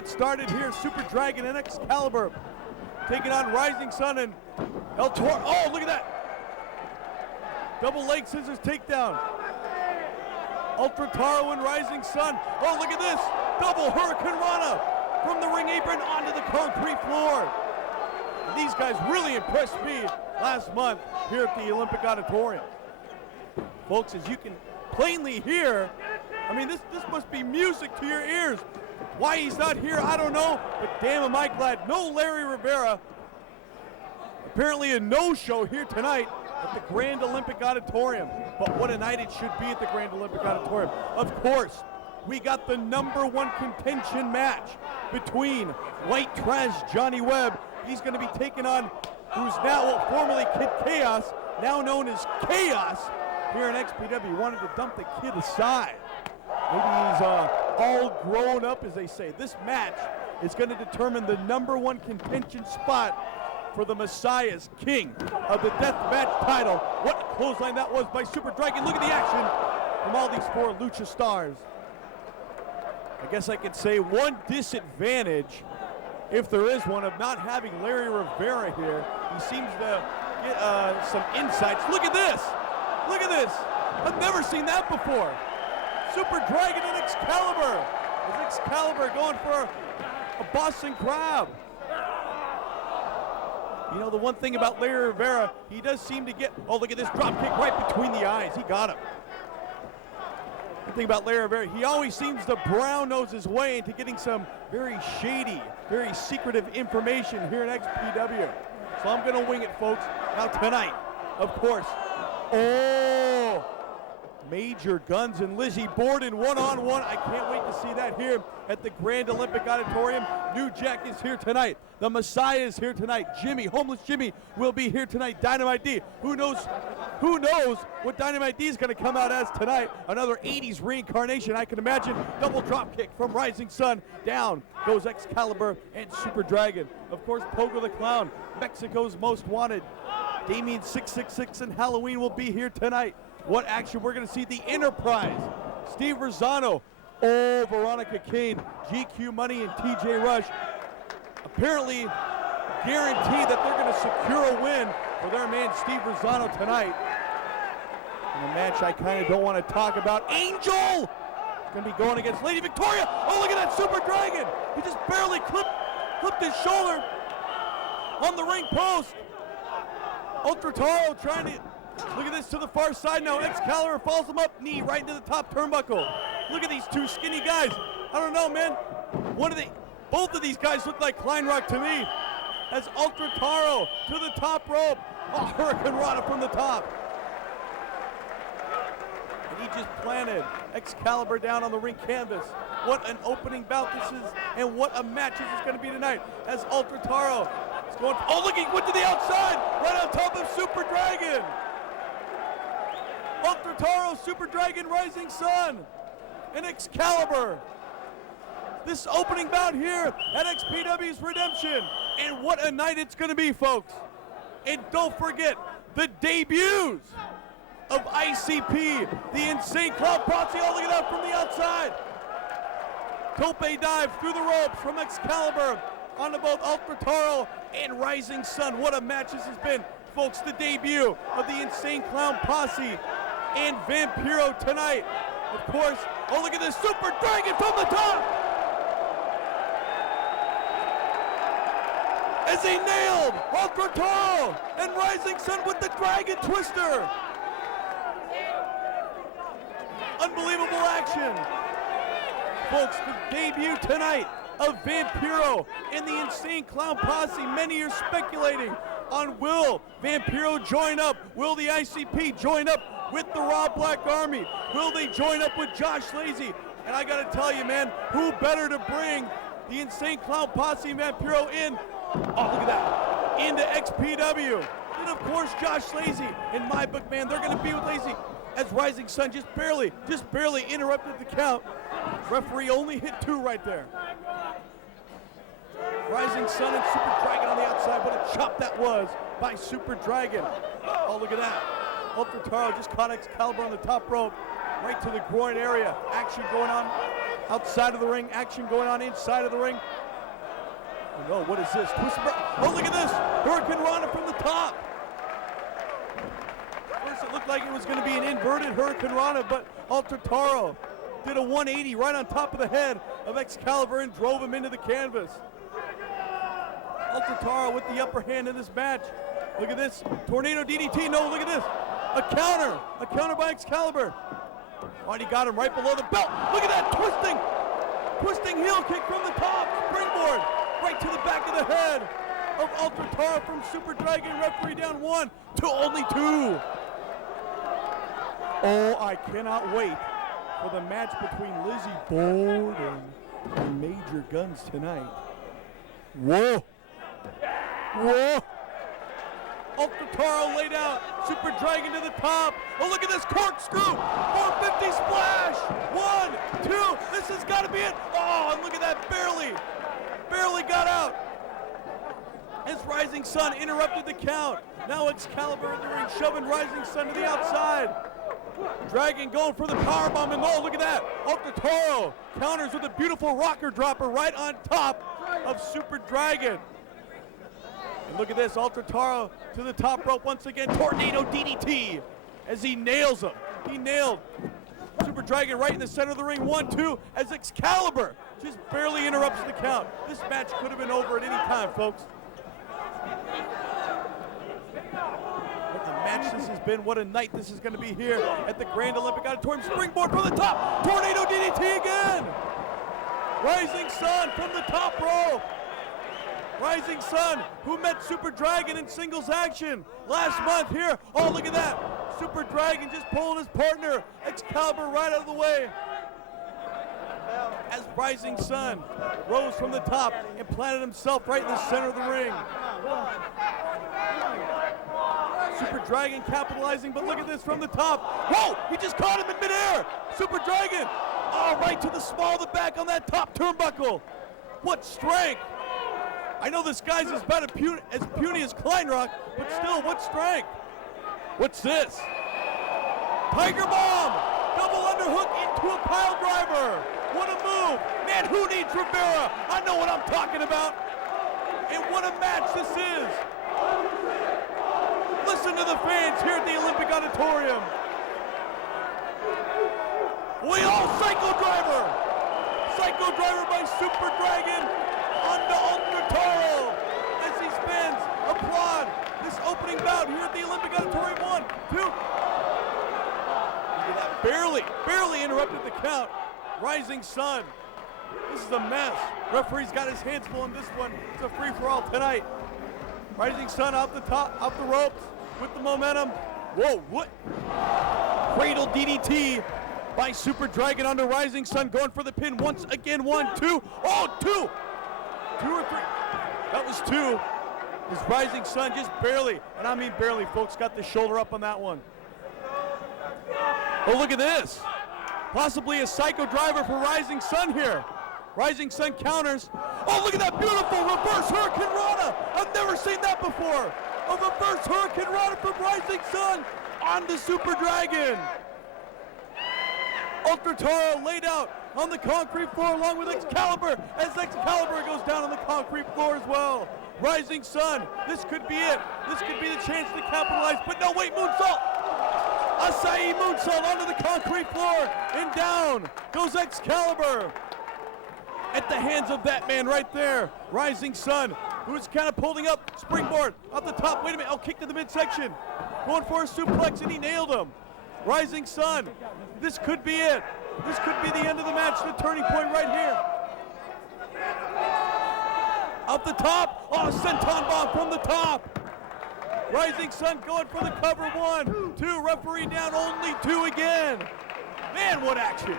get started here. Super Dragon and Excalibur taking on Rising Sun and El Toro. Oh, look at that. Double leg scissors takedown. Ultra Taro and Rising Sun. Oh, look at this. Double Hurricane Rana from the ring apron onto the concrete floor. And these guys really impressed me last month here at the Olympic Auditorium. Folks, as you can plainly hear, I mean, this must be music to your ears. Why he's not here, I don't know, but damn am I glad. No Larry Rivera. Apparently a no-show here tonight at the Grand Olympic Auditorium. But what a night it should be at the Grand Olympic Auditorium. Of course, we got the #1 contention match between White Trash Johnny Webb. He's going to be taking on who's now formerly Kid Chaos, now known as Chaos here in XPW. He wanted to dump the kid aside. Maybe he's all grown up, as they say. This match is going to determine the #1 contention spot for the Messiah's King of the Death Match title. What a clothesline that was by Super Dragon. Look at the action from all these 4 Lucha stars. I guess I could say one disadvantage, if there is one, of not having Larry Rivera here. He seems to get some insights. Look at this. Look at this. I've never seen that before. Super Dragon and Excalibur. Is Excalibur going for a Boston Crab? You know, the one thing about Larry Rivera, he does seem to get, oh, look at this drop kick right between the eyes. He got him. The thing about Larry Rivera, he always seems to brown nose his way into getting some very shady, very secretive information here in XPW. So I'm going to wing it, folks. Now tonight, of course, oh, Major Guns and Lizzie Borden one-on-one. I can't wait to see that here at the Grand Olympic Auditorium. New Jack is here tonight. The Messiah is here tonight. Jimmy, Homeless Jimmy, will be here tonight. Dynamite D. Who knows what Dynamite D is going to come out as tonight? Another 80s reincarnation, I can imagine. Double drop kick from Rising Sun. Down goes Excalibur and Super Dragon. Of course, Pogo the Clown, Mexico's Most Wanted. Damien 666 and Halloween will be here tonight. What action we're going to see. The Enterprise, Steve Rosano, oh, Veronica Kane, GQ Money, and TJ Rush apparently guarantee that they're going to secure a win for their man Steve Rosano tonight. In a match I kind of don't want to talk about. Angel is going to be going against Lady Victoria. Oh, look at that Super Dragon. He just barely clipped his shoulder on the ring post. Ultra Taro trying to, look at this to the far side now. Excalibur follows him up, knee right into the top turnbuckle. Look at these 2 skinny guys. I don't know, man. Both of these guys look like Kleinrock to me. As Ultra Taro to the top rope. Oh, Hurricane Rana from the top. And he just planted Excalibur down on the ring canvas. What an opening bout this is, and what a match this is going to be tonight. As Ultra Taro is going, oh look, he went to the outside, right on top of Super Dragon. Ultra Taro, Super Dragon, Rising Sun, and Excalibur. This opening bout here at XPW's Redemption. And what a night it's going to be, folks. And don't forget the debuts of ICP, the Insane Clown Posse. Oh, look at that from the outside. Tope dive through the ropes from Excalibur onto both Ultra Taro and Rising Sun. What a match this has been, folks. The debut of the Insane Clown Posse and Vampiro tonight. Of course, oh, look at this Super Dragon from the top. As he nailed Ultra Taro and Rising Sun with the Dragon Twister. Unbelievable action. Folks, the debut tonight of Vampiro and the Insane Clown Posse. Many are speculating on will Vampiro join up? Will the ICP join up with the Raw Black Army? Will they join up with Josh Lazy? And I gotta tell you, man, who better to bring the Insane Clown Posse and Vampiro in? Oh, look at that. Into XPW. And of course, Josh Lazy. In my book, man, they're going to be with Lazy as Rising Sun just barely interrupted the count. Referee only hit 2 right there. Rising Sun and Super Dragon on the outside. What a chop that was by Super Dragon. Oh, look at that. Ultra Taro just caught Excalibur on the top rope, right to the groin area. Action going on. outside of the ring, action going on inside of the ring. Oh no, what is this? Oh, look at this! Hurricane Rana from the top. First it looked like it was going to be an inverted Hurricane Rana, but Alter Toro did a 180 right on top of the head of Excalibur and drove him into the canvas. Alter Toro with the upper hand in this match. Look at this, Tornado DDT, no, look at this. A counter by Excalibur. Oh, and he got him right below the belt. Look at that, twisting heel kick from the top, springboard, right to the back of the head of Alter Toro from Super Dragon. Referee down 1 to only 2. Oh, I cannot wait for the match between Lizzie Borden and Major Guns tonight. Whoa. Alter Toro laid out, Super Dragon to the top. Oh, look at this corkscrew, 450 splash. 1, 2, this has got to be it. Oh, and look at that, barely got out. As Rising Sun interrupted the count. Now Excalibur in the ring, shoving Rising Sun to the outside. Dragon going for the powerbomb, and oh, look at that. Alter Toro counters with a beautiful rocker dropper right on top of Super Dragon. And look at this, Alter Toro to the top rope once again, Tornado DDT as he nails him. He nailed Super Dragon right in the center of the ring, 1, 2, as Excalibur just barely interrupts the count. This match could have been over at any time, folks. What a match this has been, what a night this is going to be here at the Grand Olympic Auditorium. Springboard from the top, Tornado DDT again. Rising Sun from the top rope. Rising Sun, who met Super Dragon in singles action last month here. Oh, look at that. Super Dragon just pulling his partner, Excalibur, right out of the way. As Rising Sun rose from the top and planted himself right in the center of the ring. Super Dragon capitalizing, but look at this from the top. Whoa, he just caught him in midair. Super Dragon, oh, right to the small of the back on that top turnbuckle. What strength. I know this guy's as bad as puny as Kleinrock, but still, what strength? What's this? Tiger Bomb! Double underhook into a pile driver! What a move! Man, who needs Rivera? I know what I'm talking about! And what a match this is! Listen to the fans here at the Olympic Auditorium! We all Psycho Driver! Psycho Driver by Super Dragon! Onto Alter Toro as he spins. Applaud this opening bout here at the Olympic Auditorium. 1, 2. Look at that, barely interrupted the count. Rising Sun. This is a mess. Referee's got his hands full on this one. It's a free-for-all tonight. Rising Sun off the top, off the ropes with the momentum. Whoa, what? Cradle DDT by Super Dragon onto Rising Sun, going for the pin once again. 1, 2. Oh, 2. 2 or 3. That was 2. His Rising Sun just barely, and I mean barely, folks, got the shoulder up on that one. Oh, look at this. Possibly a Psycho Driver for Rising Sun here. Rising Sun counters. Oh, look at that beautiful reverse Hurricane Rana. I've never seen that before. A reverse Hurricane Rana from Rising Sun onto Super Dragon. Alter Toro laid out on the concrete floor along with Excalibur as Excalibur goes down on the concrete floor as well. Rising Sun, this could be it. This could be the chance to capitalize, but no, wait, moonsault. Acai moonsault onto the concrete floor and down goes Excalibur. At the hands of that man right there, Rising Sun, who's kind of pulling up, springboard off the top. Wait a minute, kick to the midsection. Going for a suplex and he nailed him. Rising Sun, this could be it. This could be the end of the match, the turning point right here. Up the top, oh, senton bomb from the top. Rising Sun going for the cover. 1, 2, referee down, only 2 again. Man, what action.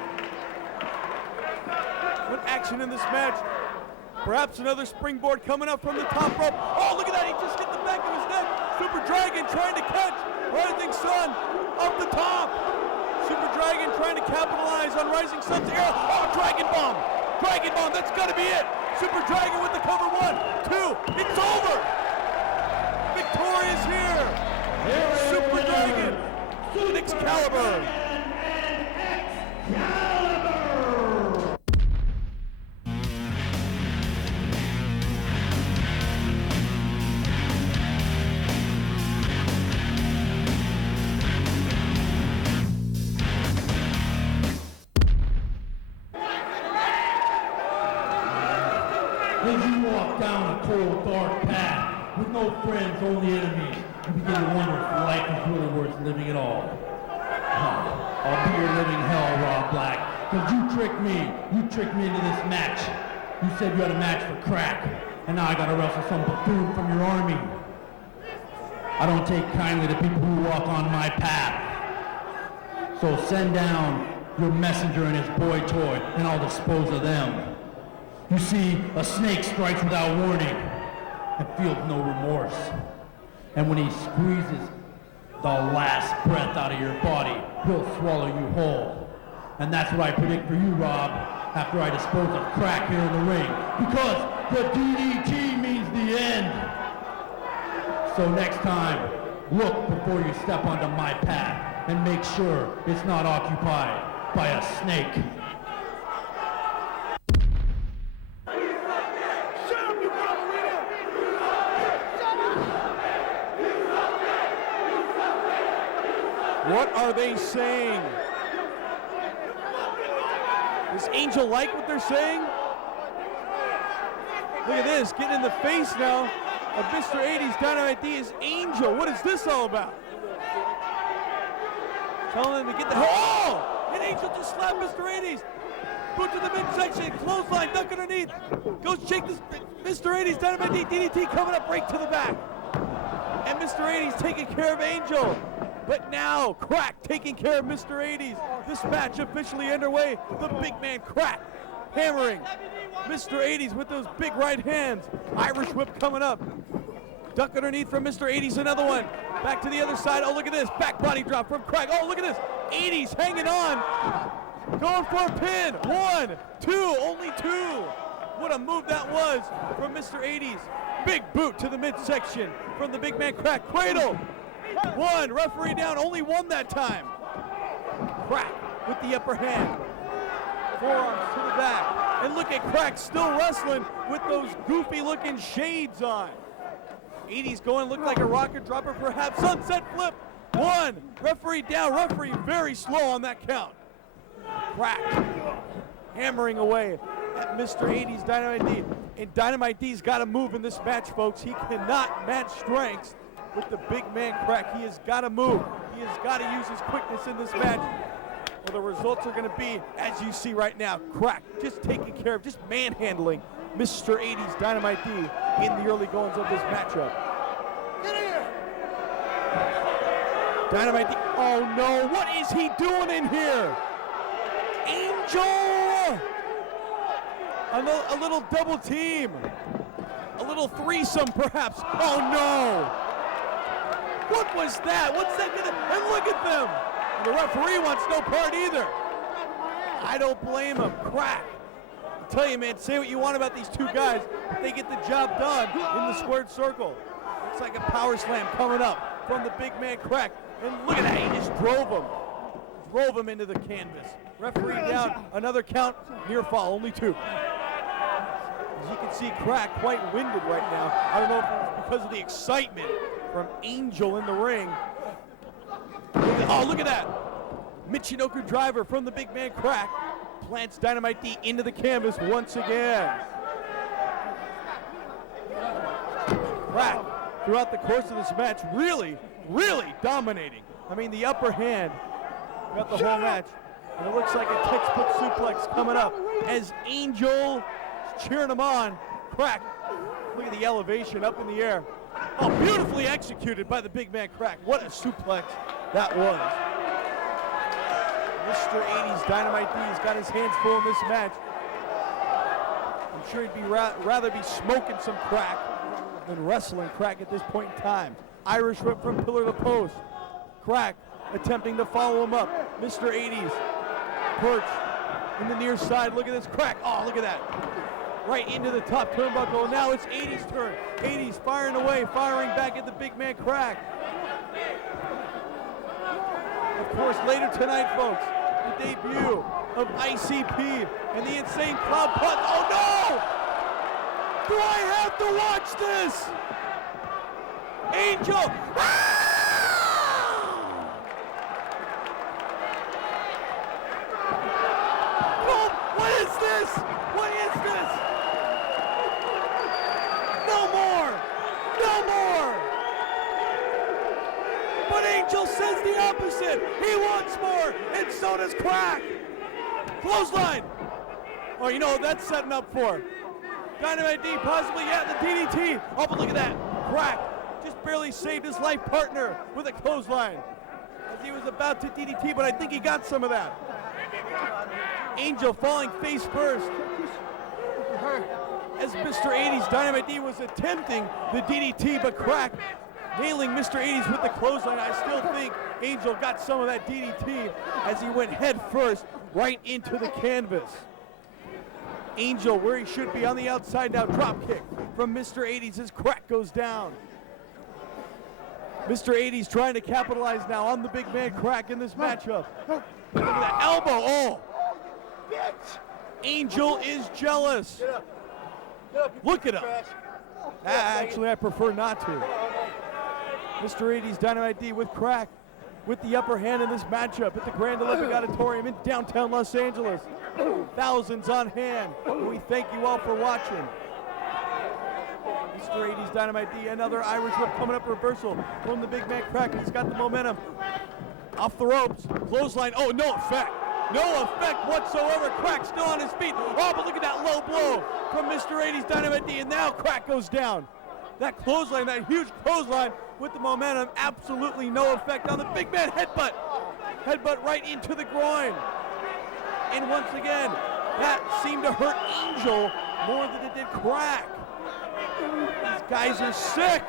What action in this match. Perhaps another springboard coming up from the top rope. Oh, look at that, he just hit the back of his neck. Super Dragon trying to catch Rising Sun up the top. Super Dragon trying to capitalize on Rising Sun's air. Oh, Dragon Bomb. Dragon Bomb, that's got to be it. Super Dragon with the cover. 1, 2, it's over. Victorious here. Super Dragon and Excalibur. As you walk down a cold, dark path with no friends, only enemies, you begin to wonder if life is really worth living at all. I'll be your living hell, Rob Black, because you tricked me. You tricked me into this match. You said you had a match for crack, and now I gotta wrestle some buffoon from your army. I don't take kindly to people who walk on my path. So send down your messenger and his boy toy, and I'll dispose of them. You see, a snake strikes without warning and feels no remorse. And when he squeezes the last breath out of your body, he'll swallow you whole. And that's what I predict for you, Rob, after I dispose of crack here in the ring. Because the DDT means the end. So next time, look before you step onto my path and make sure it's not occupied by a snake. What are they saying? Does Angel like what they're saying? Look at this, getting in the face now of Mr. 80's Dynamite D is Angel. What is this all about? Telling him to get the hell. Oh! And Angel just slapped Mr. 80's. Boot to the midsection, clothesline, duck underneath. Goes shake this Mr. 80's Dynamite D, DDT coming up right to the back. And Mr. 80's taking care of Angel. But now, Crack taking care of Mr. 80's. This match officially underway. The big man Crack hammering Mr. 80's with those big right hands. Irish whip coming up. Duck underneath from Mr. 80's, another one. Back to the other side. Oh, look at this. Back body drop from Crack. Oh, look at this. 80's hanging on. Going for a pin. 1, 2, only 2. What a move that was from Mr. 80's. Big boot to the midsection from the big man Crack. Cradle. 1, referee down, only 1 that time. Crack with the upper hand. Forearms to the back. And look at Crack still wrestling with those goofy looking shades on. 80's going, look like a rocket dropper perhaps. Sunset flip. 1, referee down, referee very slow on that count. Crack hammering away at Mr. 80's Dynamite D. And Dynamite D's got to move in this match, folks. He cannot match strengths with the big man Crack. He has got to move. He has got to use his quickness in this match. Well, the results are going to be, as you see right now, Crack just taking care of, just manhandling Mr. 80's Dynamite D in the early goings of this matchup. Get here! Dynamite D, oh no, what is he doing in here? Angel! A little double team. A little threesome perhaps. Oh no! What was that? What's that gonna, and look at them! And the referee wants no part either. I don't blame him. Crack. I tell you, man, say what you want about these two guys, but they get the job done in the squared circle. Looks like a power slam coming up from the big man Crack. And look at that, he just drove him into the canvas. Referee down, another count, near fall, only 2. As you can see, Crack quite winded right now. I don't know if it's because of the excitement from Angel in the ring. Look at that. Michinoku driver from the big man Crack plants Dynamite D into the canvas once again. Crack, throughout the course of this match, really dominating. I mean, the upper hand throughout the whole match. And it looks like a textbook suplex coming up as Angel is cheering him on. Crack, look at the elevation up in the air. Oh, beautifully executed by the big man Crack. What a suplex that was. Mr. 80's Dynamite D's got his hands full in this match. I'm sure he'd be rather be smoking some crack than wrestling Crack at this point in time. Irish whip from pillar to post. Crack attempting to follow him up. Mr. 80's perch in the near side. Look at this Crack. Oh, look at that. Right into the top turnbuckle. Now it's 80's turn. 80's firing away, firing back at the big man Crack. Of course, later tonight, folks, the debut of ICP and the Insane Clown Punch. Oh no! Do I have to watch this? Angel! Oh, what is this? What is this? says the opposite. He wants more, and so does Crack. Clothesline. Oh, you know what that's setting up for? Dynamite D, possibly, yeah, the DDT. Oh, but look at that. Crack just barely saved his life partner with a clothesline as he was about to DDT, but I think he got some of that. Angel falling face first as Mr. 80s Dynamite D was attempting the DDT, but Crack nailing Mr. 80s with the clothesline. I still think Angel got some of that DDT as he went head first right into the canvas. Angel where he should be on the outside now. Drop kick from Mr. 80s as Crack goes down. Mr. 80s trying to capitalize now on the big man Crack in this matchup. Look at that elbow. Oh! Angel is jealous. Look at him. Actually, I prefer not to. Mr. 80s Dynamite D with Crack with the upper hand in this matchup at the Grand Olympic Auditorium in downtown Los Angeles. Thousands on hand. We thank you all for watching. Mr. 80s Dynamite D, another Irish whip coming up, reversal from the big man Crack. He's got the momentum. Off the ropes, clothesline. Oh, no effect. No effect whatsoever. Crack still on his feet. Oh, but look at that low blow from Mr. 80s Dynamite D, and now Crack goes down. That clothesline, that huge clothesline with the momentum, absolutely no effect on the big man headbutt. Headbutt right into the groin. And once again, that seemed to hurt Angel more than it did Crack. These guys are sick.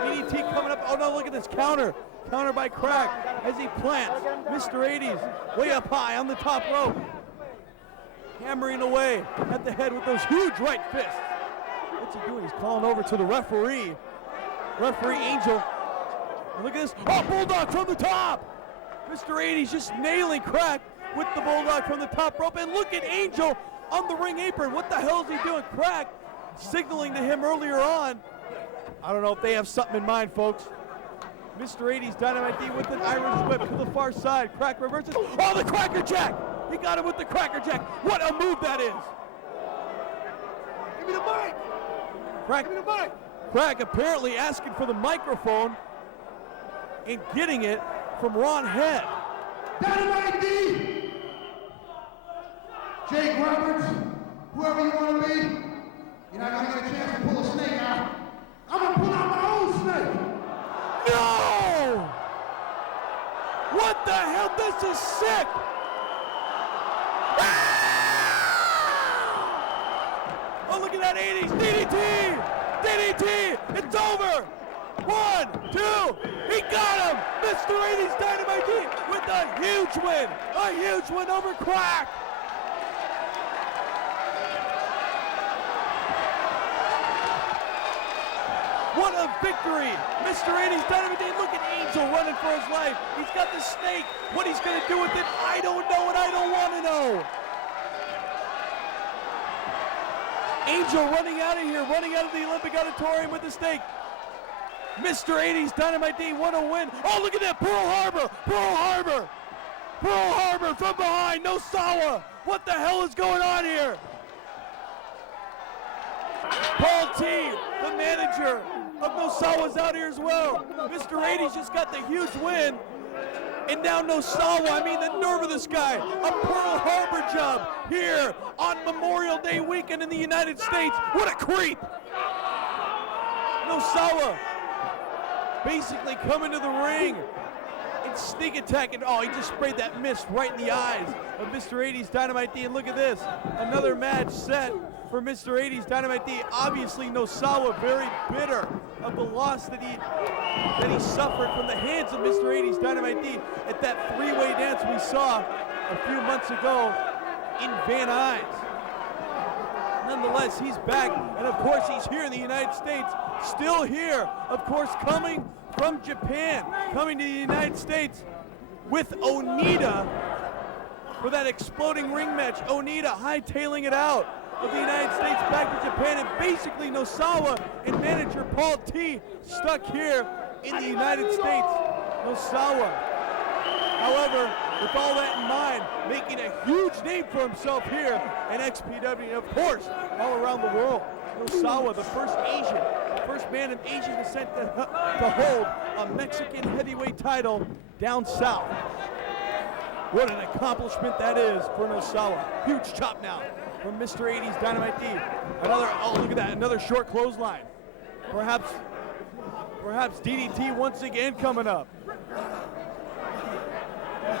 DDT coming up. Oh no, look at this counter. Counter by Crack as he plants Mr. 80s way up high on the top rope. Hammering away at the head with those huge right fists. What's he doing? He's calling over to the referee. Referee Angel. And look at this. Oh, Bulldog from the top. Mr. 80s just nailing Crack with the Bulldog from the top rope. And look at Angel on the ring apron. What the hell is he doing? Crack signaling to him earlier on. I don't know if they have something in mind, folks. Mr. 80s Dynamite D with an Irish whip to the far side. Crack reverses. Oh, the Cracker Jack! He got him with the Cracker Jack. What a move that is! Give me the mic! Crack, Give me the mic! Crack apparently asking for the microphone and getting it from Ron Head. Dynamite D! Jake Roberts, whoever you want to be, you're not going to get a chance to pull a snake out. I'm going to pull out my own snake! No! What the hell? This is sick! Ah! Oh, look at that 80s. DDT! DDT! It's over! 1, 2, he got him! Mr. 80s Dynamite D with a huge win! A huge win over Crack! What a victory! Mr. 80s Dynamite D, look at Angel running for his life. He's got the snake. What he's going to do with it, I don't know, and I don't want to know. Angel running out of here, running out of the Olympic Auditorium with the snake. Mr. 80s Dynamite D, what a win. Oh, look at that, Pearl Harbor, Pearl Harbor. Pearl Harbor from behind, Nosawa. What the hell is going on here? Paul T, the manager of Nosawa's out here as well. Mr. 80s just got the huge win. And now Nosawa, I mean the nerve of this guy. A Pearl Harbor job here on Memorial Day weekend in the United States. What a creep. Nosawa basically coming to the ring and sneak attacking. Oh, he just sprayed that mist right in the eyes of Mr. 80s Dynamite D. And look at this, another match set for Mr. 80s Dynamite D. Obviously Nosawa very bitter of the loss that he suffered from the hands of Mr. 80s Dynamite D at that three-way dance we saw a few months ago in Van Nuys. Nonetheless, he's back, and of course he's here in the United States, still here, of course coming from Japan, coming to the United States with Onita for that exploding ring match. Onita hightailing it out of the United States back to Japan, and basically Nosawa and manager Paul T stuck here in the United States. Nosawa, however, with all that in mind, making a huge name for himself here in XPW, and of course, all around the world. Nosawa, the first Asian first man of Asian descent to hold a Mexican heavyweight title down south. What an accomplishment that is for Nosawa. Huge chop now from Mr. 80s Dynamite D. Another, oh look at that, another short clothesline. Perhaps DDT once again coming up.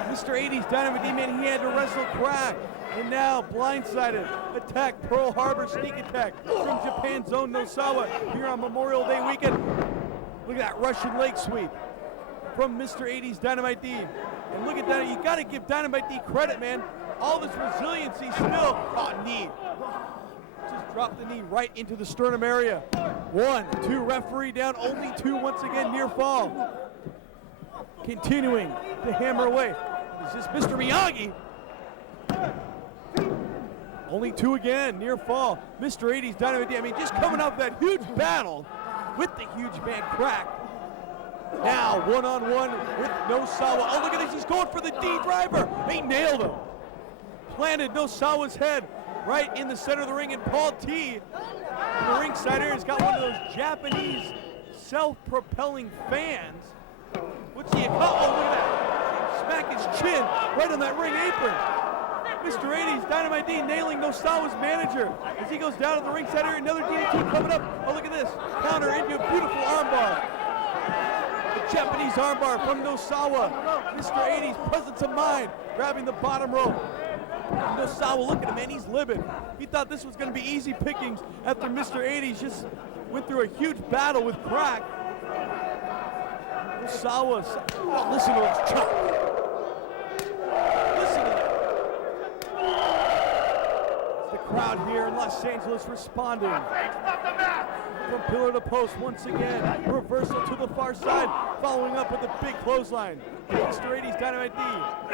Mr. 80s Dynamite D, man, he had to wrestle Crack. And now, blindsided, attack, Pearl Harbor sneak attack from Japan's own Nosawa here on Memorial Day weekend. Look at that Russian leg sweep from Mr. 80s Dynamite D. And look at that, you gotta give Dynamite D credit, man. All this resiliency still, knee. Just dropped the knee right into the sternum area. 1, 2, referee down, only 2 once again, near fall. Continuing to hammer away. Is this Mr. Miyagi? Only 2 again, near fall. Mr. 80s Dynamite D, I mean, just coming off that huge battle with the huge man Crack. Now, one-on-one with Nosawa. Oh, look at this, he's going for the D driver. He nailed him. Planted Nosawa's head right in the center of the ring, and Paul T, in the ringside area, has got one of those Japanese self-propelling fans. What's he, oh, look at that. Smack his chin right on that ring apron. Mr. 80s Dynamite D nailing Nosawa's manager as he goes down to the ringside area. Another DDT coming up. Oh, look at this. Counter into a beautiful armbar. The Japanese armbar from Nosawa. Mr. 80s presence of mind, grabbing the bottom rope. Nosawa, look at him, man, he's livid. He thought this was going to be easy pickings after Mr. 80s just went through a huge battle with Crack. Nosawa, oh, listen to his chop. Listen to that. The crowd here in Los Angeles responding. From pillar to post once again. Reversal to the far side, following up with a big clothesline. Mr. 80s Dynamite D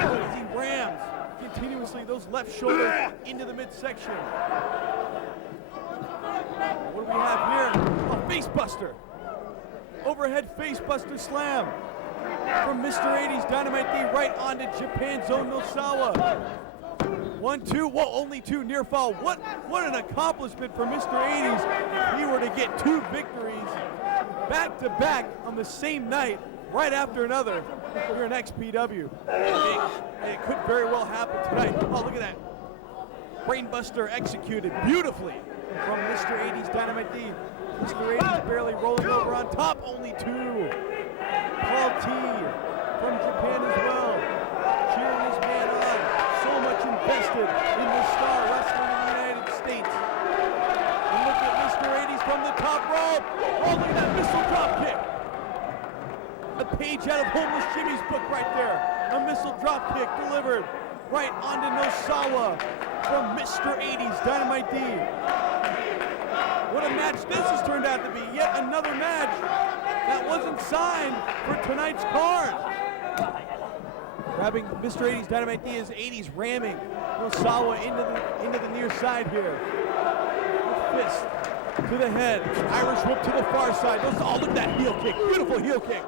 as he rams continuously those left shoulders into the midsection. What do we have here? A face buster. Overhead face buster slam from Mr. 80s Dynamite D right onto Japan's own Nosawa. 1, 2, whoa, only 2 near fall. What an accomplishment for Mr. 80s if he were to get 2 victories back to back on the same night, right after another, here in XPW. It could very well happen tonight. Oh, look at that. Brainbuster executed beautifully from Mr. 80s Dynamite D. Mr. 80s barely rolling over on top, only 2. Paul T from Japan as well, cheering his man on. So much invested in this star wrestling in the United States. And look at Mr. 80s from the top rope. Oh, look at that missile drop kick. A page out of Homeless Jimmy's book right there. A missile drop kick delivered right onto Nosawa from Mr. 80s Dynamite D. What a match this has turned out to be. Yet another match that wasn't signed for tonight's card. Grabbing Mr. 80s Dynamite D as 80s ramming Nosawa into the near side here. Fist to the head. Irish whip to the far side. Oh, look at that heel kick. Beautiful heel kick.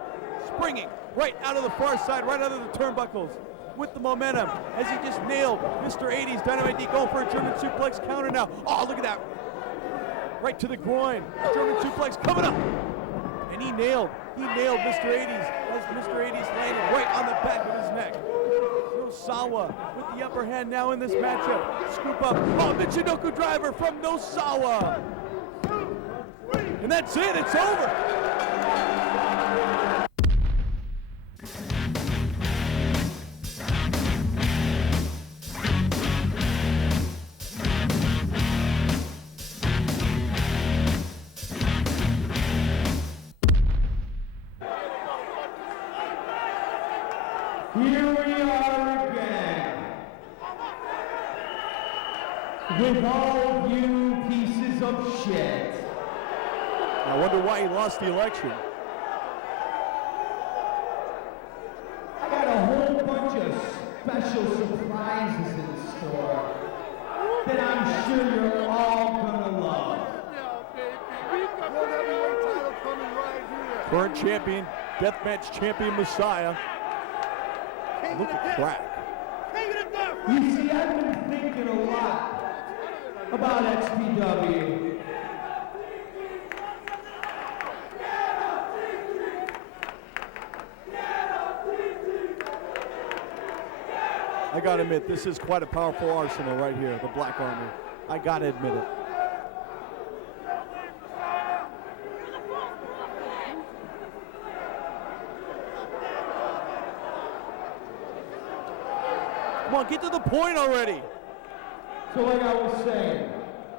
Springing right out of the far side, right out of the turnbuckles with the momentum as he just nailed Mr. 80s Dynamite D, going for a German suplex counter now. Oh, look at that. Right to the groin. German suplex coming up. And he nailed Mr. 80s as Mr. 80s landed right on the back of his neck. Nosawa with the upper hand now in this matchup. Scoop up. Oh, Michinoku driver from Nosawa. And that's it. It's over. Here we are again, with all of you pieces of shit. I wonder why he lost the election. I got a whole bunch of special surprises in store that I'm sure you're all gonna love. Current champion, deathmatch champion Messiah. Look at Crack. You see, I've been thinking a lot about XPW. gotta admit, this is quite a powerful arsenal right here, the Black Army. I gotta admit it. Come on, get to the point already. So like I was saying,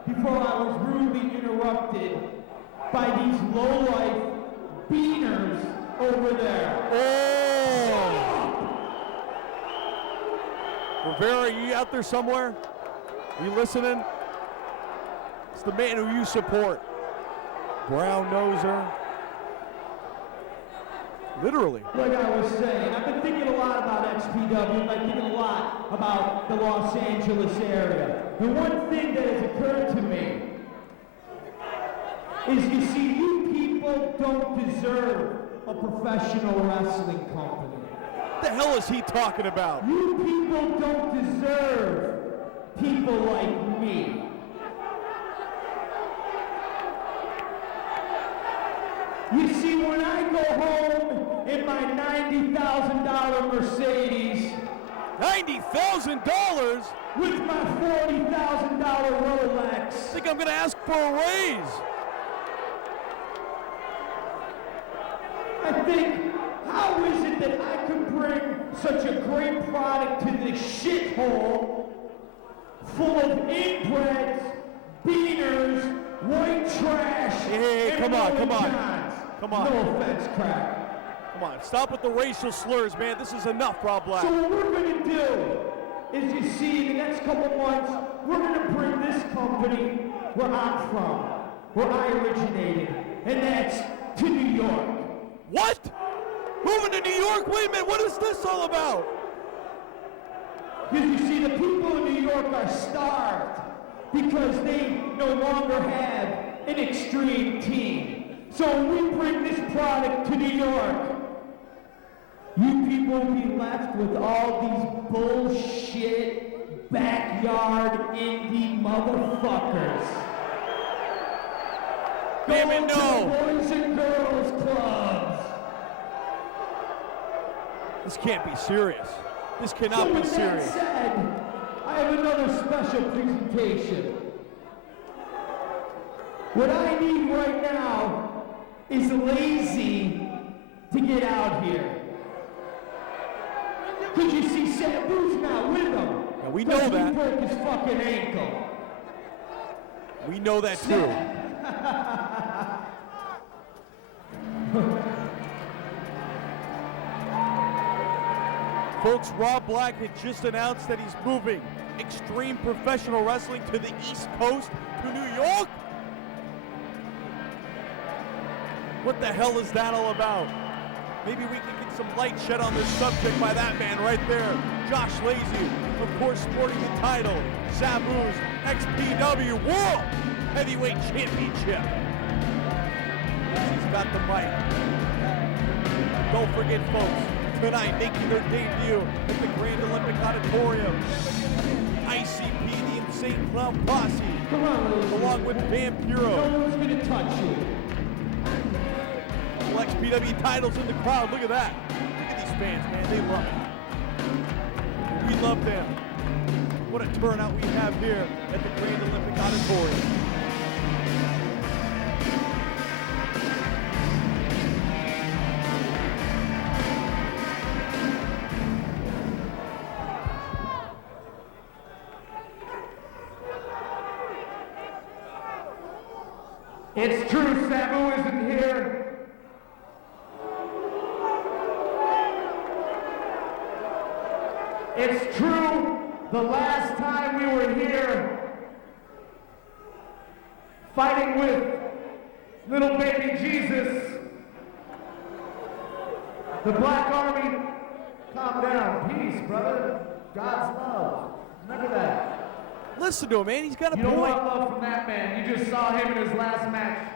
before I was rudely interrupted by these low-life beaners over there. Oh! Rivera, are you out there somewhere? Are you listening? It's the man who you support. Brown noser. Literally. Like I was saying, I've been thinking a lot about XPW, and I'm thinking a lot about the Los Angeles area. The one thing that has occurred to me is, you see, you people don't deserve a professional wrestling company. What the hell is he talking about? You people don't deserve people like me. You see, when I go home in my $90,000 Mercedes, $90,000? with my $40,000 Rolex, I think I'm gonna ask for a raise. I think, how is it that I could bring such a great product to this shithole full of inbreds, beaners, white trash, Hey, and come on, come on. Johns? Come on. No offense, crack. Come on, stop with the racial slurs, man. This is enough, Rob Black. So what we're going to do is, you see, in the next couple months, we're going to bring this company where I'm from, where I originated, and that's to New York. What? Moving to New York? Wait a minute, what is this all about? Because you see, the people in New York are starved because they no longer have an extreme team. So when we bring this product to New York, you people will be left with all these bullshit backyard indie motherfuckers. Damn it, Going to no. the Boys and Girls Clubs. This can't be serious. This cannot So be with serious. that said, I have another special presentation. What I need right now is lazy to get out here. Because you see, Sabu's not with him. Yeah, we know that. He broke his fucking ankle. We know that too. Folks, Rob Black had just announced that he's moving Extreme Professional Wrestling to the East Coast, to New York. What the hell is that all about? Maybe we can get some light shed on this subject by that man right there. Josh Lazy, of course, sporting the title, Sabu's XPW World Heavyweight Championship. He's got the mic. Don't forget, folks, tonight making their debut at the Grand Olympic Auditorium, ICP, the Insane Clown Posse, Come on, ladies. along with Vampiro. No one's gonna touch you. XPW titles in the crowd. Look at that. Look at these fans, man. They love it. We love them. What a turnout we have here at the Grand Olympic Auditorium. It's true, Sabu isn't here. It's true, the last time we were here fighting with little baby Jesus, the Black Army, calm down, peace, brother, God's love. Remember that. Listen to him, man. He's got a You don't point. want love from that man. You just saw him in his last match.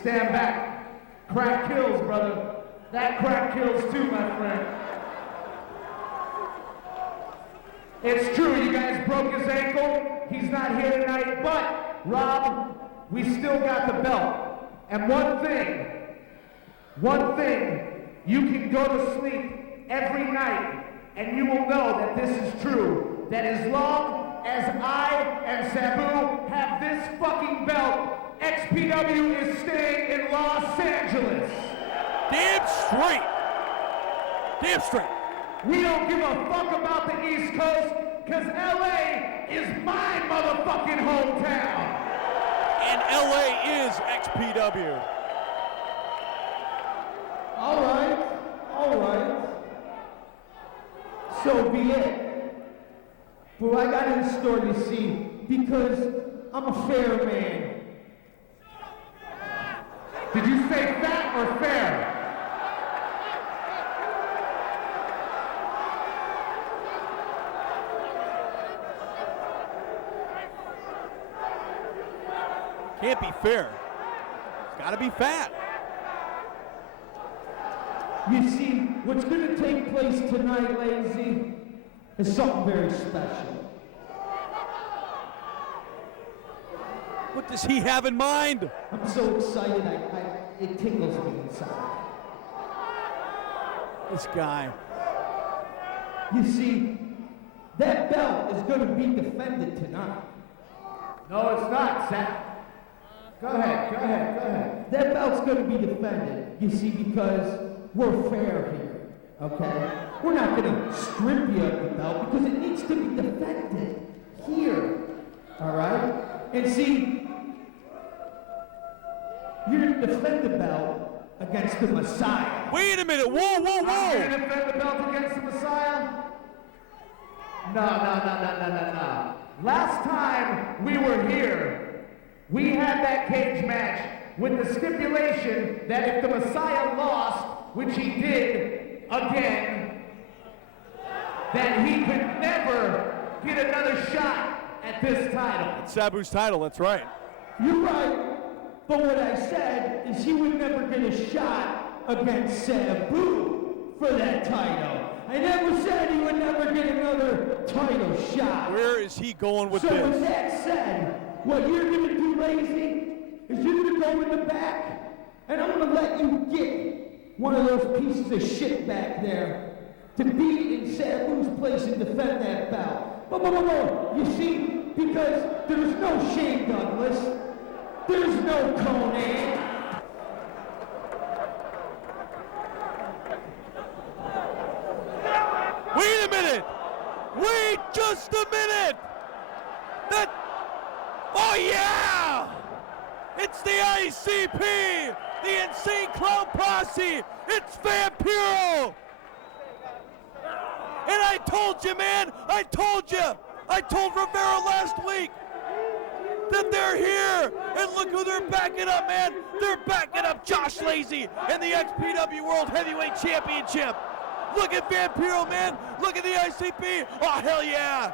Stand back. Crack kills, brother. That crack kills too, my friend. It's true, you guys broke his ankle. He's not here tonight, but, Rob, we still got the belt. And one thing, you can go to sleep every night and you will know that this is true. That as long as I and Sabu have this fucking belt, XPW is staying in Los Angeles. Damn straight. Damn straight. We don't give a fuck about the East Coast, because LA is my motherfucking hometown. And LA is XPW. All right. So be it. But I got in store to see, because I'm a fair man. Did you say fat or fair? Can't be fair. It's gotta be fat. You see, what's going to take place tonight, Lazy, is something very special. What does he have in mind? I'm so excited, it tickles me inside. This guy. You see, that belt is going to be defended tonight. No, it's not, Sam. Go ahead. That belt's going to be defended, you see, because we're fair here, okay? We're not going to strip you of the belt because it needs to be defended here, all right? And see, you're going to defend the belt against the Messiah. Wait a minute. Whoa. I'm going to defend the belt against the Messiah? No. Last time we were here, we had that cage match with the stipulation that if the Messiah lost, which he did again, that he could never get another shot at this title. It's Sabu's title, that's right. You're right, but what I said is he would never get a shot against Sabu for that title. I never said he would never get another title shot. Where is he going with So with this? that said, what you're going to do, Lazy, is you're going to go in the back, and I'm going to let you get one of those pieces of shit back there to be in Sabu's place and defend that belt. But, you see, because there's no Shane Douglas, there's no Conan. Wait a minute! Wait just a minute! Oh yeah! It's the ICP! The Insane Clown Posse! It's Vampiro! And I told you, man! I told you! I told Rivera last week that they're here! And look who they're backing up, man! They're backing up Josh Lazy and the XPW World Heavyweight Championship! Look at Vampiro, man! Look at the ICP! Oh, hell yeah!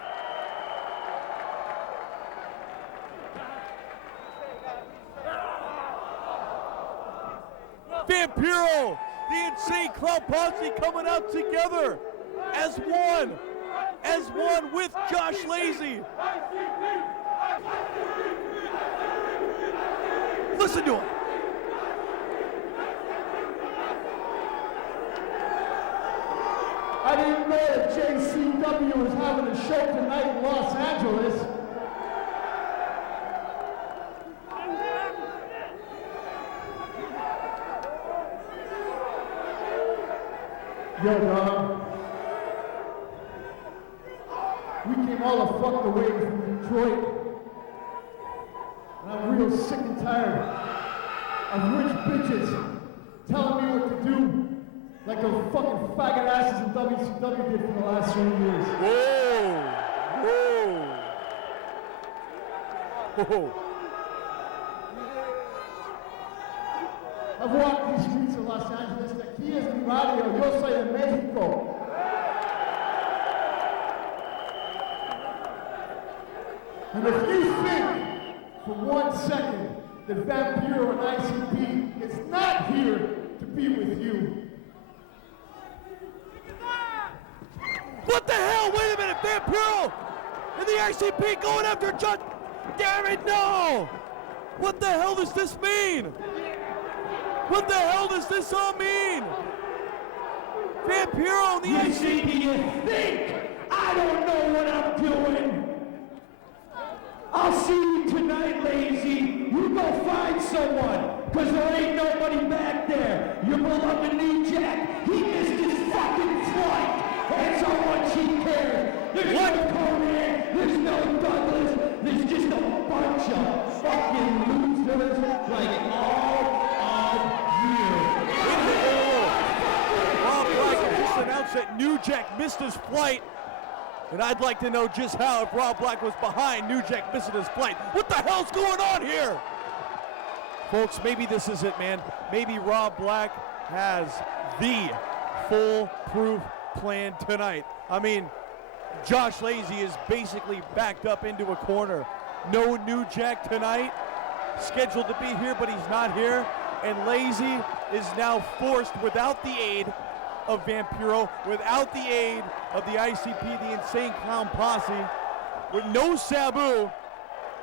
Vampiro, the Insane Clown Posse coming out together as one with Josh Lazy. Listen to him. I didn't know that JCW was having a show tonight in Los Angeles. Yo, dog. We came all the fuck away from Detroit. And I'm real sick and tired of rich bitches telling me what to do like the fucking faggot asses in WCW did for the last 3 years. Whoa. I've walked these streets of Los Angeles, de aquí es mi barrio, yo soy de México. And if you think for 1 second that Vampiro and ICP is not here to be with you, What the hell? Wait a minute, Vampiro and the ICP going after John. Damn it, no! What the hell does this mean? What the hell does this all mean? Vampiro on the You IC. think you think I don't know what I'm doing? I'll see you tonight, Lazy. You go find someone, because there ain't nobody back there. Your beloved New Jack, he missed his fucking flight. That's how much he cares. There's no Conan, there's no Douglas, there's just a bunch of fucking losers like all of you. Rob Black just announced that New Jack missed his flight. And I'd like to know just how, if Rob Black was behind New Jack missing his flight. What the hell's going on here? Folks, maybe this is it, man. Maybe Rob Black has the foolproof plan tonight. I mean, Josh Lazy is basically backed up into a corner. No New Jack tonight. Scheduled to be here, but he's not here. And Lazy is now forced, without the aid of Vampiro, without the aid of the ICP, the Insane Clown Posse, with no Sabu,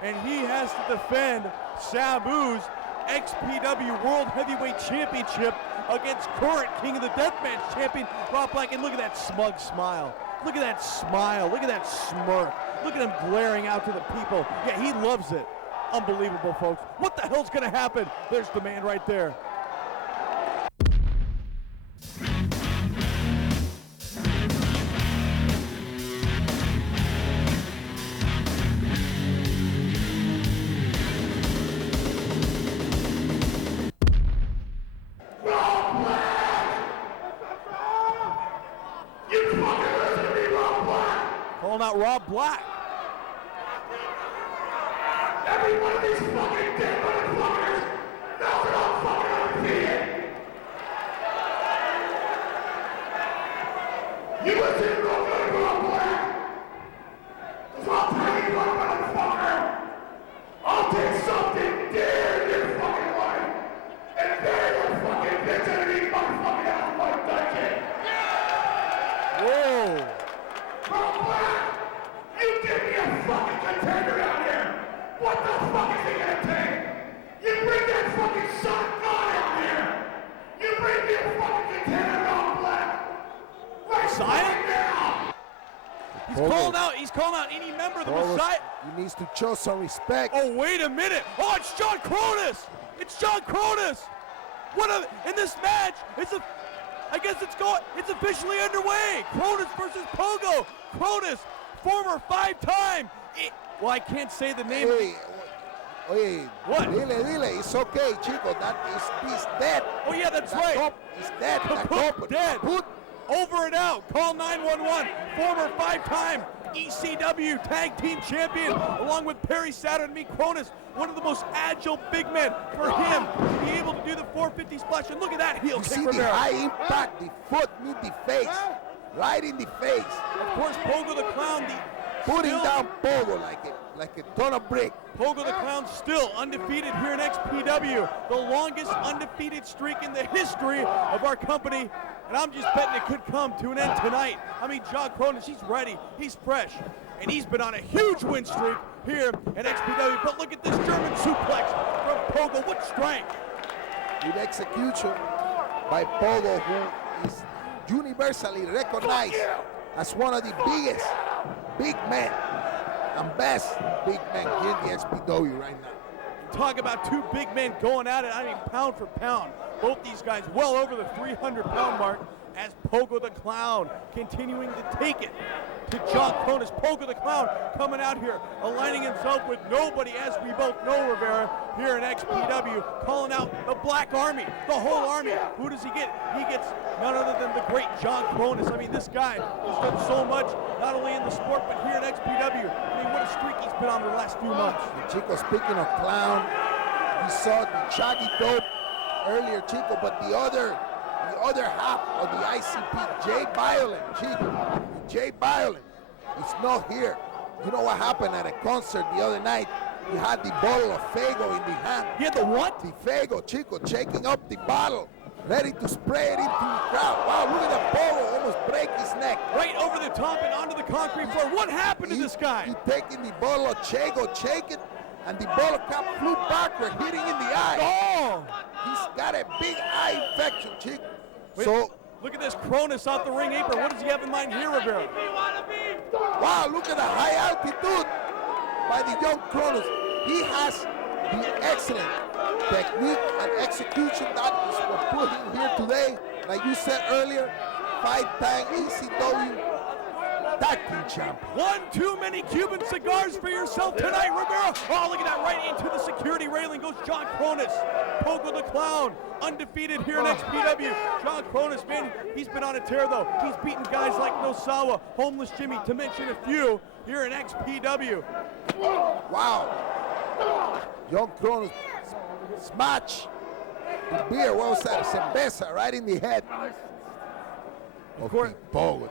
and he has to defend Sabu's XPW World Heavyweight Championship against current King of the Deathmatch champion Rob Black. And look at that smug smile. Look at that smile. Look at that smirk. Look at him glaring out to the people. Yeah, he loves it. Unbelievable, folks. What the hell's gonna happen? There's the man right there. Calling out Rob Black. Every one of these fucking dead motherfuckers knows that I'm fucking undefeated. You listen real good, Rob Black. Cause I'll tell you what, motherfucker. I'll take something dear in your fucking life and bury your fucking bitch underneath my fucking out of my dungeon. Whoa. Rob Black, you give me a fucking contender out here. What the fuck is it gonna take? You bring that fucking son of God out here. You bring me a fucking contender, Rob Black. Right Messiah? now. He's calling out any member of the Messiah. He needs to show some respect. Oh, wait a minute. Oh, it's John Cronus. It's John Cronus. In this match, it's officially underway. Cronus versus Pogo. Cronus, former 5-time. Well, I can't say the name. Hey, What? Dile, it's okay, chico. He's dead. Oh, yeah, that's right. He's dead. Kaput, dead. Kaput. Over and out. Call 911. Former 5-time ECW Tag Team Champion, along with Perry Saturn and me, Cronus, one of the most agile big men. For him to be able to do the 450 splash, and look at that heel You kick see from the there. high impact, the foot meet the face. Right in the face. Of course, Pogo the Clown, Putting still- down Pogo like a ton of brick. Pogo the Clown still undefeated here in XPW, the longest undefeated streak in the history of our company, and I'm just betting it could come to an end tonight. I mean, John Cronus, he's ready, he's fresh, and he's been on a huge win streak here at XPW, but look at this German suplex from Pogo, what strength. Good execution by Pogo, who is universally recognized as one of the biggest big men and best big men here in the XPW right now. Talk about two big men going at it, I mean, pound for pound. Both these guys well over the 300-pound mark, as Pogo the Clown continuing to take it to John Cronus. Pogo the Clown coming out here, aligning himself with nobody, as we both know, Rivera, here in XPW, calling out the Black Army, the whole army. Who does he get? He gets none other than the great John Cronus. I mean, this guy has done so much, not only in the sport, but here at XPW. I mean, what a streak he's been on the last few months. And Chico, speaking of Clown, we saw the Chaggy Dope earlier, Chico, but the other half of the ICP, Jay Violent, Chico. Jay Violent is not here. You know what happened at a concert the other night? He had the bottle of Fago in the hand. He had the what? The Fago, Chico, shaking up the bottle, ready to spray it into the crowd. Wow, look at that Pogo almost break his neck. Right over the top and onto the concrete floor. What happened to this guy? He taking the bottle of Chago, shaking, and the bottle cap flew backward, hitting in the eye. Oh! He's got a big eye infection, Chico. Wait. So Look at this, Cronus off the ring apron. What does he have in mind here, Rivera? Wow, look at the high altitude by the young Cronus. He has the excellent technique and execution that is what put him here today. Like you said earlier, 5-time ECW tag team champion. One too many Cuban cigars for yourself tonight, Rivera. Oh, look at that, right into the security railing goes John Cronus. Pogo the Clown, undefeated here in XPW. John Cronus, man, he's been on a tear though. He's beaten guys like Nosawa, Homeless Jimmy, to mention a few here in XPW. Wow. Young Cronus smash the beer, what was that? Cerveza right in the head. Of course, Pogo.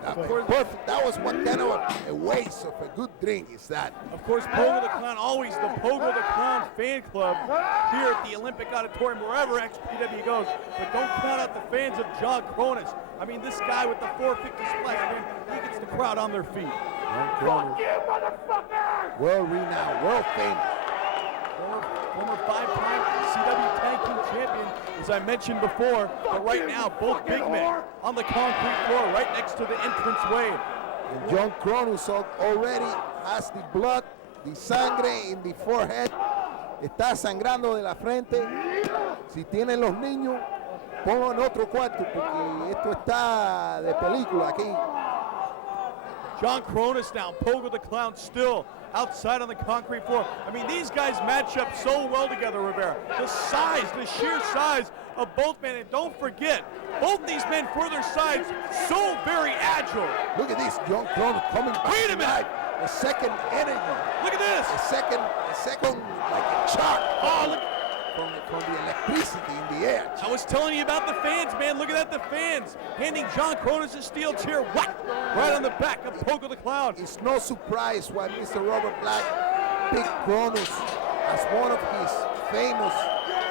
Perfect. That was what kind of a waste of a good drink is that. Of course, Pogo the Clown, always the Pogo the Clown fan club here at the Olympic Auditorium, wherever XPW goes. But don't count out the fans of John Cronus. I mean, this guy with the 450 splash, man, he gets the crowd on their feet. Fuck you, motherfucker! World renowned, world famous. Former 5-time CW Tag Team Champion, as I mentioned before, but right now, both big men on the concrete floor right next to the entranceway. And John Cronus already has the blood, the sangre in the forehead. Está sangrando de la frente. Si tienen los niños, pongan en otro cuarto porque esto está de película aquí. John Cronus now, Pogo the Clown still outside on the concrete floor. I mean, these guys match up so well together, Rivera. The size, the sheer size of both men. And don't forget, both these men for their size, so very agile. Look at this, John Cronus coming back. Wait a minute. A second energy. Look at this. A second like a shock. Oh, look. From the electricity in the air. I was telling you about the fans, man. Look at that, the fans handing John Cronus a steel chair. What? Right on the back of Pogo the Clown. It's no surprise why Mr. Robert Black picked Cronus as one of his famous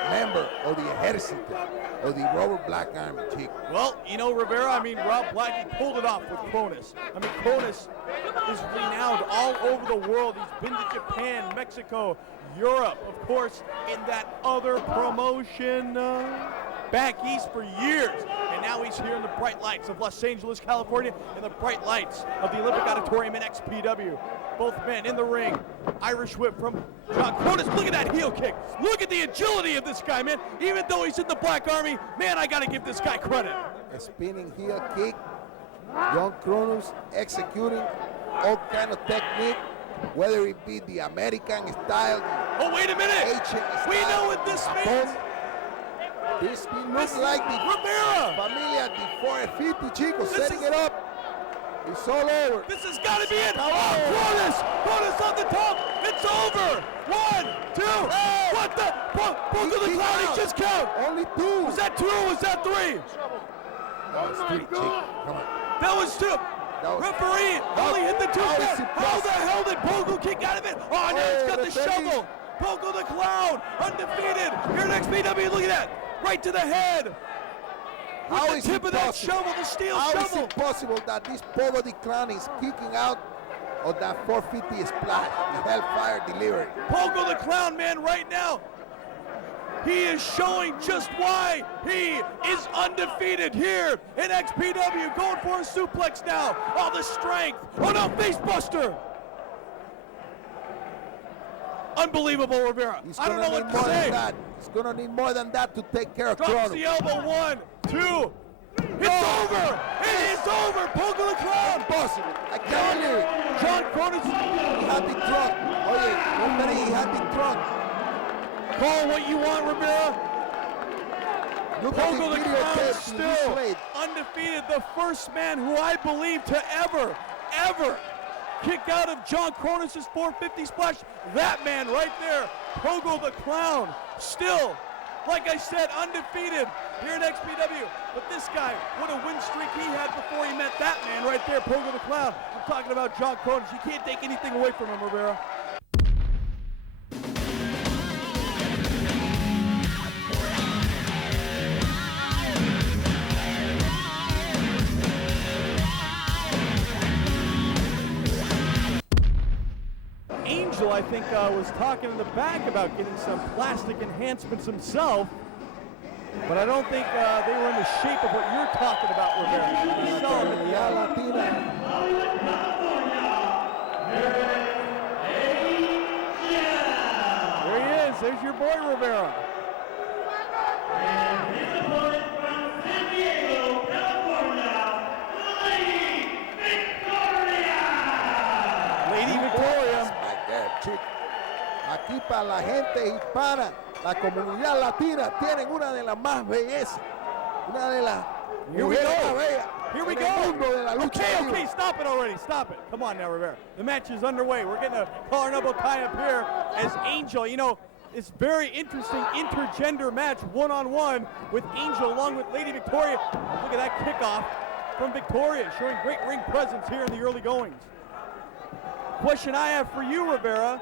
member of the Ejército, of the Robert Black Army, Chico. Well, you know, Rivera, I mean, Rob Black, he pulled it off with Cronus. I mean, Cronus is renowned all over the world. He's been to Japan, Mexico, Europe, of course, in that other promotion back east for years. And now he's here in the bright lights of Los Angeles, California, in the bright lights of the Olympic Auditorium in XPW. Both men in the ring. Irish whip from John Cronus. Look at that heel kick. Look at the agility of this guy, man. Even though he's in the Black Army, man, I got to give this guy credit. A spinning heel kick. John Cronus executing all kind of technique, whether it be the American style. Oh, wait a minute. We know what this means. This looks like the Rivera. Familia de 450, Chico, setting it up. It's all over. This has got to be it. Oh, Cronus on the top. It's over. 1, 2. Hey. What the? Pogo the Clown, he just count. Only 2. Was that 2 or was that 3? That was 3, Chico. Come on. That was 2. Referee only hit the 2 count. How the hell did Pogo kick out of it? Oh, now he's got the shovel. Pogo the Clown, undefeated. Here at XPW, look at that. Right to the head. How the is tip it of that possible? shovel, the steel How shovel. is it possible that this Pogo the Clown is kicking out of that 450 splash, the Hellfire delivery? Pogo the Clown, man, right now, he is showing just why he is undefeated here in XPW. Going for a suplex now. All the strength. Oh no, face buster. Unbelievable, Rivera. I don't know what to say. He's gonna need more than that to take care of Drops Cronus. the elbow, 1, 2. It's over. It is over. Pogo the Clown. Impossible. I can't believe it. John Cronus. He had been drunk. Oh yeah, remember he had been drunk. Call what you want, Rivera. Look at Pogo the the Clown videotape. still undefeated. The first man who I believe to ever kick out of John Cronus' 450 splash. That man right there, Pogo the Clown, still, like I said, undefeated here at XPW. But this guy, what a win streak he had before he met that man right there, Pogo the Clown. I'm talking about John Cronus. You can't take anything away from him, Rivera. Angel, I think, was talking in the back about getting some plastic enhancements himself. But I don't think they were in the shape of what you're talking about, Rivera. You saw them at the Comunidad end. latina. There he is. There's your boy, Rivera. And his opponent from San Diego, California, Lady Victoria! Lady Victoria. Right there, chico. Aquí para la gente hispana, la comunidad latina, tienen una de las más bellezas, una de las Here we mujeres go. más bellas Here we en el go. mundo de la lucha Okay, libre. stop it already. Stop it. Come on now, Rivera. The match is underway. We're getting a collar and elbow tie up here as Angel, you know, it's very interesting intergender match, one-on-one with Angel along with Lady Victoria. And look at that kickoff from Victoria, showing great ring presence here in the early goings. Question I have for you, Rivera,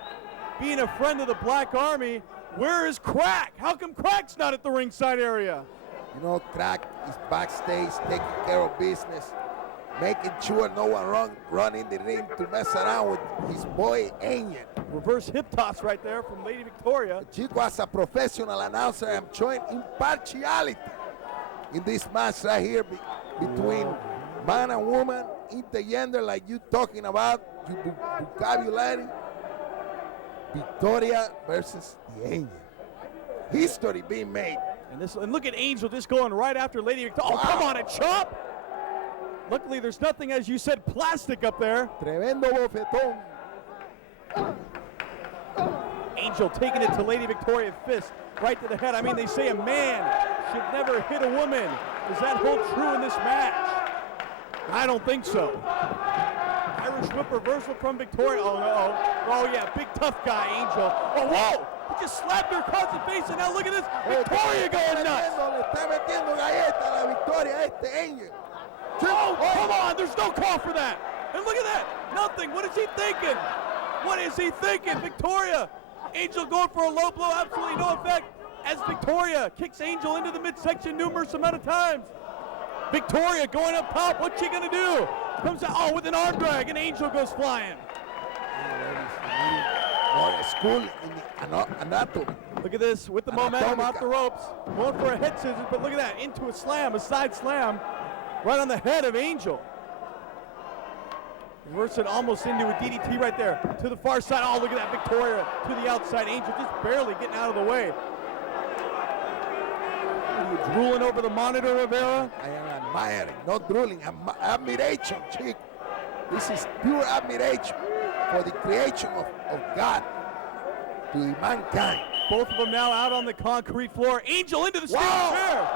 being a friend of the Black Army, where is Crack? How come Crack's not at the ringside area? You know, Crack is backstage taking care of business, making sure no one run in the ring to mess around with his boy Angel. Reverse hip toss right there from Lady Victoria. Chico, as a professional announcer, I'm showing impartiality in this match right here between man and woman, intergender, like you talking about, your vocabulary. Victoria versus the Angel. History being made. And look at Angel just going right after Lady Victoria. Oh, Wow. come on, a chop! Luckily, there's nothing, as you said, plastic up there. Tremendo bofetón. Angel taking it to Lady Victoria, fist right to the head. I mean, they say a man should never hit a woman. Does that hold true in this match? I don't think so. Irish whip reversal from Victoria. Oh, no. Oh, yeah, big tough guy, Angel. Oh, whoa! He just slapped her across the face, and now look at this. Victoria going nuts. Le está metiendo galleta a la Victoria a este Angel. Oh, come on, there's no call for that. And look at that, nothing. What is he thinking? What is he thinking? Victoria, Angel going for a low blow, absolutely no effect. As Victoria kicks Angel into the midsection numerous amount of times. Victoria going up top, what's she gonna do? Comes out, oh, with an arm drag, and Angel goes flying. More school in the anatomy. Look at this, with the momentum off the ropes. Going for a head scissors, but look at that, into a slam, a side slam, right on the head of Angel. Reverse it almost into a DDT right there. To the far side, oh, look at that, Victoria to the outside. Angel just barely getting out of the way. Are you drooling over the monitor, Rivera? I am admiring, not drooling, admiration, chico. This is pure admiration for the creation of God to the mankind. Both of them now out on the concrete floor. Angel into the steel chair.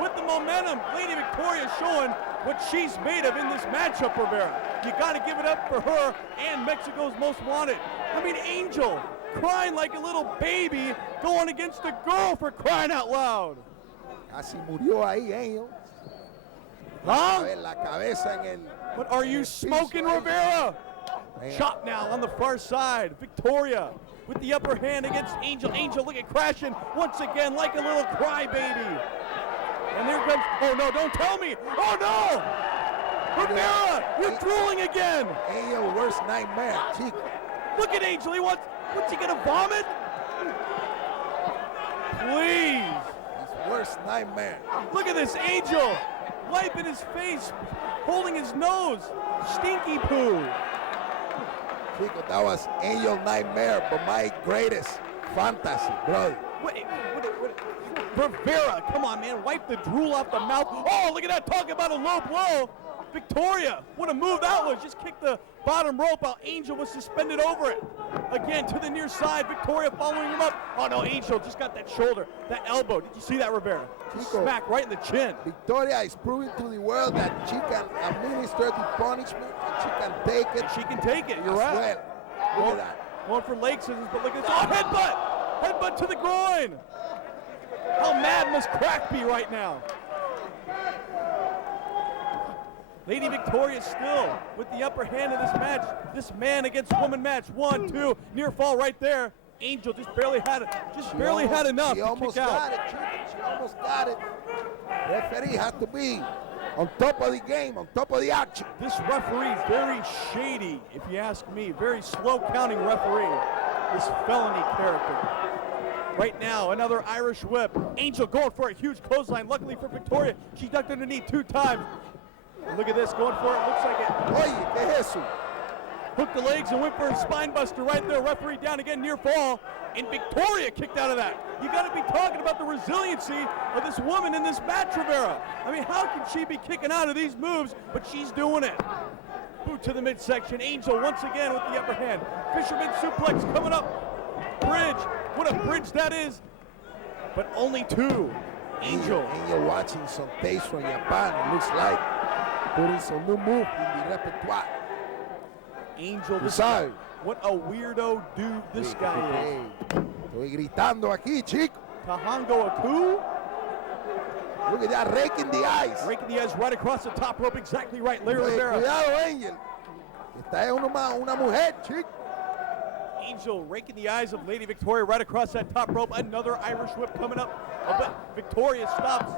With the momentum, Lady Victoria showing what she's made of in this matchup, Rivera. You got to give it up for her and Mexico's Most Wanted. I mean, Angel crying like a little baby going against a girl, for crying out loud. Casi murió ahí, Angel. Huh? A ver, la cabeza en el. But are you smoking, Rivera? Chop now on the far side. Victoria with the upper hand against Angel. Angel, look at crashing once again like a little crybaby. And there comes, oh no, don't tell me. Oh no! Rivera, you're drooling again. Angel, worst nightmare, chico. Look at Angel, what's he gonna vomit? Please. His worst nightmare. Look at this, Angel, wiping his face, holding his nose, stinky poo. Chico, that was Angel nightmare, but my greatest fantasy, brother. Wait. Rivera, come on, man, wipe the drool off the mouth. Oh, look at that, talking about a low blow. Victoria, what a move that was. Just kicked the bottom rope while Angel was suspended over it. Again, to the near side, Victoria following him up. Oh no, Angel just got that shoulder, that elbow. Did you see that, Rivera? Just Chico, smack right in the chin. Victoria is proving to the world that she can administer the punishment and she can take it. She can take it, you're as right. well. Look at that. Going for leg scissors, but look at this. Oh, headbutt! Headbutt to the groin! How mad must Crack be right now? Lady Victoria still with the upper hand in this match. This man against woman match. 1, 2, near fall right there. Angel just barely had it. Had enough She to almost kick out. got it, Chico. She almost got it. Referee has to be on top of the game, on top of the action. This referee is very shady, if you ask me. Very slow counting referee. This felony character. Right now, another Irish whip. Angel going for a huge clothesline. Luckily for Victoria, she ducked underneath 2 times. And look at this, going for it. Looks like it. Oye, ¿qué es eso? Hooked the legs and went for a spine buster right there. Referee down again, near fall. And Victoria kicked out of that. You got to be talking about the resiliency of this woman in this match, Rivera. I mean, how can she be kicking out of these moves, but she's doing it. Boot to the midsection. Angel once again with the upper hand. Fisherman suplex coming up. Bridge. What a bridge that is. But only 2. Angel. Angel watching some tapes from Japan, it looks like. Putting some new move in the repertoire. Angel, Tú sabes. what a weirdo dude this guy is. Estoy gritando aquí, chico. Tahango Aku, Look at that, raking the eyes. raking the eyes right across the top rope, exactly right. Larry Rivera. Cuidado, Angel. Esta es una mujer, chico. Angel raking the eyes of Lady Victoria right across that top rope. Another Irish whip coming up. But Victoria stops.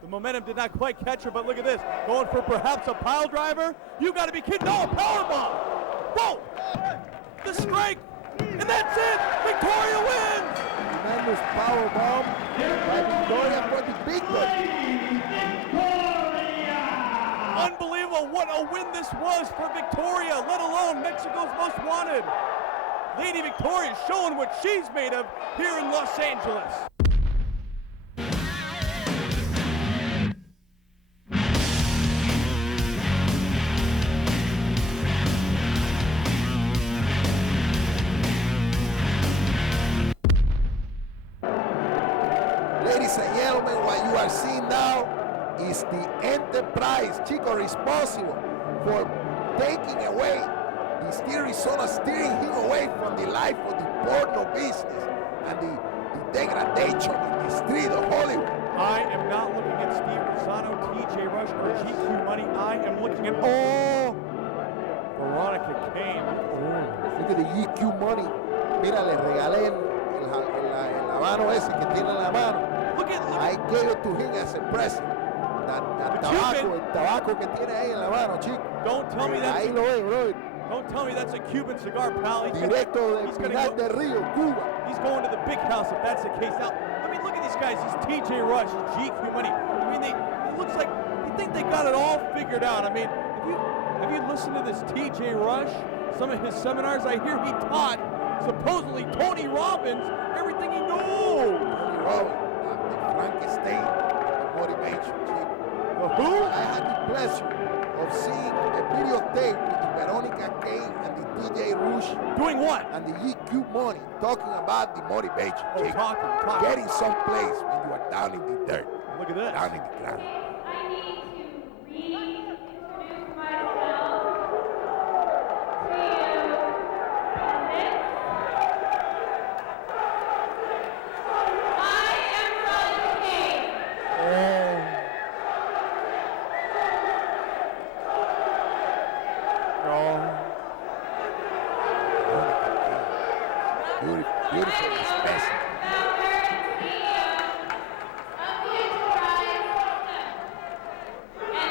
The momentum did not quite catch her, but look at this. Going for perhaps a pile driver. You got to be kidding. No, a power bomb. Whoa! The strike. And that's it. Victoria wins. Tremendous power bomb by Victoria for the victory. Unbelievable. What a win this was for Victoria, let alone Mexico's most wanted. Lady Victoria showing what she's made of here in Los Angeles. Ladies and gentlemen, what you are seeing now is the enterprise, chico, responsible for taking away the Arizona, steering him away from the life of the porno business and the degradation in the street of Hollywood. I am not looking at Steve Rosano, TJ Rush, or GQ Money. I am looking at, Veronica Kane. Look at the GQ money. Mira, le regalé el habano ese que tiene en la mano. I gave it to him as a present. That tabaco, el tabaco que tiene ahí en la mano, chico. Don't tell me that's Ahí lo ve, bro. Don't tell me that's a Cuban cigar, pal. Directo del Pinar del Río, Cuba. He's going to the big house if that's the case. Now, I mean, look at these guys. He's TJ Rush, GQ Money. I mean, it looks like they think they got it all figured out. I mean, have you listened to this TJ Rush? Some of his seminars, I hear he taught supposedly Tony Robbins everything he knows. Tony Robbins, the Frankenstein of motivation, chico. Who? I had the pleasure of seeing a videotape with the Veronica Kane and the TJ Rush Doing what? and the GQ Money talking about the motivation, Oh, chico. talking. Getting someplace when you are down in the dirt, Look at this. down in the ground. I need to reintroduce myself to you. I am Veronica Kane. Beautiful, special. Founder and CEO of the Enterprise System. And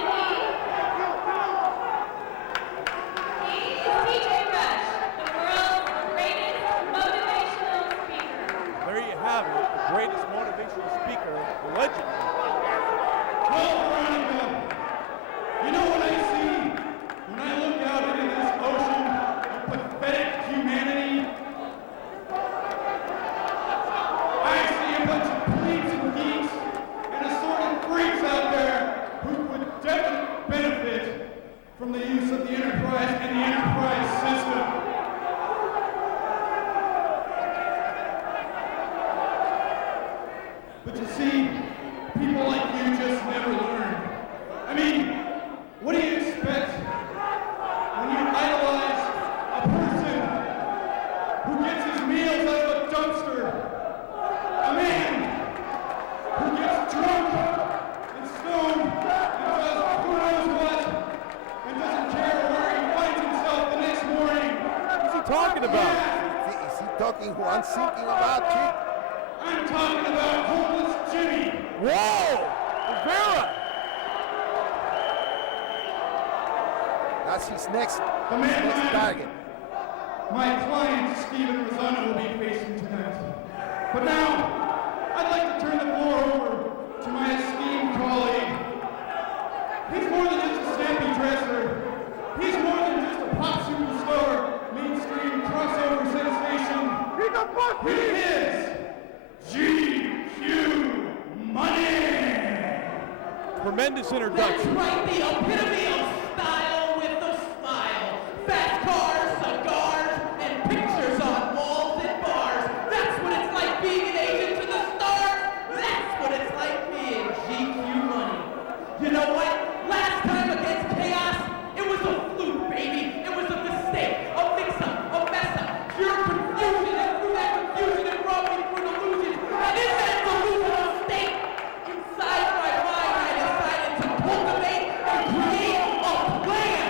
he is TJ Rush, the world's greatest motivational speaker. There you have it. The greatest motivational speaker, the legend. Well, Veronica, you know what I see when I look out into this ocean of pathetic humanity? I see a bunch of plebes and geeks and assorted freaks out there who would definitely benefit from the use of the Enterprise and the Enterprise system. But you see, people like you just never learn. I mean, what do you expect when you idolize a person who gets his meals out of a dumpster? A man who gets drunk and stoned and does who knows what and doesn't care where he finds himself the next morning. What's he talking about? Is he talking who I'm thinking about, chico? I'm talking about homeless Jimmy. Whoa! Rivera! That's his next The man target. my client, Steven Rosano, will be facing tonight. But now, I'd like to turn the floor over to my esteemed colleague. He's more than just a snappy dresser. He's more than just a pop superstar, mainstream crossover sensation. He is GQ Money! Tremendous introduction. Right, the epitome of style with a smile. Fast cars, cigars, and pictures on walls and bars. That's what it's like being an agent to the stars. That's what it's like being GQ Money. You know what? Last time against Chaos, it was a fluke, baby. It was a mistake, a mix-up, a mess-up, pure confusion. And through that confusion, it brought me through an illusion. And in that delusional state, inside my mind, I decided to cultivate and create a plan.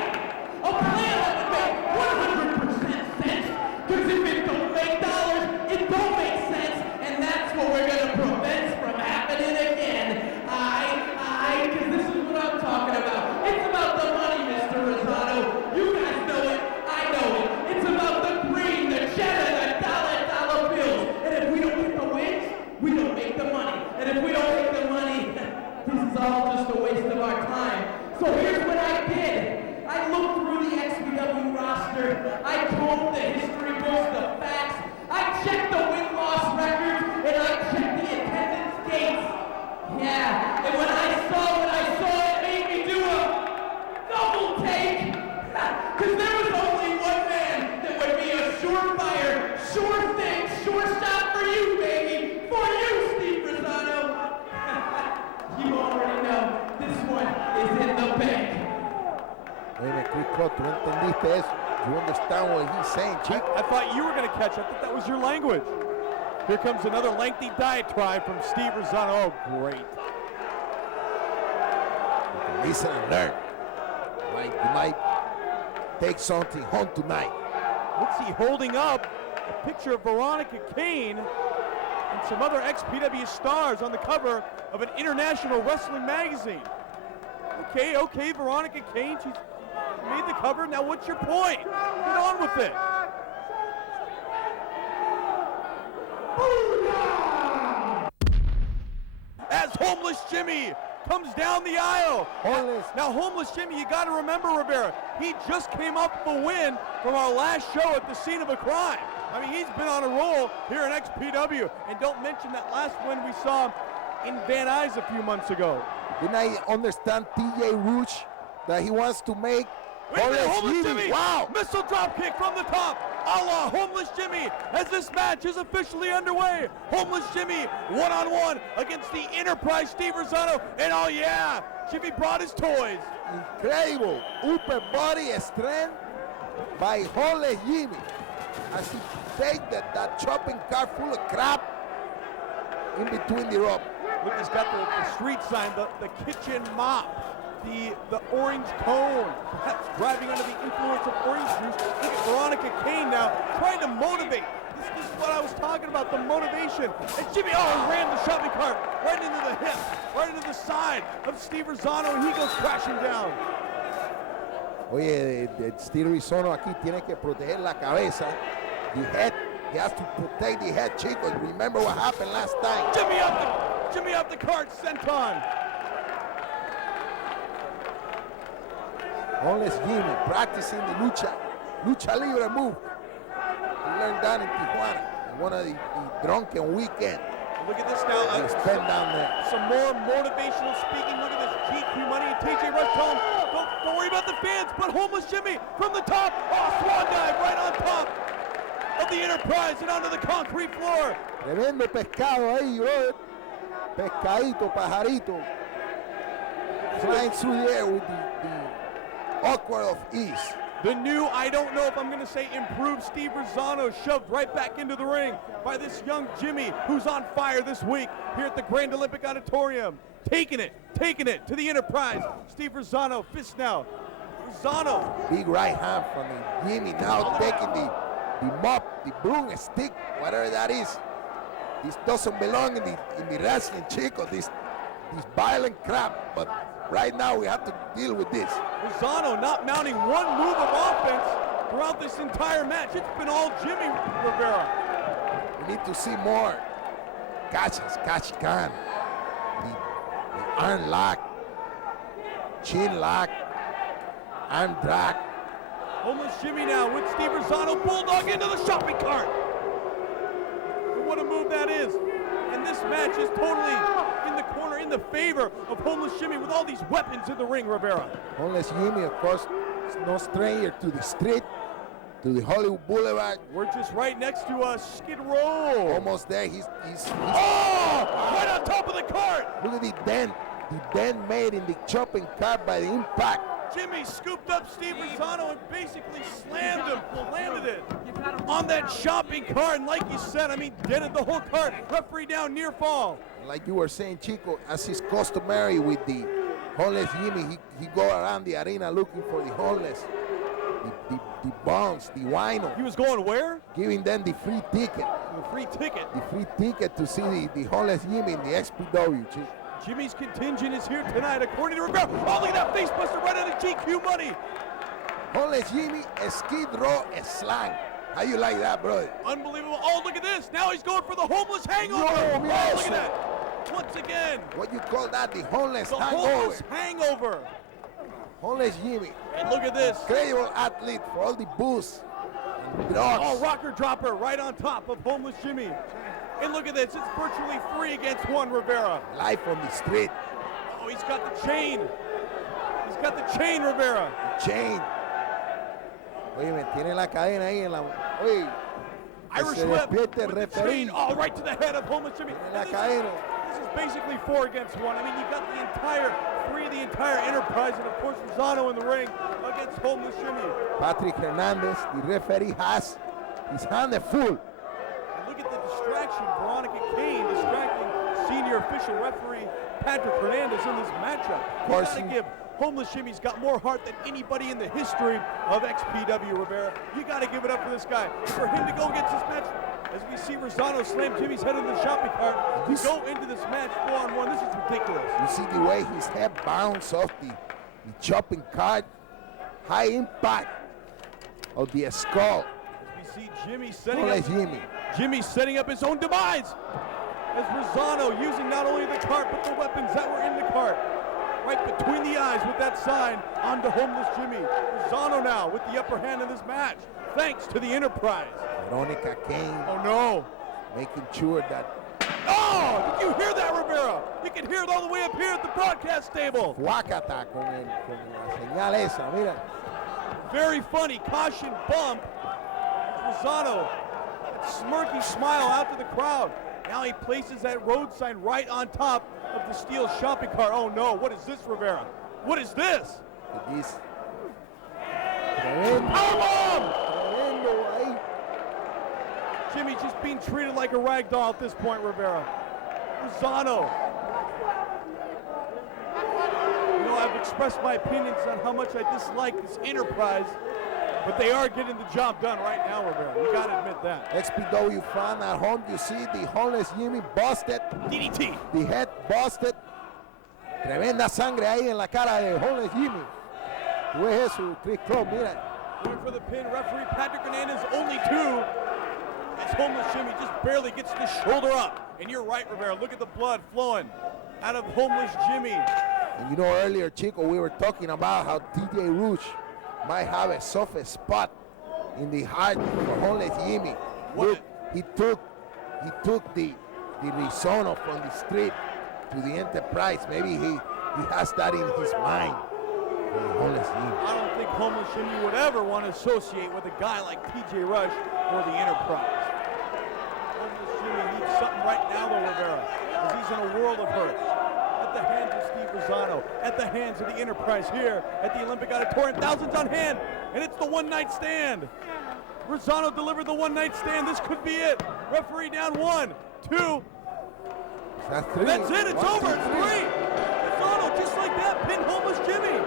A plan that would make 100% sense. Because if it don't make dollars, it don't make sense. And that's what we're going to prevent from happening again. Because this is what I'm talking about. It's about the money, Mr. Rosado. You guys know it. I know it. It's about the green, the cheddar, the dollar bills. And if we don't get the wins, we don't make the money. And if we don't make the money, this is all just a waste of our time. So here's what I did. I looked through the XPW roster. I combed the history books, the facts. I checked the win-loss records, and I checked the attendance gates. Yeah, and when I saw it made me do a double take. Because there was only one man that would be a surefire, sure thing, sure shot for you, baby. For you, Steve Rosado. You already know, this one is in the bank. Oye, Chris Cross, ¿tú no entendiste eso? You understand what he's saying, chico? I thought you were going to catch. I thought that was your language. Here comes another lengthy diatribe from Steve Rosado. Oh, great. Listen and learn. You might take something home tonight. What's he holding up? A picture of Veronica Kane and some other ex-PW stars on the cover of an international wrestling magazine. Okay, Veronica Kane, she's made the cover. Now what's your point? Get on with it. As Homeless Jimmy comes down the aisle. Homeless. Now, Homeless Jimmy, you got to remember, Rivera, he just came up with a win from our last show at the scene of a crime. I mean, he's been on a roll here in XPW. And don't mention that last win we saw him in Van Nuys a few months ago. Didn't I understand TJ Rouge that he wants to make Wait a minute, Homeless Jimmy? Jimmy! Wow! Missile drop kick from the top, a la Homeless Jimmy, as this match is officially underway. Homeless Jimmy, one-on-one against the Enterprise Steve Rosado, and oh yeah, Jimmy brought his toys. Incredible upper body strength by Homeless Jimmy as he takes that chopping cart full of crap in between the rope. Look, he's got the street sign, the kitchen mop, the orange cone, perhaps driving under the influence of orange juice. Look at Veronica Kane now, trying to motivate. This is what I was talking about, the motivation. And Jimmy, he ran the shopping cart right into the hip, right into the side of Steve Rosado, and he goes crashing down. Oye, Steve Rosado aquí tiene que proteger la cabeza, the head. He has to protect the head, chicos. Remember what happened last time. Jimmy up the cart, senton. Homeless Jimmy practicing the lucha libre move. He learned that in Tijuana, in one of the drunken weekend. Look at this now. He spent down there. Some more motivational speaking. Look at this GQ Money and TJ Rush telling him, don't worry about the fans, but Homeless Jimmy from the top. Swan dive right on top of the Enterprise and onto the concrete floor. Tremendo pescado ahí, brother. Pescadito, pajarito. Flying through the air with the awkward of ease. The new, I don't know if I'm going to say improved Steve Rosado, shoved right back into the ring by this young Jimmy who's on fire this week here at the Grand Olympic Auditorium. Taking it to the Enterprise. Steve Rosado, fist now. Rosado. Big right hand from the Jimmy now taking the mop, the broomstick, whatever that is. This doesn't belong in the wrestling, chico. This violent crap. But right now we have to deal with this. Rosado not mounting one move of offense throughout this entire match. It's been all Jimmy Rivera. We need to see more catch can. The arm lock, chin lock, arm drag. Homeless Jimmy now with Steve Rosano. Bulldog into the shopping cart. And what a move that is. And this match is totally in the corner, in the favor of Homeless Jimmy with all these weapons in the ring, Rivera. Homeless Jimmy, of course, is no stranger to the street, to the Hollywood Boulevard. We're just right next to Skid Row. Almost there. He's Oh! Right on top of the cart! look at the dent made in the chopping cart by the impact. Jimmy scooped up Steve Rosano and basically slammed him, landed it on that shopping cart. And like you said, I mean, dented the whole cart. Referee down, near fall. Like you were saying, Chico, as is customary with the Homeless Jimmy, he go around the arena looking for the homeless, the bums, the wino, He was going where? giving them the free ticket. The free ticket. The free ticket to see the Homeless Jimmy in the XPW, Chico. Jimmy's contingent is here tonight, according to Rivera. Oh, look at that face buster right on the GQ money. Homeless Jimmy, Skid Row, slang. How you like that, brother? Unbelievable. Oh, look at this. Now he's going for the homeless hangover. No, Oh, look yes. at that. Once again, What you call that? The homeless the hangover. homeless hangover. Homeless Jimmy, And look at this. incredible athlete for all the booze and drugs. Oh, rocker dropper right on top of homeless Jimmy. And look at this. It's virtually 3 against 1, Rivera. Life on the street, Oh, he's got the chain. He's got the chain, Rivera. chain. Oye, me tiene la cadena ahí en la. Oye, que Irish se whip with despierte el the referee. chain. Oh, right to the head of homeless Jimmy. Tiene la And cadena. this is basically 4 against 1. I mean, you got the entire 3 of the entire enterprise, and of course Rosano in the ring against homeless Jimmy. Patrick Hernandez, the referee, has his hand full. And look at the distraction. Veronica Kane distracting senior official referee Patrick Hernandez in this matchup. You course gotta he- give homeless Jimmy's got more heart than anybody in the history of XPW, Rivera. You gotta give it up for this guy. For him to go against this match, as we see Rosano slam Jimmy's head into the shopping cart, to This- go into this match 4-on-1, this is ridiculous. You see the way his head bounced off the chopping cart. High impact of the skull. We see Jimmy setting Homeless up, Jimmy. Jimmy setting up his own demise. As Rosano using not only the cart, but the weapons that were in the cart. Right between the eyes with that sign onto homeless Jimmy. Rosano now with the upper hand in this match, thanks to the Enterprise. Veronica Kane Oh no. making sure that Oh, did you hear that, Rivera? You can hear it all the way up here at the broadcast table. Huacata con la señal esa, mira. Very funny, caution bump. Rosano, that smirky smile out to the crowd. Now he places that road sign right on top of the steel shopping cart. Oh no, what is this, Rivera? What is this? This tremendo, Powerbomb! tremendo ahí. Jimmy just being treated like a rag doll at this point, Rivera. Rosano. You know, I've expressed my opinions on how much I dislike this Enterprise, but they are getting the job done right now, Rivera. You gotta admit that. XPW fan at home, you see the homeless Jimmy busted, DDT. the head busted. Tremenda sangre ahí en la cara de homeless Jimmy. ¿Tú ves eso, Chris Crow? Mira. Going for the pin, referee Patrick Hernandez, only 2. As homeless Jimmy just barely gets the shoulder up. And you're right, Rivera. Look at the blood flowing out of homeless Jimmy. And you know, earlier, Chico, we were talking about how TJ Rouge might have a soft spot in the heart for homeless Jimmy. What- Look, he took the Rizono from the street to the Enterprise. Maybe he has that in his mind. For the homeless Jimmy. I don't think homeless Jimmy would ever want to associate with a guy like TJ Rush or the Enterprise. Homeless Jimmy needs something right now, though, Rivera, as he's in a world of hurt. At the hands of Steve Rosano, at the hands of the Enterprise here at the Olympic Auditorium. Thousands on hand, and it's the one-night stand. Rosano delivered the one-night stand. This could be it. Referee down 1, 2. That's three. That's it. It's 1, 2, over. It's 3. Rosano, just like that, pin homeless Jimmy.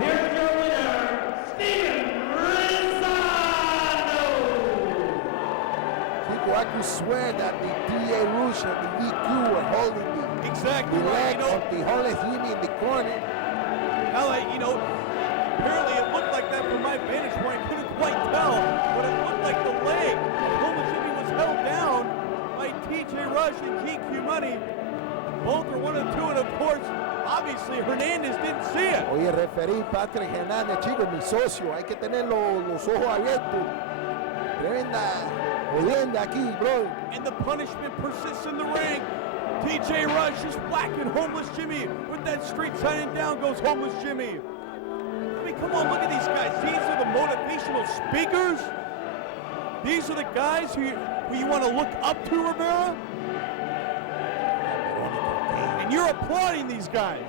Here's your winner, Steven Rizzo! Chico, I could swear that the TJ Rouge and the DQ were holding Exactly the right. leg You know, of the homeless Jimmy in the corner. Apparently it looked like that from my vantage point. Couldn't quite tell, but it looked like the leg of homeless Jimmy was held down by TJ Rush and GQ Money. Both are 1-2, and of course, obviously Hernandez didn't see it. Oye, referí Patrick Hernández, chicos, mi socio. Hay que tener los ojos abiertos. Tremenda jodienda aquí, bro. And the punishment persists in the ring. TJ Rush is whacking Homeless Jimmy with that street sign, and down goes Homeless Jimmy. I mean, come on, look at these guys. These are the motivational speakers. These are the guys who you want to look up to, Rivera. And you're applauding these guys.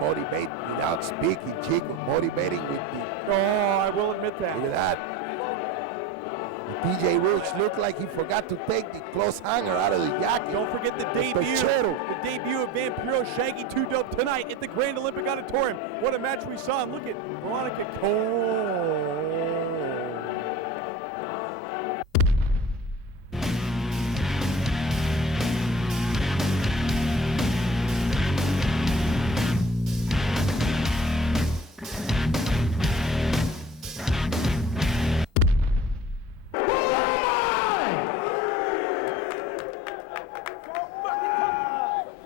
Motivate without speaking, Chico. Motivating with the. Oh, I will admit that. Look at that. DJ Roots looked like he forgot to take the clothes hanger out of the jacket. Don't forget the The debut. Pechero. The debut of Vampiro Shaggy 2 Dope tonight at the Grand Olympic Auditorium. What a match we saw. And look at Veronica Cole.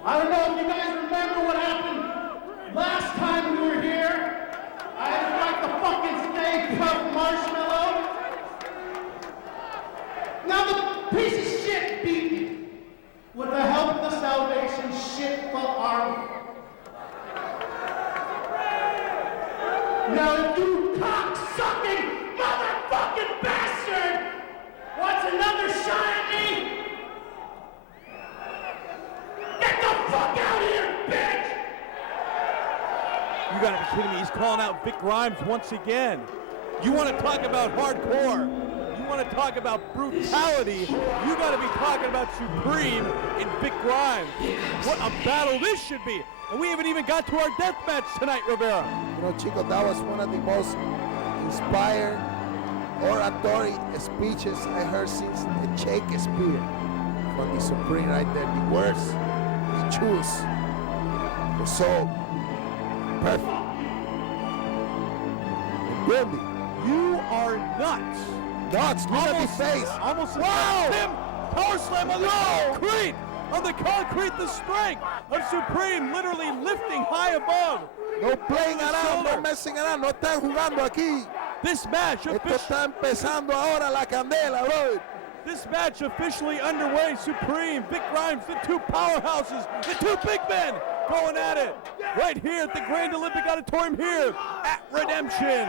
I don't know if you guys remember what happened last time we were here. I had like the fucking Stay Puft Marshmallow. Now the piece of shit beat me with the help of the Salvation Shitfuck Army. Now if you cock-sucking motherfucking bastard wants another shot at me, get the fuck out of here, bitch! You gotta be kidding me. He's calling out Vic Grimes once again. You want to talk about hardcore. You want to talk about brutality. You gotta be talking about Supreme and Vic Grimes. What a battle this should be. And we haven't even got to our death match tonight, Rivera. You know, Chico, that was one of the most inspired oratory speeches I heard since the Shakespeare. From the Supreme right there, the words he chose were so perfect. And Billy, You are nuts. nuts, look at his face. Almost Wow! him. Power slam on the concrete. On the concrete, the strength of Supreme literally lifting high above. No playing around, no Shoulder. messing around, no están jugando aquí. This match Esto officially. está empezando ahora la candela, bro. This match officially underway. Supreme, Vic Grimes, the two powerhouses, the two big men going at it. Right here at the Grand Olympic Auditorium here at Redemption.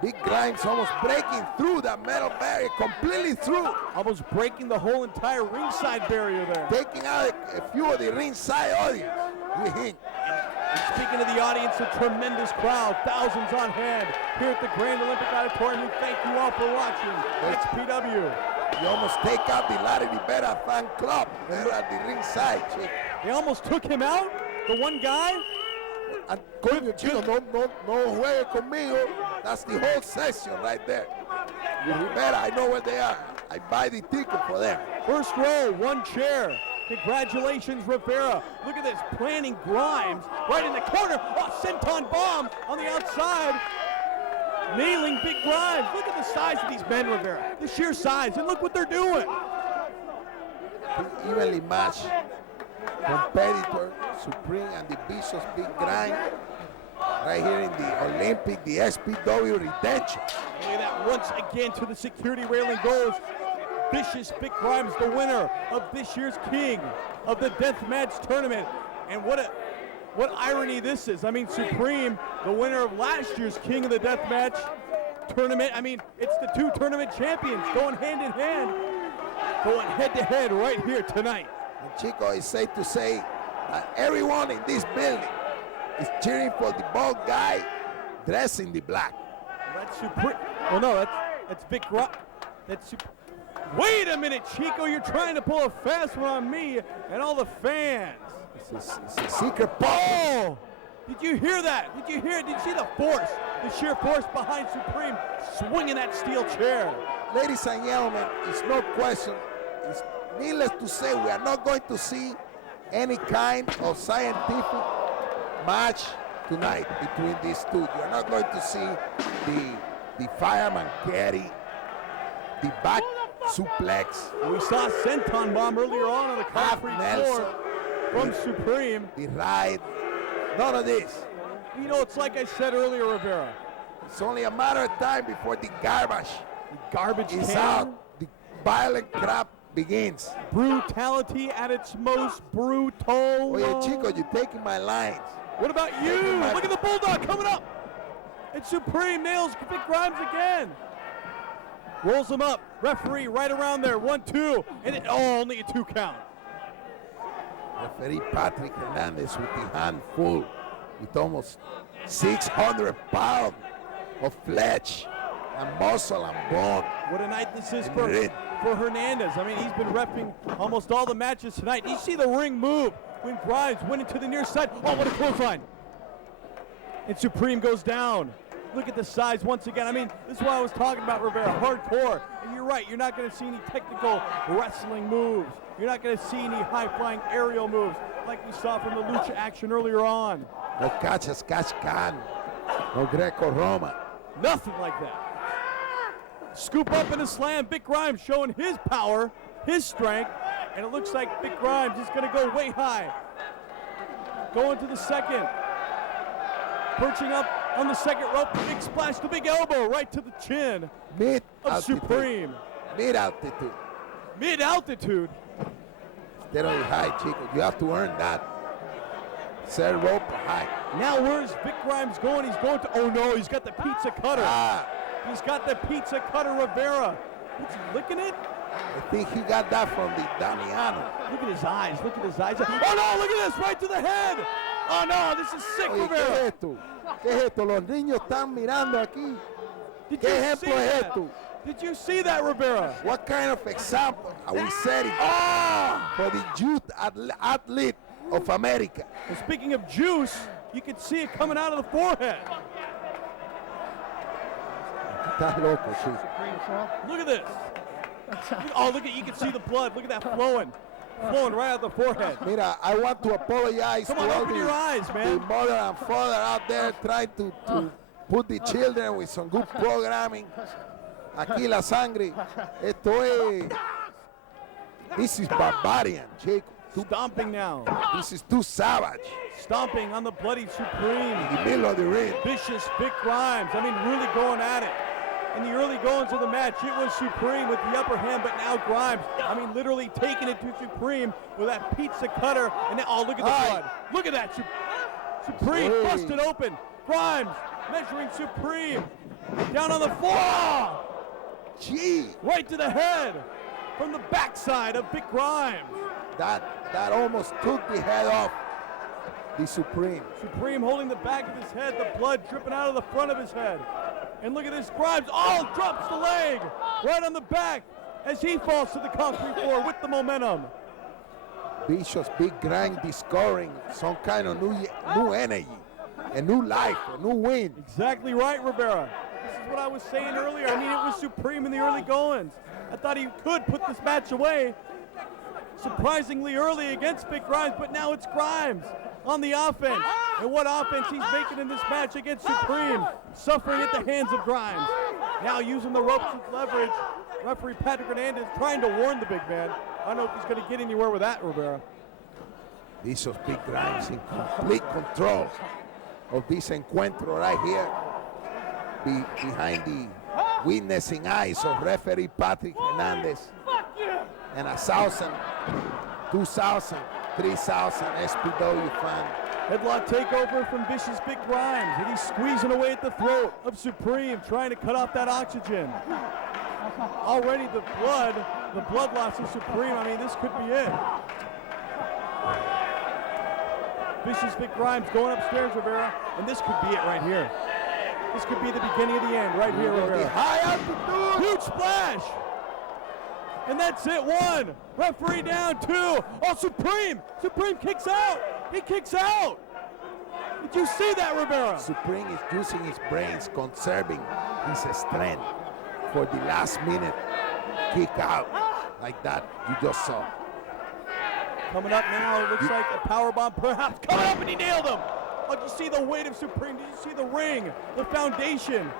Big Grimes almost breaking through that metal barrier, completely through, Almost breaking the whole entire ringside barrier there. taking out a few of the ringside audience with him. And speaking of the audience, a tremendous crowd, thousands on hand here at the Grand Olympic Auditorium. We thank you all for watching. XPW. You almost take out the Larry Rivera fan club there at the ringside, chick. They almost took him out. The one guy. And coño, chico, no juegue conmigo. That's the whole session right there. Rivera, I know where they are. I buy the ticket for them. First row, one chair. Congratulations, Rivera. Look at this, planting Grimes right in the corner. Oh, senton bomb on the outside. Nailing Big Grimes. Look at the size of these men, Rivera. The sheer size, and look what they're doing. Evenly matched competitor, Supreme and the Vicious Big Grind. Right here in the Olympic, the SPW Redemption. Look at that, once again to the security railing goes Vicious Big Grimes, the winner of this year's King of the Deathmatch Tournament. And what irony this is. I mean, Supreme, the winner of last year's King of the Deathmatch Tournament. I mean, it's the two tournament champions going hand in hand, going head to head right here tonight. And Chico, it's safe to say that everyone in this building is cheering for the bald guy dressed in the black. That's Supreme. Well, no, that's Vic Grimes. That's Supreme. Wait a minute, Chico, you're trying to pull a fast one on me and all the fans. It's a secret ball. Oh! Did you hear that? Did you hear it? Did you see the force, the sheer force behind Supreme swinging that steel chair? Ladies and gentlemen, it's no question. It's needless to say, we are not going to see any kind of scientific match tonight between these two. You're not going to see the fireman carry the back suplex. We saw a senton bomb earlier on the Half concrete Nelson. floor from Supreme. The ride. None of this. You know, it's like I said earlier, Rivera. It's only a matter of time before the garbage Garbage is can. out. The violent crap begins. Brutality at its most brutal. Oye, Chico, you're taking my lines. What about you? Taking my- Look at the Bulldog coming up. And Supreme nails Vic Grimes again. Rolls him up. Referee right around there. 1-2. And only a 2 count. Referee Patrick Hernandez with the hand full with almost 600 pounds of flesh and muscle and bone. What a night this is In for, the ring. for Hernandez. I mean, he's been repping almost all the matches tonight. You see the ring move when Grimes went into the near side. Oh, what a clothesline. And Supreme goes down. Look at the size once again. I mean, this is what I was talking about, Rivera. Hardcore. And you're right, you're not going to see any technical wrestling moves. You're not going to see any high-flying aerial moves like we saw from the Lucha action earlier on. No catch as catch can. No Greco-Roman. Nothing like that. Scoop up and a slam. Vic Grimes showing his power, his strength, and it looks like Vic Grimes is going to go way high. Going to the second. Perching up on the second rope. Big splash, the big elbow right to the chin Mid of altitude. Supreme. Mid altitude. Mid-altitude. Instead of high, Chico. You have to earn that. Set rope high. Now where's Vic Grimes going? He's going to, oh no, he's got the pizza cutter. Ah, He's got the pizza cutter, Rivera. What's he licking it? I think he got that from the Damiano. Look at his eyes, look at his eyes. Oh no, look at this, right to the head. Oh no, this is sick, Oye, ¿qué es Rivera. esto? ¿Qué es esto? Los niños están mirando aquí. Did ¿Qué you ejemplo see es that? esto? Did you see that, Rivera? What kind of example are we setting for the youth athlete of America? And speaking of juice, you can see it coming out of the forehead. Estás loco, Chico. Look at this. Oh, look at, you can see the blood. Look at that flowing. Flowing right out the forehead. Mira, I want to apologize Come to on, all open your eyes, the man. mother and father out there trying to put the children with some good programming. Aquí la sangre. Esto es. This is barbarian, Chico. Stomping now. This is too savage. Stomping on the bloody Supreme. In the middle of the ring. Vicious Vic Grimes. I mean, really going at it. In the early goings of the match, it was Supreme with the upper hand, but now Grimes, I mean, literally taking it to Supreme with that pizza cutter. And now, oh, look at the Aye. blood. Look at that. Supreme Hey. busted open. Grimes measuring Supreme. Down on the floor. Gee, Right to the head from the backside of Vic Grimes. that almost took the head off the Supreme. Supreme holding the back of his head, the blood dripping out of the front of his head. And look at this, Grimes, oh, drops the leg right on the back as he falls to the concrete floor with the momentum. Vicious Big Grind discovering some kind of new energy, a new life, a new wind. Exactly right, Rivera. This is what I was saying earlier. I mean, it was Supreme in the early goings. I thought he could put this match away surprisingly early against Vic Grimes, but now it's Grimes on the offense. And what offense he's making in this match against Supreme, suffering at the hands of Grimes. Now using the ropes as leverage. Referee Patrick Hernandez trying to warn the big man. I don't know if he's going to get anywhere with that, Rivera. Vicious Big Grind in complete control of this encuentro right here. Behind the witnessing eyes of referee Patrick Hernandez. And 1,000, 2,000, 3,000 SPW fans. Headlock takeover from Vicious Big Grimes, and he's squeezing away at the throat of Supreme, trying to cut off that oxygen. Already the blood loss of Supreme, I mean, this could be it. Vicious Big Grimes going upstairs, Rivera, and this could be it right here. This could be the beginning of the end right here, The Rivera. high altitude. Huge splash! And that's it, 1. Referee down, 2. Oh, Supreme! Supreme kicks out! He kicks out! Did you see that, Rivera? Supreme is using his brains, conserving his strength for the last minute kick out like that you just saw. Coming up now, it looks like a powerbomb perhaps coming up, and he nailed him. Oh, did you see the weight of Supreme? Did you see the ring, the foundation?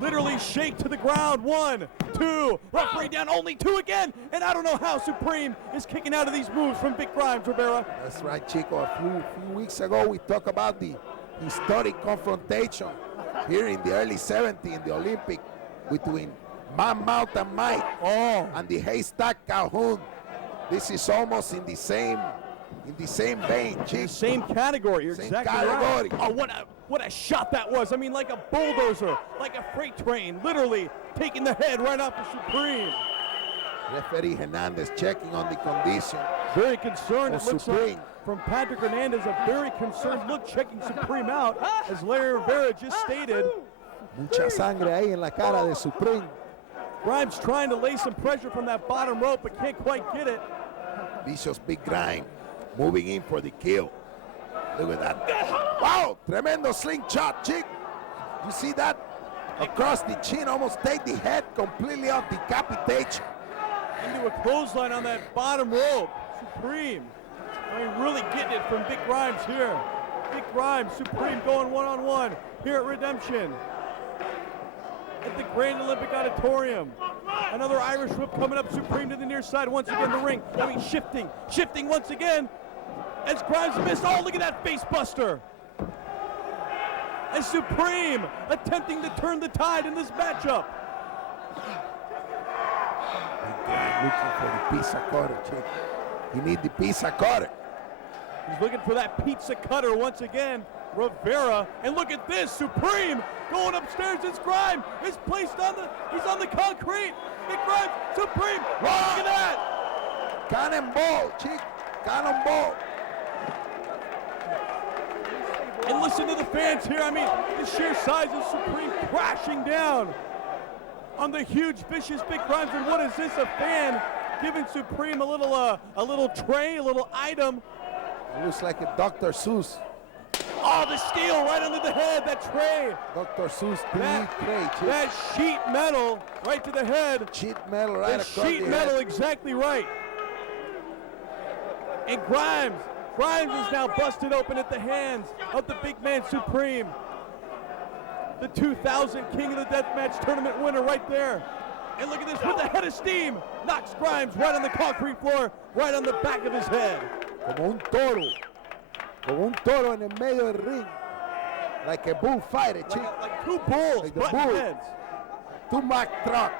literally shake to the ground. 1, 2, referee down, only 2 again. And I don't know how Supreme is kicking out of these moves from Vic Grimes, Rivera. That's right, Chico. A few weeks ago, we talked about the historic confrontation here in the early 70s in the Olympic between Man Mountain Mike and the Haystack Calhoun. This is almost in the same vein, Chico. Same category. You're Same exactly category. right. Oh, what a shot that was. I mean, like a bulldozer, like a freight train, literally taking the head right off the Supreme. Referee Hernandez checking on the condition. Very concerned, of it looks Supreme. like, from Patrick Hernandez, a very concerned look, checking Supreme out, as Larry Rivera just stated. Mucha sangre ahí en la cara de Supreme. Grimes trying to lay some pressure from that bottom rope, but can't quite get it. Vicious Big Grimes moving in for the kill. Look at that. Wow, tremendo slingshot, chick. You see that? Across the chin, almost take the head completely off, decapitation. Into a clothesline on that bottom rope. Supreme. I mean, really getting it from Vic Grimes here. Vic Grimes, Supreme going one-on-one here at Redemption. At the Grand Olympic Auditorium. Another Irish whip coming up, Supreme to the near side once again, the ring. I mean, shifting once again. As Grimes missed, oh, look at that face buster. As Supreme attempting to turn the tide in this matchup. Big Grimes looking for the pizza cutter, chick. You need the pizza cutter. He's looking for that pizza cutter once again. Rivera, and look at this, Supreme going upstairs. It's Grimes. He's on the concrete. Big Grimes, Supreme. Wow, look at that. Cannonball, chick. Cannonball. And listen to the fans here. I mean, the sheer size of Supreme crashing down on the huge, vicious Big Grimes. And what is this? A fan giving Supreme a little tray, a little item. It looks like a Dr. Seuss. Oh, the steel right under the head, that tray. Dr. Seuss That, tray, chick. that sheet metal right to the head. Sheet metal right The across sheet the metal, head. exactly right. And Grimes is now busted open at the hands of the big man Supreme. The 2000 King of the Deathmatch tournament winner right there. And look at this, with the head of steam, knocks Grimes right on the concrete floor, right on the back of his head. Como un toro. Como un toro en el medio del ring. Like a bullfighter, chick. Like two bulls, Like the button bull. heads. Two Mack truck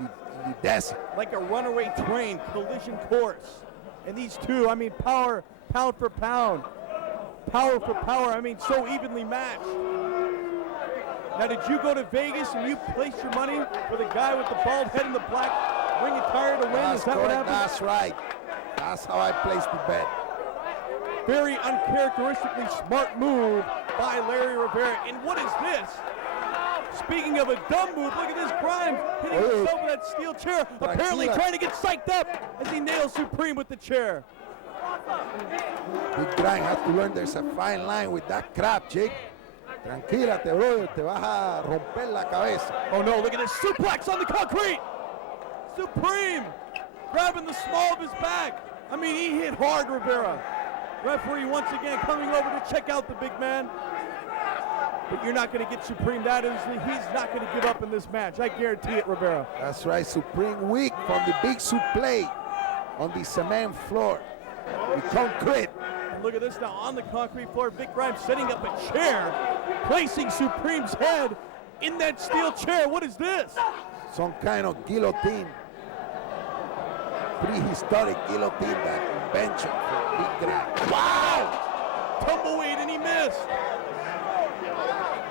in the desert. Like a runaway train, collision course. And these two, I mean, pound for pound. Power for power, I mean, so evenly matched. Now, did you go to Vegas and you placed your money for the guy with the bald head and the black ring attire to win? That's Is that what correct. happened? That's right. That's how I placed the bet. Very uncharacteristically smart move by Larry Rivera. And what is this? Speaking of a dumb move, look at this, Grimes hitting himself with that steel chair. Apparently trying to get psyched up as he nails Supreme with the chair. Big Grimes has to learn there's a fine line with that crap, chick. Tranquilate, brother, te vas a romper la cabeza. Oh no, look at this suplex on the concrete. Supreme grabbing the small of his back. I mean, he hit hard, Rivera. Referee once again coming over to check out the big man. But you're not going to get Supreme that easily. He's not going to give up in this match. I guarantee it, Rivera. That's right, Supreme weak from the big suplex on the cement floor. The concrete. And look at this now on the concrete floor. Vic Grimes setting up a chair, placing Supreme's head in that steel chair. What is this? Some kind of guillotine. Prehistoric guillotine, that invention for Big Grimes. Wow! Tumbleweed, and he missed.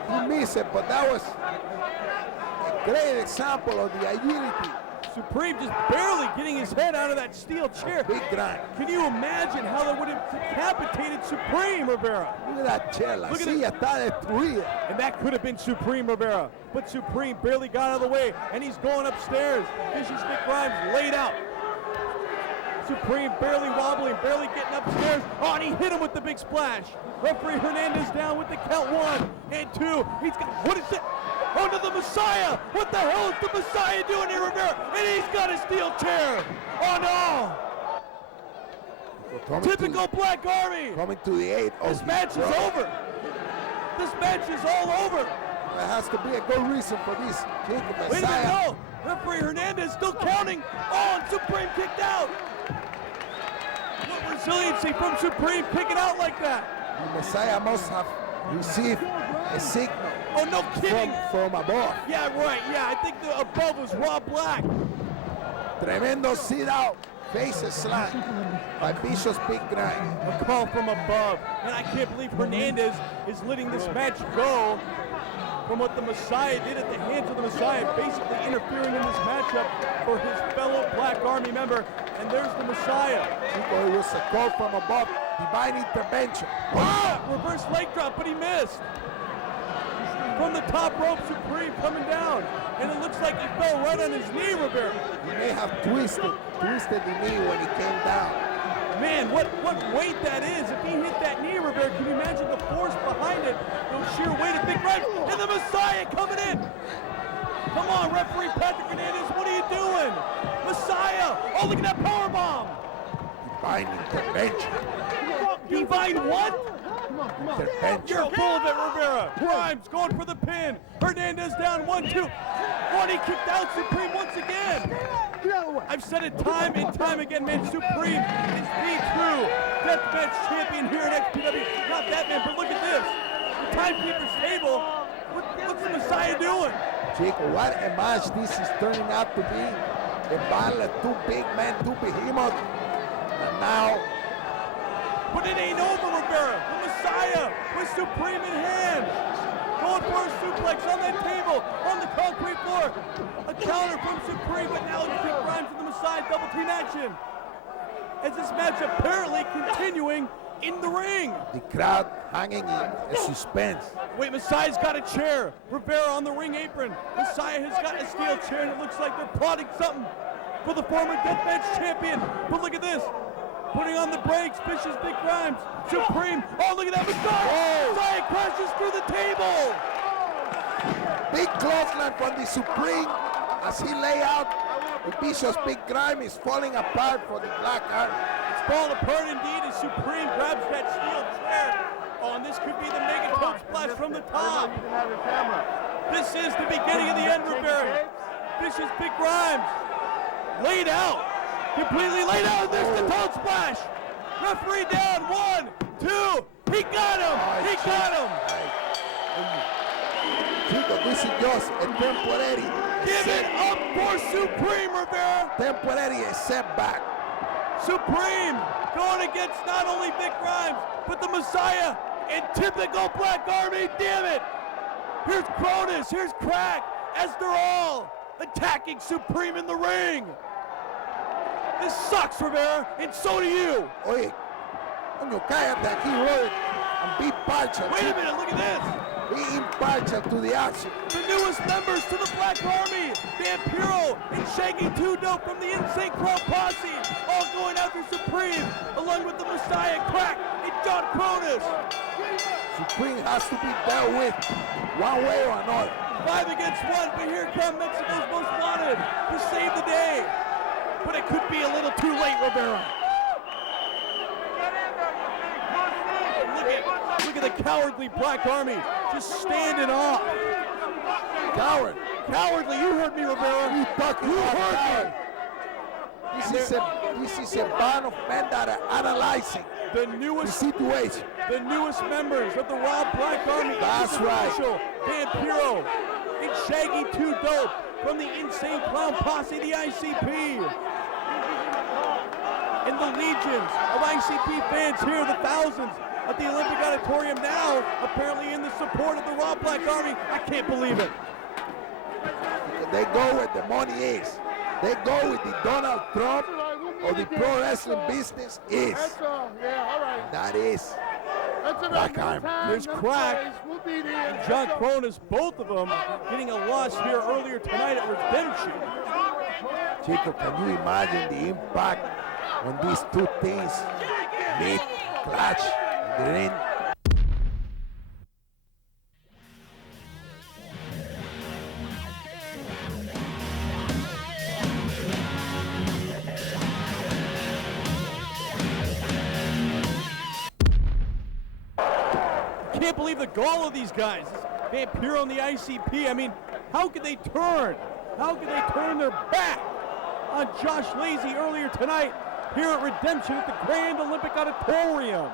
He missed it, but that was a great example of the agility. Supreme just barely getting his head out of that steel chair. Big Grimes. Can you imagine how that would have decapitated Supreme, Rivera? Look at that chair, la Look at silla está destruida. And that could have been Supreme, Rivera. But Supreme barely got out of the way, and he's going upstairs. Vicious Vic Grimes laid out. Supreme barely wobbling, barely getting upstairs. Oh, and he hit him with the big splash. Referee Hernandez down with the count 1 and 2. He's got, what is it? Oh, to the Messiah! What the hell is the Messiah doing here, Rivera? And he's got a steel chair. Oh no! Typical Black Army. Coming to the aid. This match is over. This match is all over. There has to be a good reason for this. Chico Wait a minute, Messiah. no! Referee Hernandez still counting. Oh, and Supreme kicked out. What resiliency from Supreme kicking out like that. The Messiah must have received a signal Oh, no kidding. from above. Yeah, right. Yeah, I think the above was Rob Black. Tremendo sit out, face slam by Bishop's Big Grind. A call from above. And I can't believe Hernandez is letting this match go from what the Messiah did at the hands of the Messiah, basically interfering in this matchup for his fellow Black Army member. And there's the Messiah. Chico, it was a call from above, divine intervention. Wow! Reverse leg drop, but he missed. From the top rope, Supreme coming down. And it looks like he fell right on his knee, Rivera. He may have twisted the knee when he came down. Man, what weight that is. If he hit that knee, Rivera, can you imagine the force behind it? The sheer weight of Big Grimes. And the Messiah coming in. Come on, referee Patrick Hernandez, what are you doing? Messiah! Oh, look at that powerbomb! Divine intervention. Divine what? Intervention. You're full of it, Rivera. Grimes going for the pin. Hernandez down 1-2. One, he kicked out Supreme once again. I've said it time and time again, man. Supreme is the true deathmatch champion here at XPW. Not that man, but look at this. The timekeeper's table. What's the Messiah doing? Chico, what a match this is turning out to be. A battle of two big men, two behemoths. And now, But it ain't over, Rivera. The Messiah with Supreme in hand. Going for a suplex on that table, on the concrete floor. A counter from Supreme, but now it's Big Grimes and the Messiah double team action. As this match apparently continuing in the ring. the crowd hanging in suspense. Wait, Messiah's got a chair. Rivera on the ring apron. Messiah has got a steel chair, and it looks like they're plotting something for the former deathmatch champion. But look at this. Putting on the brakes, Vicious Big Grimes. Supreme. Oh, look at that. Messiah! Messiah crashes through the table. Big clothesline from the Supreme as he lay out. The Bishop's Big Grime is falling apart for the Black Army. It's falling apart indeed as Supreme grabs that steel chair. Oh, and this could be the mega toe splash from the top. This is the beginning of the end, Rivera. Vicious Big Grimes laid out. Completely laid out, and there's the toe splash. Referee down, 1, 2. He got him. He got him. Chico, this is just a temporary Give it up for Supreme, Rivera. temporary setback. Supreme going against not only Big Grimes, but the Messiah in typical Black Army. Damn it. Here's Cronus. Here's Crack as they're all attacking Supreme in the ring. This sucks, Rivera, and so do you. Oye, coño, cállate aquí, brother, and be partial. Wait a Chico. minute, look at this. Be impartial to the action. The newest members to the Black Army, Vampiro and Shaggy 2 Dope from the Insane Clown Posse, all going after Supreme, along with the Messiah, Crack, and John Cronus. Supreme has to be dealt with one way or another. 5 against 1, but here come Mexico's Most Wanted to save the day. But it could be a little too late, Rivera. Look at the cowardly Black Army just standing off. Coward. Cowardly, you heard me, Rivera. You talking You about heard coward. me. This is a band of men that are analyzing The the newest situation. members of the Raw Black Army. That's right. Official, Vampiro and Shaggy 2 Dope from the Insane Clown Posse, the ICP. And the legions of ICP fans here, the thousands at the Olympic Auditorium now, apparently in the support of the Raw Black Army. I can't believe it. They go where the money is. They go with the Donald Trump of the pro wrestling business is. That is Black Army. There's Crack and John Cronus, both of them getting a loss here earlier tonight at Redemption. Chico, can you imagine the impact when these two teams meet, clash in the ring? Can't believe the gall of these guys. Vampiro and the ICP. I mean, how could they turn? How could they turn their back on Josh Lazy earlier tonight here at Redemption at the Grand Olympic Auditorium?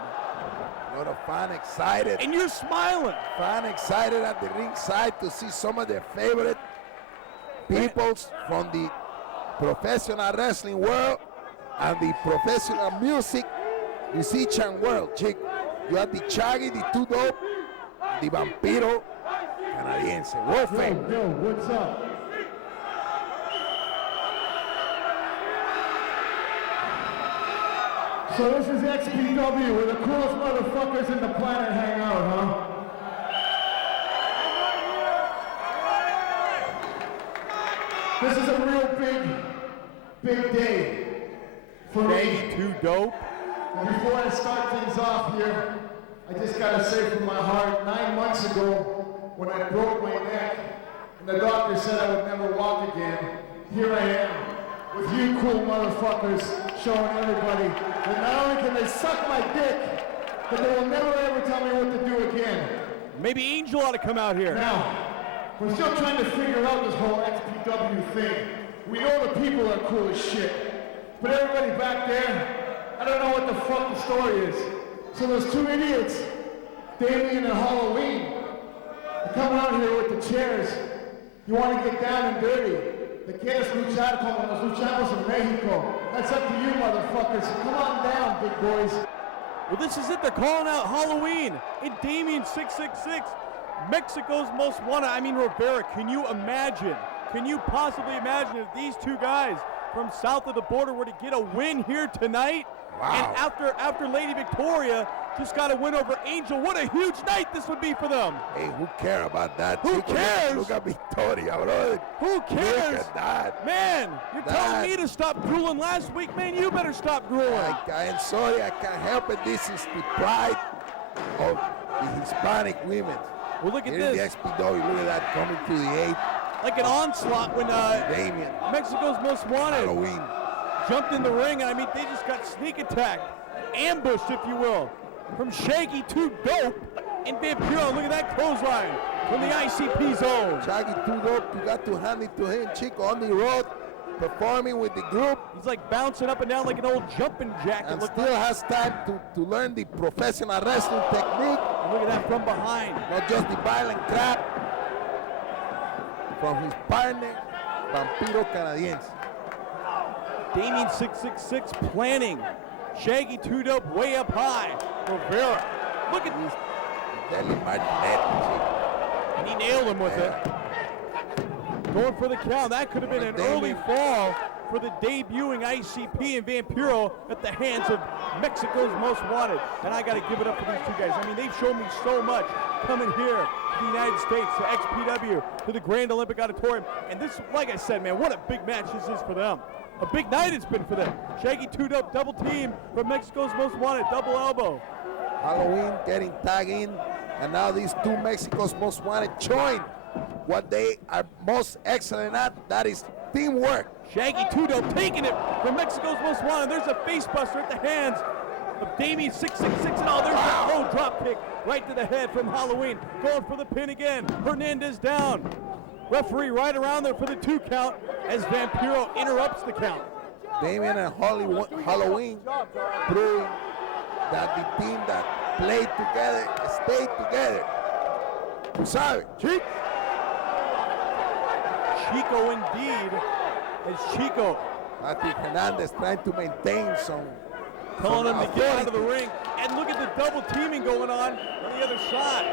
A lot of fans excited. And you're smiling. Fan excited at the ringside to see some of their favorite peoples from the professional wrestling world and the professional musician world, chick. You have the Chaggy, the Two Dope, the Vampiro Canadiense. Wolfing. Yo, what's up? So this is XPW, where the coolest motherfuckers in the planet hang out, huh? This is a real big day for me. Shaggy Two Dope. And before I start things off here, I just gotta say from my heart, 9 months ago, when I broke my neck, and the doctor said I would never walk again, here I am, with you cool motherfuckers, showing everybody that not only can they suck my dick, but they will never ever tell me what to do again. Maybe Angel ought to come out here. Now, we're still trying to figure out this whole XPW thing. We know the people are cool as shit, but everybody back there, I don't know what the fuck the story is. So those two idiots, Damien and Halloween, are coming out here with the chairs. You want to get down and dirty. The quieres luchar como nos luchamos en Mexico. That's up to you, motherfuckers. Come on down, big boys. Well, this is it. They're calling out Halloween and Damien 666. Mexico's most wanted. I mean, Rivera, can you imagine? Can you possibly imagine if these two guys from south of the border were to get a win here tonight? Wow. And after Lady Victoria just got a win over Angel, what a huge night this would be for them. Hey, who cares about that? Who chico? cares? Look at Victoria, brother. Who cares? Look at that. Man, you're telling me to stop drooling last week. Man, you better stop drooling. I'm sorry, I can't help it. This is the pride of the Hispanic women. Well, look at Here in this. the XPW, look at that coming to the 8th. Like an onslaught when Damien, Mexico's most wanted Halloween. jumped in the ring. I mean, they just got sneak attacked, ambushed, if you will, from Shaggy Two Dope and Vampiro. Look at that clothesline from the ICP zone. Shaggy Two Dope, you got to hand it to him, Chico, on the road, performing with the group, He's like bouncing up and down like an old jumping jack. and It looked still like. has time to learn the professional wrestling technique, And look at that from behind. not just the violent crap from his partner, Vampiro Canadiense. Damien 666 planning. Shaggy Two Dope way up high. Rivera. Look at this. Deli Martinez, And he nailed him with it. Going for the count. That could have been an early fall for the debuting ICP and Vampiro at the hands of Mexico's most wanted. And I got to give it up to these two guys. I mean, they've shown me so much coming here to the United States, to XPW, to the Grand Olympic Auditorium. And this, like I said, man, what a big match this is for them. A big night it's been for them. Shaggy Two Dope double team from Mexico's most wanted, double elbow. Halloween getting tagged in, and now these two Mexico's most wanted join what they are most excellent at, that is teamwork. Shaggy Two Dope taking it from Mexico's most wanted. There's a face buster at the hands of Damien 666. And oh, there's that low drop kick right to the head from Halloween. Going for the pin again. Hernandez down. Referee right around there for the 2 count as Vampiro interrupts the count. Damien and Halloween proving that the team that played together stayed together. You sabe, Chico. Chico indeed, as Chico Patrick Hernandez trying to maintain some. telling him to get authority. out of the ring. And look at the double teaming going on the other side.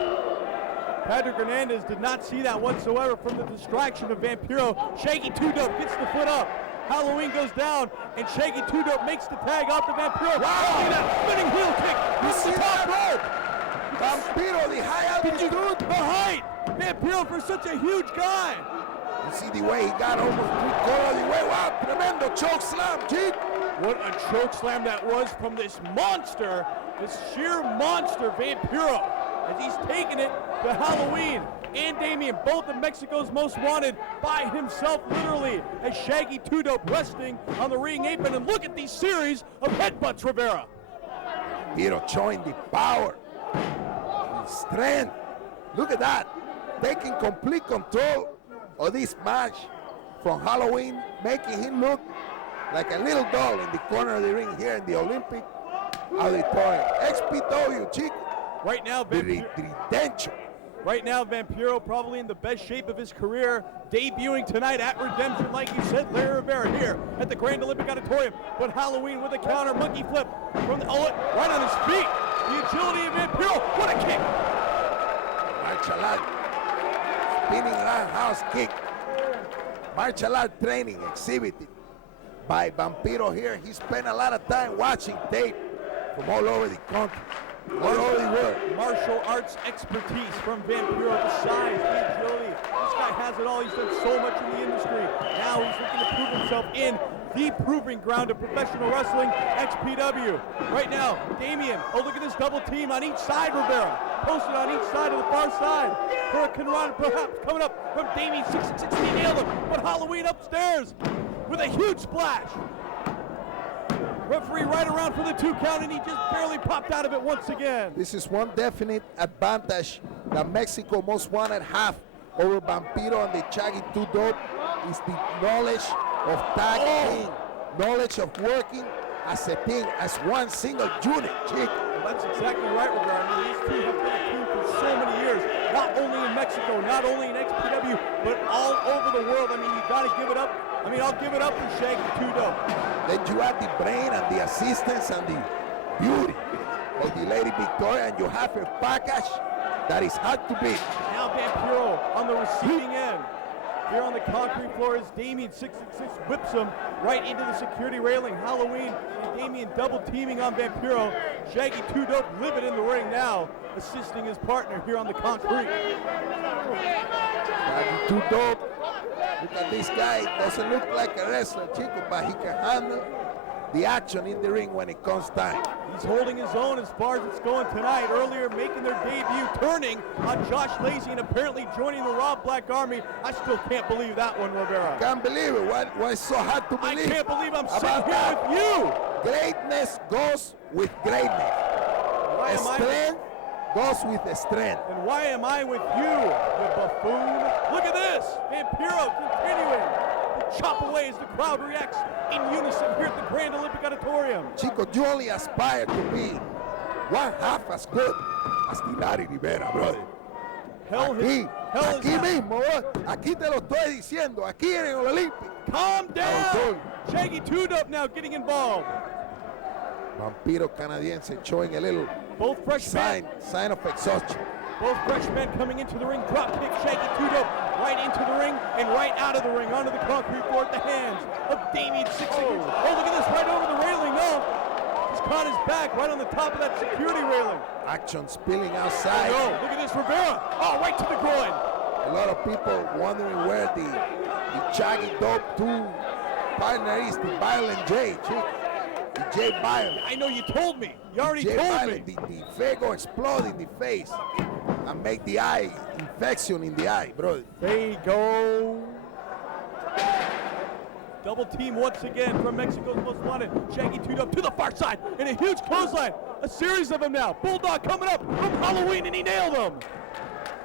Patrick Hernandez did not see that whatsoever from the distraction of Vampiro. Shaggy Two Dope gets the foot up. Halloween goes down, and Shaggy Two Dope makes the tag off the Vampiro. Wow. Look at that spinning heel kick. You This is see the top that? rope. Vampiro, the high Did you altitude. the height? Vampiro for such a huge guy. You see the way he got almost 3/4 of the way. Wow, tremendo choke slam, Chico. What a choke slam that was from this monster, this sheer monster Vampiro, as he's taking it to Halloween and Damien, both of Mexico's most wanted, by himself literally, as Shaggy Two Dope resting on the ring apron. And look at these series of headbutts, Rivera. Vampiro showing the power, the strength. Look at that. taking complete control of this match from Halloween, making him look like a little doll in the corner of the ring here in the Olympic Auditorium. XPW, Chico. Right now, The redemption. Right now, Vampiro probably in the best shape of his career, debuting tonight at Redemption, like you said, Larry Rivera here at the Grand Olympic Auditorium. But Halloween with a counter monkey flip from the right on his feet. The agility of Vampiro. What a kick! Martial art, spinning roundhouse kick. Martial art training exhibited by Vampiro here. He spent a lot of time watching tape from all over the country, all over the world. Martial arts expertise from Vampiro, the size, the agility. This guy has it all. He's done so much in the industry. Now he's looking to prove himself in the proving ground of professional wrestling, XPW. Right now, Damien, oh look at this double team on each side, Rivera. Posted on each side of the far side. Hurricane Run perhaps coming up from Damien, 660, nailed him. But Halloween upstairs with a huge splash. Referee right around for the 2 count, and he just barely popped out of it once again. This is one definite advantage that Mexico most wanted have over Vampiro and the Chaggy 2 Dope is the knowledge of tag team, knowledge of working as a team, as one single unit, Chick. Well, that's exactly right, Rivera. I mean, these two have been a team for so many years, not only in Mexico, not only in XPW, but all over the world. I mean, you got to give it up. I mean, I'll give it up for Shaggy 2 Dope. Then you add the brain and the assistance and the beauty of the Lady Victoria, and you have a package that is hard to beat. Now Vampiro on the receiving end. Here on the concrete floor as Damien 666 whips him right into the security railing. Halloween and Damien double teaming on Vampiro. Shaggy 2 Dope livid in the ring now, assisting his partner here on the concrete. Shaggy 2 Dope. Look at this guy. Doesn't look like a wrestler, Chico, but he can handle the action in the ring when it comes time. He's holding his own as far as it's going tonight. Earlier making their debut, turning on Josh Lacey and apparently joining the Rob Black Army. I still can't believe that one, Rivera. Can't believe it. Why it's so hard to I believe? can't believe I'm sitting About here that? with you. Greatness goes with greatness. Why am I? Strength goes with strength. And why am I with you, you buffoon? Look at this. Vampiro continuing to chop away as the crowd reacts in unison here at the Grand Olympic Auditorium. Chico, you only aspire to be one half as good as the Larry Rivera, brother. Hell Aquí, hell is aquí hot. mismo, bro. Aquí te lo estoy diciendo, aquí en el Olympic. Calm down. Auditorium. Shaggy 2 Dope now getting involved. Vampiro canadiense showing a little Both freshmen. sign of exhaustion. Both freshmen coming into the ring, drop kick, Shaggy 2 Dope right into the ring and right out of the ring onto the concrete floor at the hands of Damien 666. Oh, look at this, right over the railing, no. Just caught his back right on the top of that security railing. Action spilling outside. No, look at this, Rivera. Oh, right to the groin. A lot of people wondering where the Chaggy Dope 2 partner is, the Violent J, Chick. The J Violent. I know you told me. You already J told Violent, me. the Fago explode in the face and make the eye, infection in the eye, bro. There you go. Double team once again from Mexico's most wanted. Shaggy 2 Dope to the far side and a huge clothesline. A series of them now. Bulldog coming up from Halloween and he nailed him.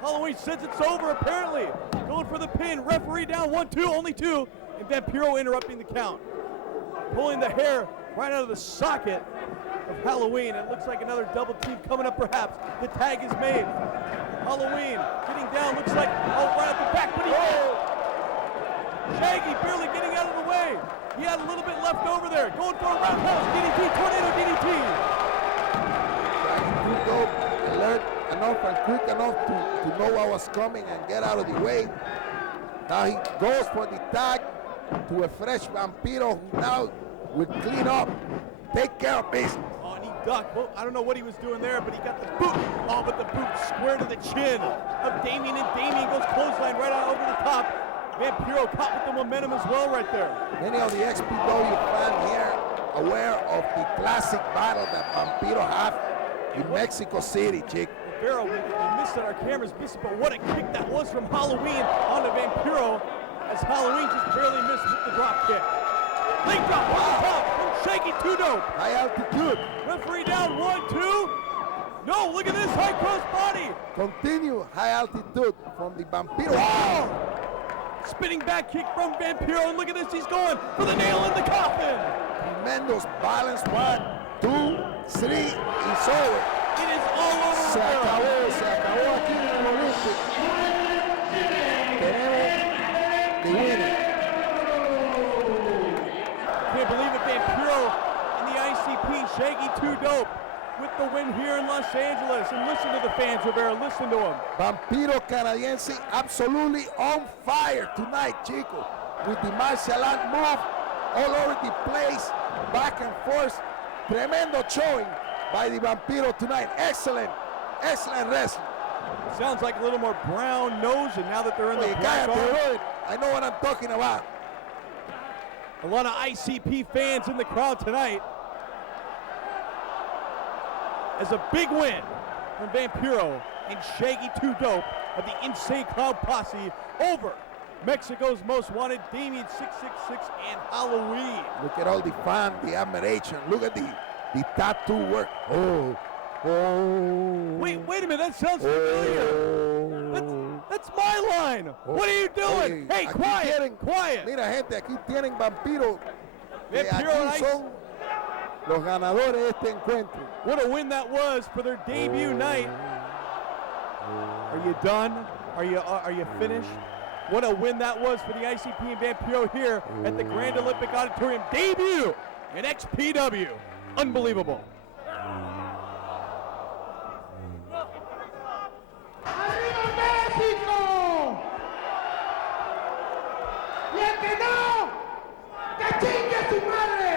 Halloween says it's over apparently. Going for the pin. Referee down 1-2, only 2. And Vampiro interrupting the count. Pulling the hair right out of the socket of Halloween. It looks like another double team coming up perhaps. The tag is made. Halloween getting down, looks like, oh, right at the back, but he Shaggy barely getting out of the way. He had a little bit left over there. Going for a roundhouse DDT, tornado DDT. Shaggy 2 Dope, alert enough and quick enough to know what was coming and get out of the way. Now he goes for the tag to a fresh Vampiro who now will clean up, take care of business. Oh, and he ducked. Well, I don't know what he was doing there, but he got the boot. Oh, but the boot square to the chin of Damien, and Damien goes clothesline right out over the top. Vampiro caught with the momentum as well right there. Many of the XPW fans here aware of the classic battle that Vampiro have in Mexico City, Chick. Vampiro, we missed it, our cameras missed it, but what a kick that was from Halloween onto Vampiro as Halloween just barely missed with the drop kick. Leg drop on the top from Shaggy 2 Dope. High altitude. Referee down 1-2. No, look at this high cross body. Continue high altitude from the Vampiro. Oh! Spinning back kick from Vampiro, and look at this, he's going for the nail in the coffin. Tremendous balance. 1, 2, 3. It's over. It is all over. Se Rivera. acabó aquí en el Olympic. Tenemos the winner. Can't believe it, Vampiro in the ICP, Shaggy 2 Dope with the win here in Los Angeles. And listen to the fans, Rivera, listen to them. Vampiro Canadiense absolutely on fire tonight, Chico, with the martial art move all over the place, back and forth. Tremendo showing by the Vampiro tonight. Excellent, excellent wrestling. Sounds like a little more brown nose, and now that they're in the Oye, black cállate, arm, brother. I know what I'm talking about. a lot of ICP fans in the crowd tonight. As a big win from Vampiro and Shaggy 2 Dope of the Insane Clown Posse over Mexico's Most Wanted, Damien 666 and Halloween. Look at all the fun, the admiration. Look at the tattoo work. Oh. Wait a minute, that sounds familiar. That's my line. What are you doing? Oye, Hey, aquí quiet, tienen- quiet. Mira, gente, aquí tienen Vampiro. Vampiro and Aquí Ice. son los ganadores de este encuentro. What a win that was for their debut night. Are you done? Are you finished? What a win that was for the ICP and Vampiro here at the Grand Olympic Auditorium. Debut in XPW. Unbelievable. ¡Arriba México! ¡Y el que no! ¡Que chingue su madre!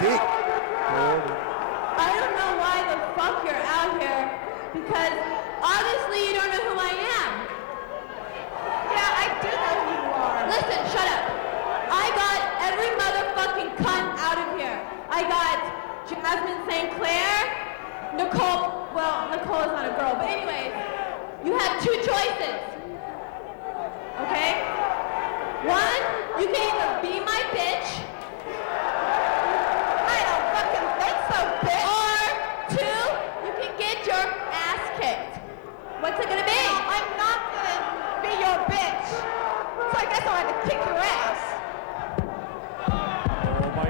Sick. I don't know why the fuck you're out here, because obviously you don't know who I am. Yeah, I do know who you are. Listen, shut up. I got every motherfucking cunt out of here. I got Jasmine St. Clair, Nicole, well, Nicole is not a girl, but anyways, you have two choices. Okay? One, you can either be my bitch, or two, you can get your ass kicked. What's it gonna be? No, I'm not gonna be your bitch. So I guess I'll have to kick your ass. Oh my!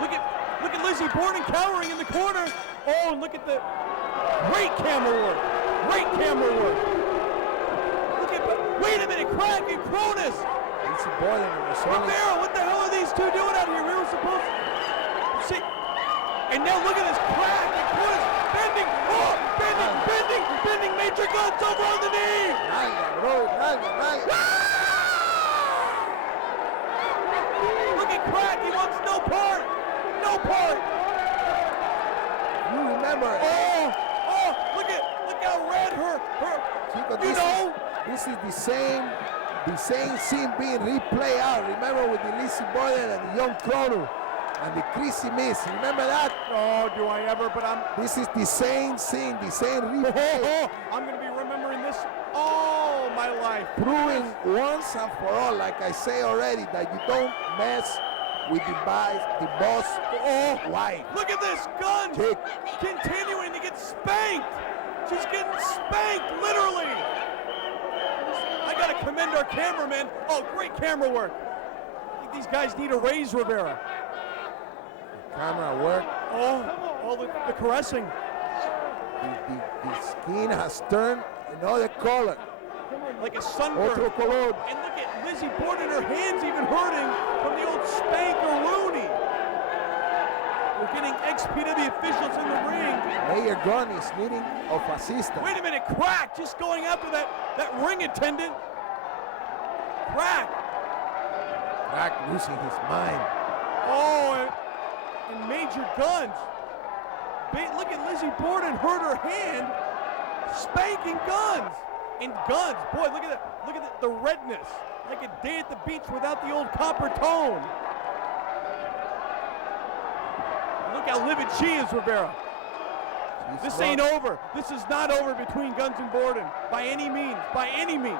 Look at Lizzie Borden cowering in the corner. Oh, and look at the great camera work. Great camera work. Look at. Wait a minute, Crack and Cronus. Lizzie Borden was only Rivera, what the hell are these two doing out here? We were supposed to see. And now look at this Crack and Cronus bending. Oh, bending. Major Guns over on the knee. Nalga, bro, nalga. Look at Crack. He wants no part. No part. You remember? Oh, look how red her. Chico, You know? this is the same scene being replayed out. Remember with the Lizzie Borden and the young Chrono and the Chrissy Miss. Remember that? Oh, do I ever? But This is the same scene, the same replay, I'm going to be remembering this all my life. proving once and for all, like I say already, that you don't mess with the boss wife. Look at this gun Jake. continuing to get spanked. She's getting spanked, literally. I got to commend our cameraman. Oh, great camera work. I think these guys need a raise, Rivera. Camera work. Oh, the caressing. The skin has turned another color. Like a sunburn. Otro color. And look at Lizzie Borden, her hands even hurting from the old spank or Rooney. We're getting XPW officials in the ring. Mayor Gunn is needing of assistance. Wait a minute, Crack just going after that ring attendant. Crack. Crack losing his mind. Oh, and Major Guns. Look at Lizzie Borden hurt her hand, spanking Guns. And Guns, boy, look at the redness. Like a day at the beach without the old copper tone. Look how livid she is, Rivera. This ain't over. This is not over between Guns and Borden. By any means. By any means.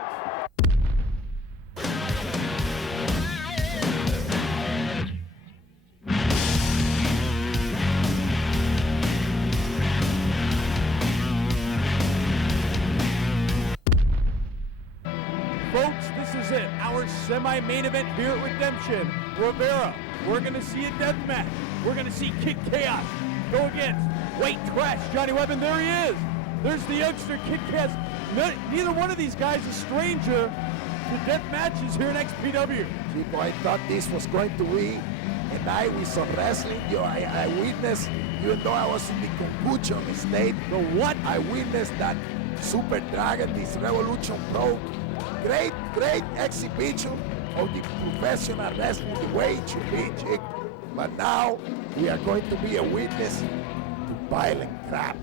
Folks, this is it. Our semi-main event here at Redemption. Rivera, we're going to see a death match. We're going to see Kid Chaos go against White Trash Johnny Webb, and there he is. There's the youngster Kid Chaos. Neither one of these guys is stranger to death matches here in XPW. Chico, I thought this was going to be a night with some wrestling. I witnessed, even though I was in the Concucho state, The what? I witnessed that Super Dragon, this Revolution Pro, great exhibition of the professional wrestling the way it should be, Chick. But now we are going to be a witness to violent crap.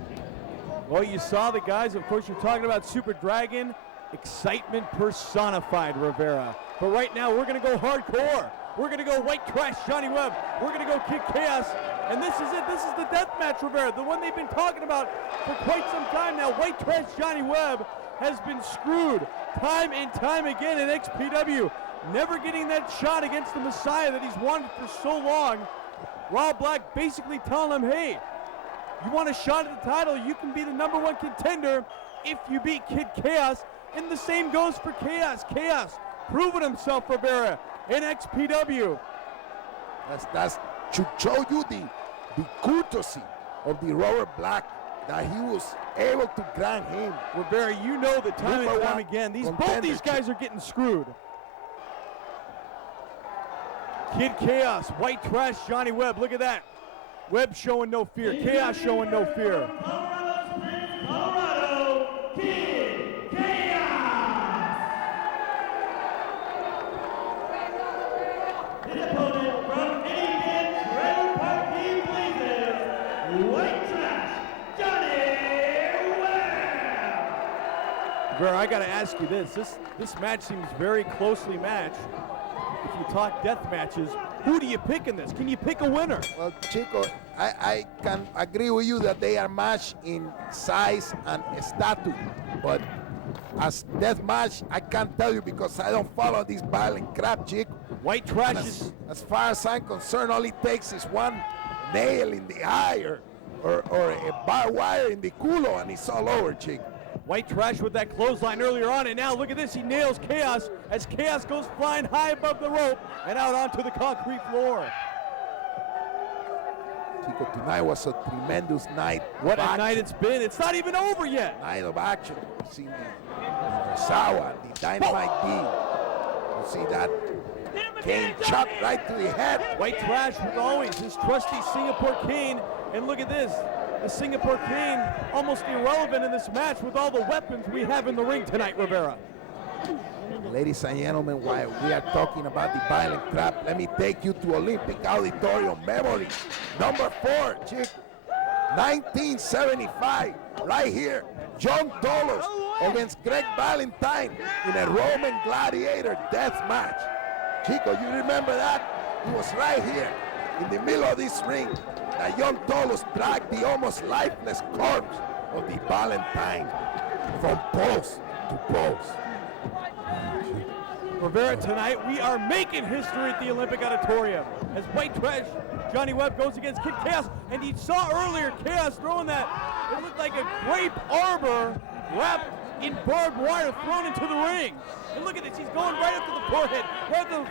Well, you saw the guys. Of course, you're talking about Super Dragon. Excitement personified, Rivera. But right now, we're going to go hardcore. We're going to go White Trash Johnny Webb. We're going to go Kid Chaos. And this is it. This is the death match, Rivera. The one they've been talking about for quite some time now. White Trash Johnny Webb has been screwed time and time again in XPW. Never getting that shot against the Messiah that he's wanted for so long. Rob Black basically telling him, hey, you want a shot at the title, you can be the #1 contender if you beat Kid Chaos. And the same goes for Chaos. Chaos proving himself, Rivera, in XPW. That's to show you the courtesy of the Robert Black that he was able to grant him. Rivera, you know that time and #1 time again, both contender, these guys are getting screwed. Kid Chaos, White Trash Johnny Webb, look at that. Webb showing no fear, Chaos showing no fear. Colorado Springs, Colorado, Kid Chaos. His opponent from Indian Trailer Park, he pleases, White Trash Johnny Webb. Rivera, I gotta ask you this. This match seems very closely matched. If you talk death matches, who do you pick in this? Can you pick a winner? Well, Chico, I can agree with you that they are matched in size and stature, but as death match, I can't tell you because I don't follow this violent crap, Chico. White Trash is... As far as I'm concerned, all it takes is one nail in the eye or a barbed wire in the culo, and it's all over, Chico. White Trash with that clothesline earlier on, and now look at this, he nails Chaos as Chaos goes flying high above the rope and out onto the concrete floor. Chico, tonight was a tremendous night. What of a action. night it's been. It's not even over yet. Night of action. You see the Sawa, the Dynamite D. You see that cane chopped right to the head. White Trash with always his trusty Singapore cane, and look at this. The Singapore cane almost irrelevant in this match with all the weapons we have in the ring tonight, Rivera. Ladies and gentlemen, while we are talking about the violent crap, let me take you to Olympic Auditorium memory. Number 4, Chick. 1975, right here. John Tolos against Greg Valentine in a Roman Gladiator death match. Chico, you remember that? He was right here in the middle of this ring. That John Tolos dragged the almost lifeless corpse of the Valentine from post to post. Rivera, tonight we are making history at the Olympic Auditorium as White Trash Johnny Webb goes against Kid Chaos, and you saw earlier Chaos throwing that, it looked like a grape arbor wrapped in barbed wire thrown into the ring. And look at this, he's going right up to the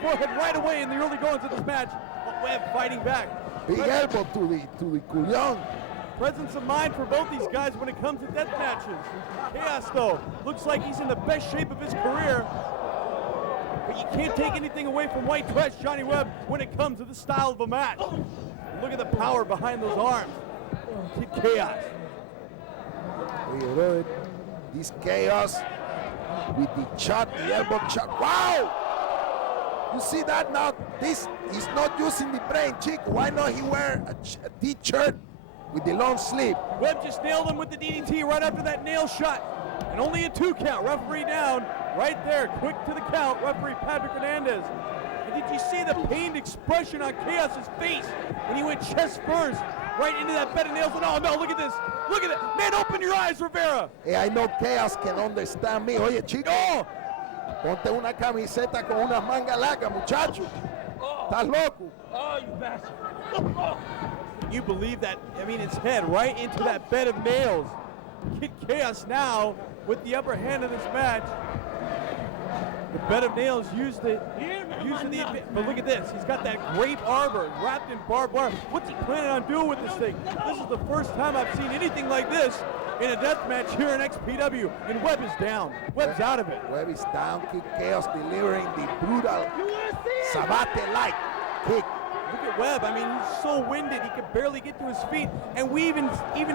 forehead right away in the early goings of this match, but Webb fighting back. Big elbow to the Culion. Presence of mind for both these guys when it comes to death matches. Chaos, though, looks like he's in the best shape of his career. But you can't take anything away from White Trash Johnny Webb when it comes to the style of a match. Look at the power behind those arms. Kid Chaos. This Chaos with the shot, the elbow shot. Wow! You see that now? This is not using the brain, Chico. Why not he wear a t-shirt with the long sleeve? Webb just nailed him with the DDT right after that nail shot. And only a 2 count. Referee down right there. Quick to the count. Referee Patrick Hernandez. And did you see the pained expression on Chaos's face when he went chest first right into that bed of nails? And oh no, look at this. Look at it. Man, open your eyes, Rivera. Hey, I know Chaos can understand me. Oye, Chico. Oh! Ponte una camiseta con unas mangas largas, muchacho. Estás loco. Oh, you bastard. You believe that? I mean, his head right into that bed of nails. Kid Chaos now with the upper hand of this match. The bed of nails used it. But look at this. He's got that grape arbor wrapped in barbed wire. What's he planning on doing with this thing? This is the first time I've seen anything like this in a death match here in XPW. And Webb is down. Webb's out of it. Webb is down. Kid Chaos delivering the brutal Sabate-like kick. Look at Webb. I mean, he's so winded, he can barely get to his feet. And we even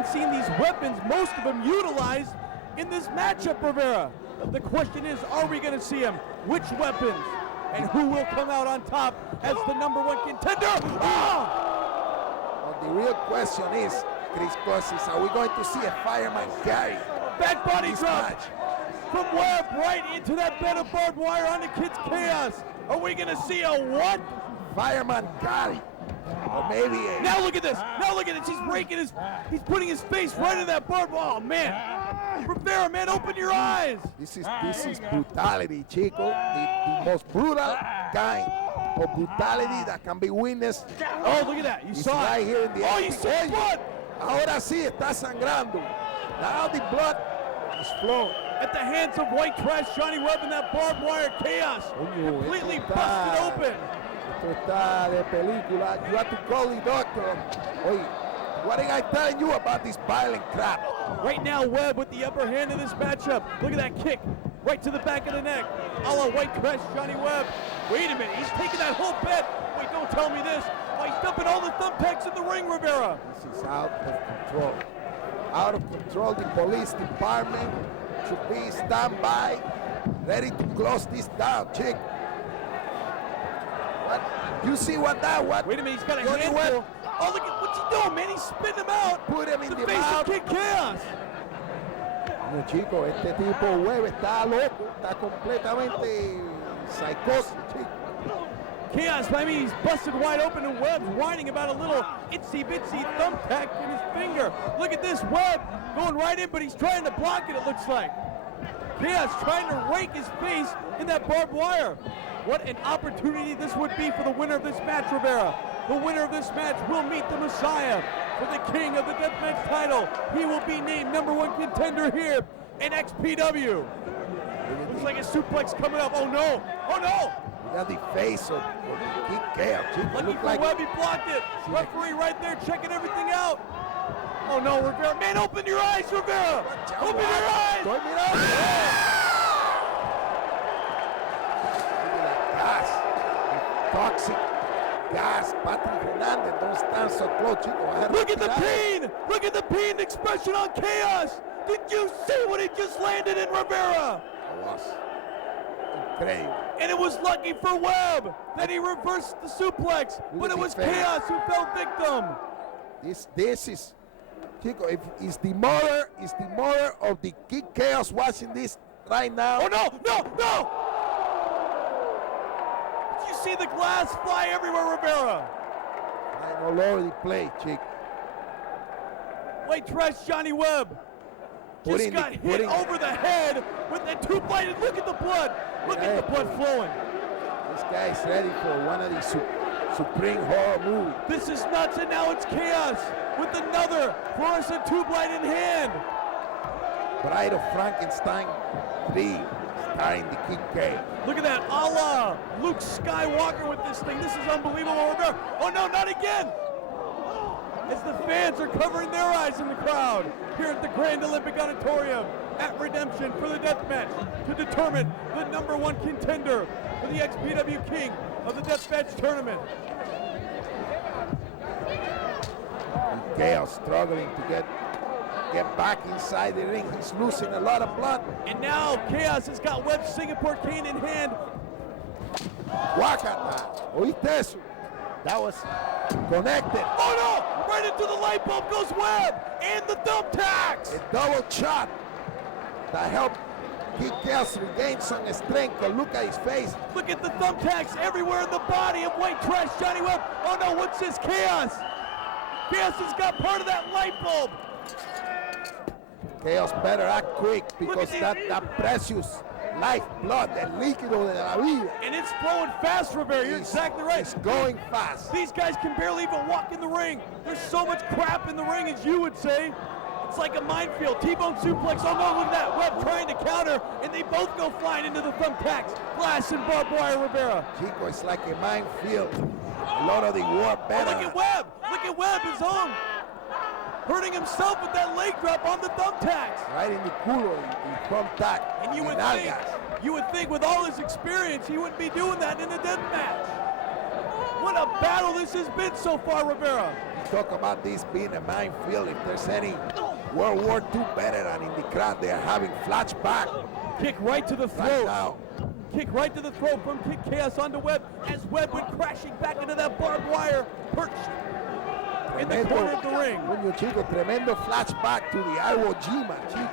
seen these weapons, most of them utilized in this matchup, Rivera. The question is, are we going to see him? Which weapons? And who will come out on top as the #1 contender? Well, the real question is, Chris Cossis, are we going to see a Fireman Gary? Back body this drop match? from Webb right into that bed of barbed wire on the Kid's Chaos. Are we going to see a what? Fireman Gary. Or maybe a... Now look at this. Now look at this. He's putting his face right in that barbed wire. Oh, man. Rivera, man, open your eyes. This is brutality, Chico. The most brutal kind of brutality that can be witnessed. Oh, look at that. You It's saw right it. here in the Oh, you saw blood. Ahora sí está sangrando. Now the blood is flowing. At the hands of White Trash, Johnny Webb in that barbed wire Chaos. Completely busted open. Esto está de película. You have to call the doctor. Oye, what am I telling you about this violent crap? Right now, Webb with the upper hand in this matchup. Look at that kick right to the back of the neck. A la White Trash, Johnny Webb. Wait a minute, he's taking that whole bed. Wait, don't tell me this. Oh, he's dumping all the thumbtacks in the ring, Rivera. This is out of control. Out of control. The police department should be standby, ready to close this down, chick. What? You see what? Wait a minute, he's got a Johnny handful. Webb. Oh, look at what's he doing, man. He's spitting him out. Put him in the face mouth. of Kid Chaos. No, chico, este tipo Webb está loco, está completamente psicosis, chico. Chaos, I mean, he's busted wide open and Webb's whining about a little itsy-bitsy thumbtack in his finger. Look at this, Webb going right in, but he's trying to block it looks like. Chaos trying to rake his face in that barbed wire. What an opportunity this would be for the winner of this match, Rivera. The winner of this match will meet the Messiah for the king of the deathmatch title. He will be named #1 contender here in XPW. Looks like a suplex coming up. Oh no! Oh no! You got the face of Kid Chaos, chico. Lucky Look for like Webb, he blocked it. Referee right there checking everything out. Oh no, Rivera. Man, open your eyes, Rivera! Open your eyes! Estoy mirando. Look at that gas. The toxic gas. Patrick Hernandez, don't stand so close, chico. Look at the pain! Look at the pain expression on Chaos! Did you see what he just landed in, Rivera? It was incredible. And it was lucky for Webb that he reversed the suplex, but it was Chaos who fell victim. This is, Chico, if is the mother of the Kid Chaos watching this right now. Oh no, no, no! Did you see the glass fly everywhere, Rivera? I'm all over the place, Chico. White Trash Johnny Webb just got hit over the head with that two-bladed. Look at the blood. Look at the blood flowing. This guy is ready for one of these Supreme horror movies. This is nuts, and now it's Chaos with another fluorescent tube-light in hand. Bride of Frankenstein 3, starring the Kid Chaos. Look at that, a la Luke Skywalker with this thing. This is unbelievable, Rivera. Oh no, not again! As the fans are covering their eyes in the crowd here at the Grand Olympic Auditorium at Redemption for the death match to determine the #1 contender for the XPW King of the Deathmatch Tournament. Chaos struggling to get back inside the ring. He's losing a lot of blood. And now Chaos has got Webb's Singapore cane in hand. Wakata. Oíste eso? That was connected. Oh no! Right into the light bulb goes Webb and the thumbtacks. A double shot that helped Kid Chaos regain some strength. But look at his face. Look at the thumbtacks everywhere in the body of White Trash Johnny Webb. Oh no, what's this? Chaos! Chaos has got part of that light bulb. Chaos better act quick because that precious life, blood, el líquido de la vida. And it's flowing fast, Rivera. You're exactly right. It's going fast. These guys can barely even walk in the ring. There's so much crap in the ring, as you would say. It's like a minefield. T-bone suplex. Oh no, look at that. Webb trying to counter, and they both go flying into the thumbtacks. Glass and barbed wire, Rivera. Chico, it's like a minefield. A lot of the war better. Oh, look at Webb. Look at Webb, his own. Hurting himself with that leg drop on the thumbtacks. Right in the culo, the thumbtack. And you would think with all his experience, he wouldn't be doing that in a death match. What a battle this has been so far, Rivera. Talk about this being a minefield. If there's any World War II veteran in the crowd, they are having flashback. Kick right to the throat. Right now. Kick right to the throat from Kid Chaos onto Webb as Webb went crashing back into that barbed wire, perched in the corner of the ring. Coño, Chico, tremendo flashback to the Iwo Jima, Chico.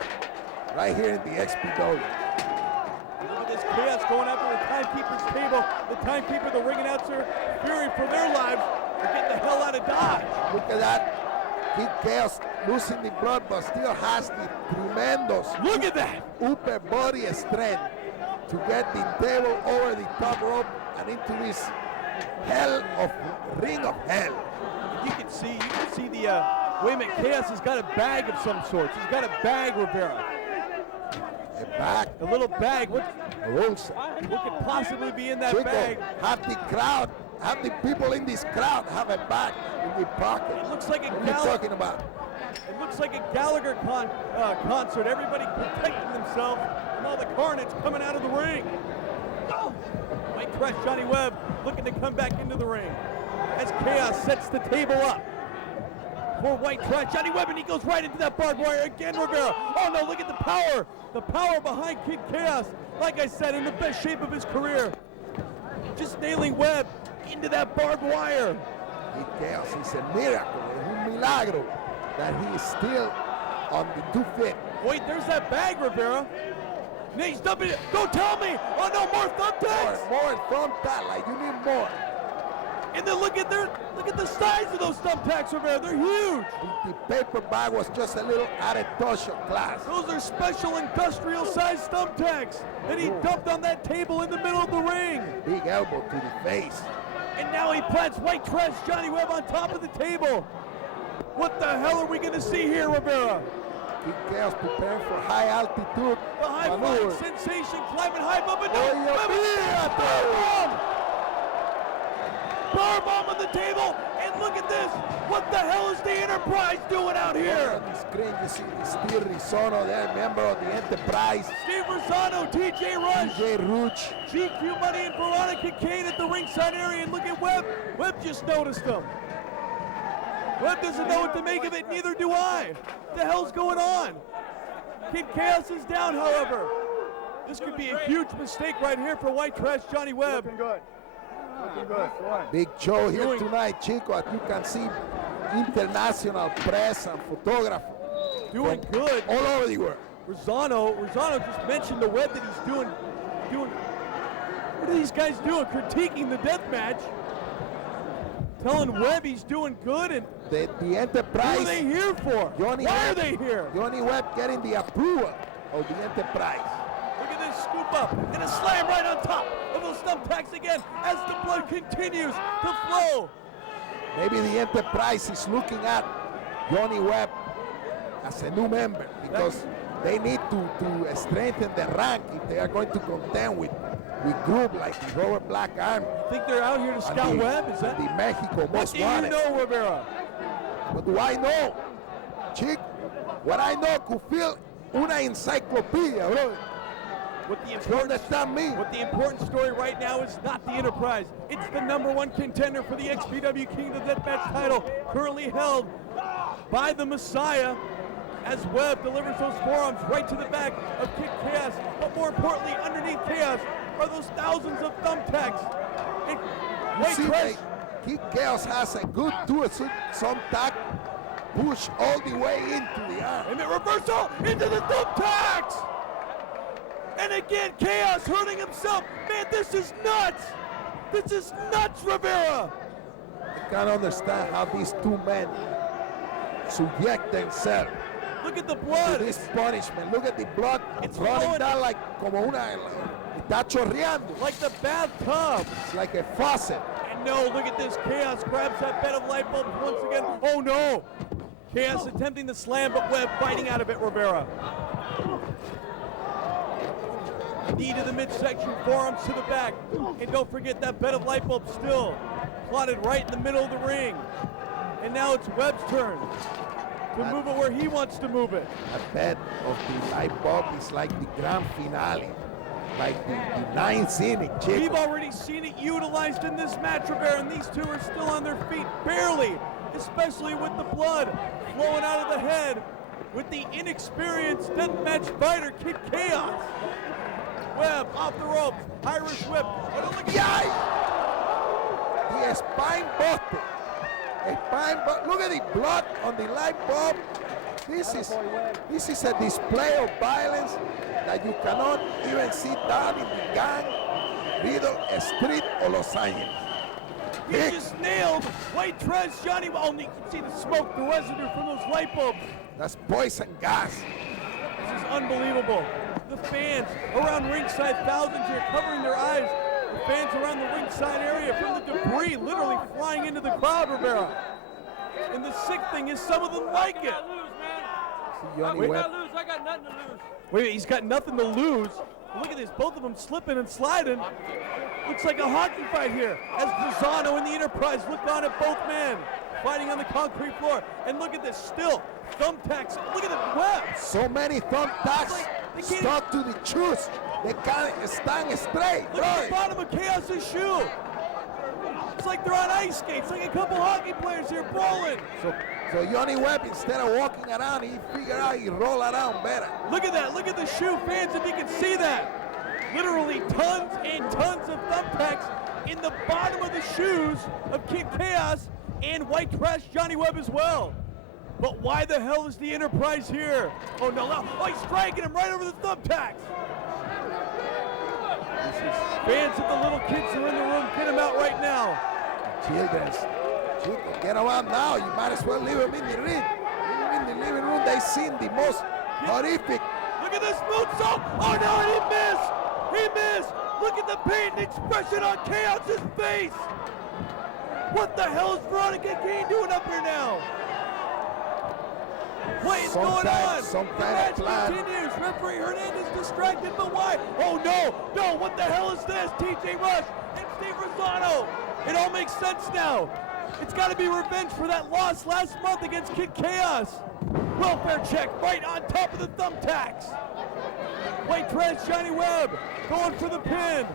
Right here in the XPW. Look at this Chaos going after the timekeeper's table. The timekeeper, the ring announcer, fearing for their lives. They're getting the hell out of Dodge. Look at that. Kid Chaos losing the blood, but still has the tremendous Look at that. upper body strength to get the table over the top rope and into this ring of hell. You can see the, wait a minute, Chaos has got a bag of some sort. He's got a bag, Rivera. A bag. A little bag. What What could possibly be in that Chico, bag? have the people in this crowd have a bag in the pocket. It looks like a What are you talking about? It looks like a Gallagher concert. Everybody protecting themselves from all the carnage coming out of the ring. Oh! White Trash Johnny Webb looking to come back into the ring as Chaos sets the table up for White Trash Johnny Webb, and he goes right into that barbed wire again, Rivera. Oh no, look at the power behind Kid Chaos. Like I said, in the best shape of his career. Just nailing Webb into that barbed wire. Kid Chaos is a miracle, es un milagro that he is still on the 2 feet. Wait, there's that bag, Rivera. Nate's dumping it. Don't tell me. Oh no, more thumbtacks. More thumbtack, like you need more. And then look at the size of those thumbtacks, Rivera. They're huge. The paper bag was just a little added touch of class. Those are special industrial sized thumbtacks that he dumped on that table in the middle of the ring. Big elbow to the face. And now he plants White Trash Johnny Webb on top of the table. What the hell are we going to see here, Rivera? Kid Chaos preparing for high altitude The high maneuver. flying sensation climbing high above it. Oh, No, yeah, Webb yeah. Power bomb on the table, and look at this. What the hell is the Enterprise doing out here? On the screen, you see Steve Rizzono there, member of the Enterprise. Steve Rosano, TJ Rush, DJ Ruch. GQ Money, and Veronica Kane at the ringside area. And look at Webb. Webb just noticed him. Webb doesn't know what to make of it, neither do I. What the hell's going on? Kid Chaos is down, however. This could be a huge mistake right here for White Trash Johnny Webb. Looking good. Big show here Doing- tonight, Chico. As you can see, international press and photographers Doing good. all over the world. Rosano just mentioned the Webb that he's doing. What are these guys doing? Critiquing the death match. Telling Webb he's doing good, and The who Enterprise, are they here for? Johnny Why are Webb. they here? Johnny Webb getting the approval of the Enterprise. Look at this scoop up and a slam right on top of those thumbtacks again as the blood continues to flow. Maybe the Enterprise is looking at Johnny Webb as a new member because they need to strengthen the rank if they are going to contend with group like the Robert Black Army. Think they're out here to scout and the, Webb? Is that? and the Mexico What Most do you Wanted. know, Rivera? What do I know? Chick, what I know could fill una encyclopedia, bro. What the You important understand me? What the important story right now is not the Enterprise. It's the #1 contender for the XPW King of the Deathmatch title, currently held by the Messiah as Webb delivers those forearms right to the back of Kid Chaos. But more importantly, underneath Chaos are those thousands of thumbtacks. And You see, Kid Chaos has a good thumbtack push all the way into the arm. And then reversal into the thumbtacks! And again, Chaos hurting himself. Man, this is nuts! This is nuts, Rivera! I can't understand how these two men subject themselves Look at the to blood. this punishment. Look at the blood It's running flowing. down like como una, está chorreando. Like the bathtub. It's like a faucet. And no, look at this. Chaos grabs that bed of light bulbs once again. Oh no! Chaos attempting the slam, but Webb fighting out of it, Rivera. Knee to the midsection, forearms to the back. And don't forget that bed of light bulbs still plotted right in the middle of the ring. And now it's Webb's turn to move it where he wants to move it. A bed of the light bulb is like the grand finale, like the ninth inning, We've Chico. already seen it utilized in this match, Rivera, and these two are still on their feet, barely, especially with the blood flowing out of the head with the inexperienced deathmatch fighter, Kid Chaos. Webb off the ropes, Irish whip. Oh, no, look at Yay! The spine busted. Look at the blood on the light bulb. This is a display of violence that you cannot even see down in the gang, Riddle Street or Los Angeles. He just nailed white trash Johnny. Oh, you can see the smoke, the residue from those light bulbs. That's poison gas. This is unbelievable. The fans around ringside, thousands here covering their eyes. The fans around the ringside area from the debris literally flying into the crowd, Rivera. And the sick thing is some of them like it. Johnny Webb. I got nothing to lose. Wait, he's got nothing to lose. Look at this, both of them slipping and sliding. Looks like a hockey fight here. As Brizano and the Enterprise look on at both men fighting on the concrete floor. And look at this, still thumbtacks. Look at the Webb. So many thumbtacks They can't- stuck to the shoes. They can't stand straight, Look at the bro. bottom of Chaos's shoe. It's like they're on ice skates, like a couple hockey players here brawling. So Johnny Webb, instead of walking around, he figured out he roll around better. Look at that, look at the shoe, fans, if you can see that. Literally tons and tons of thumbtacks in the bottom of the shoes of Kid Chaos and white trash Johnny Webb as well. But why the hell is the Enterprise here? Oh no, oh, he's striking him right over the thumbtacks. Fans of the little kids who are in the room, get him out right now. Children, Chico, get him out now. You might as well leave him in the ring. Leave him in the living room. They seen the most horrific. Look at this moonsault. Oh no, and he missed. He missed. Look at the pain and expression on Chaos's face. What the hell is Veronica Kane doing up here now? What is going on? Some The kind match of plan. continues. Referee Hernandez distracted, but why? Oh no, what the hell is this? TJ Rush and Steve Rosano. It all makes sense now. It's got to be revenge for that loss last month against Kid Chaos. Welfare check right on top of the thumbtacks. White trash Johnny Webb going for the pin.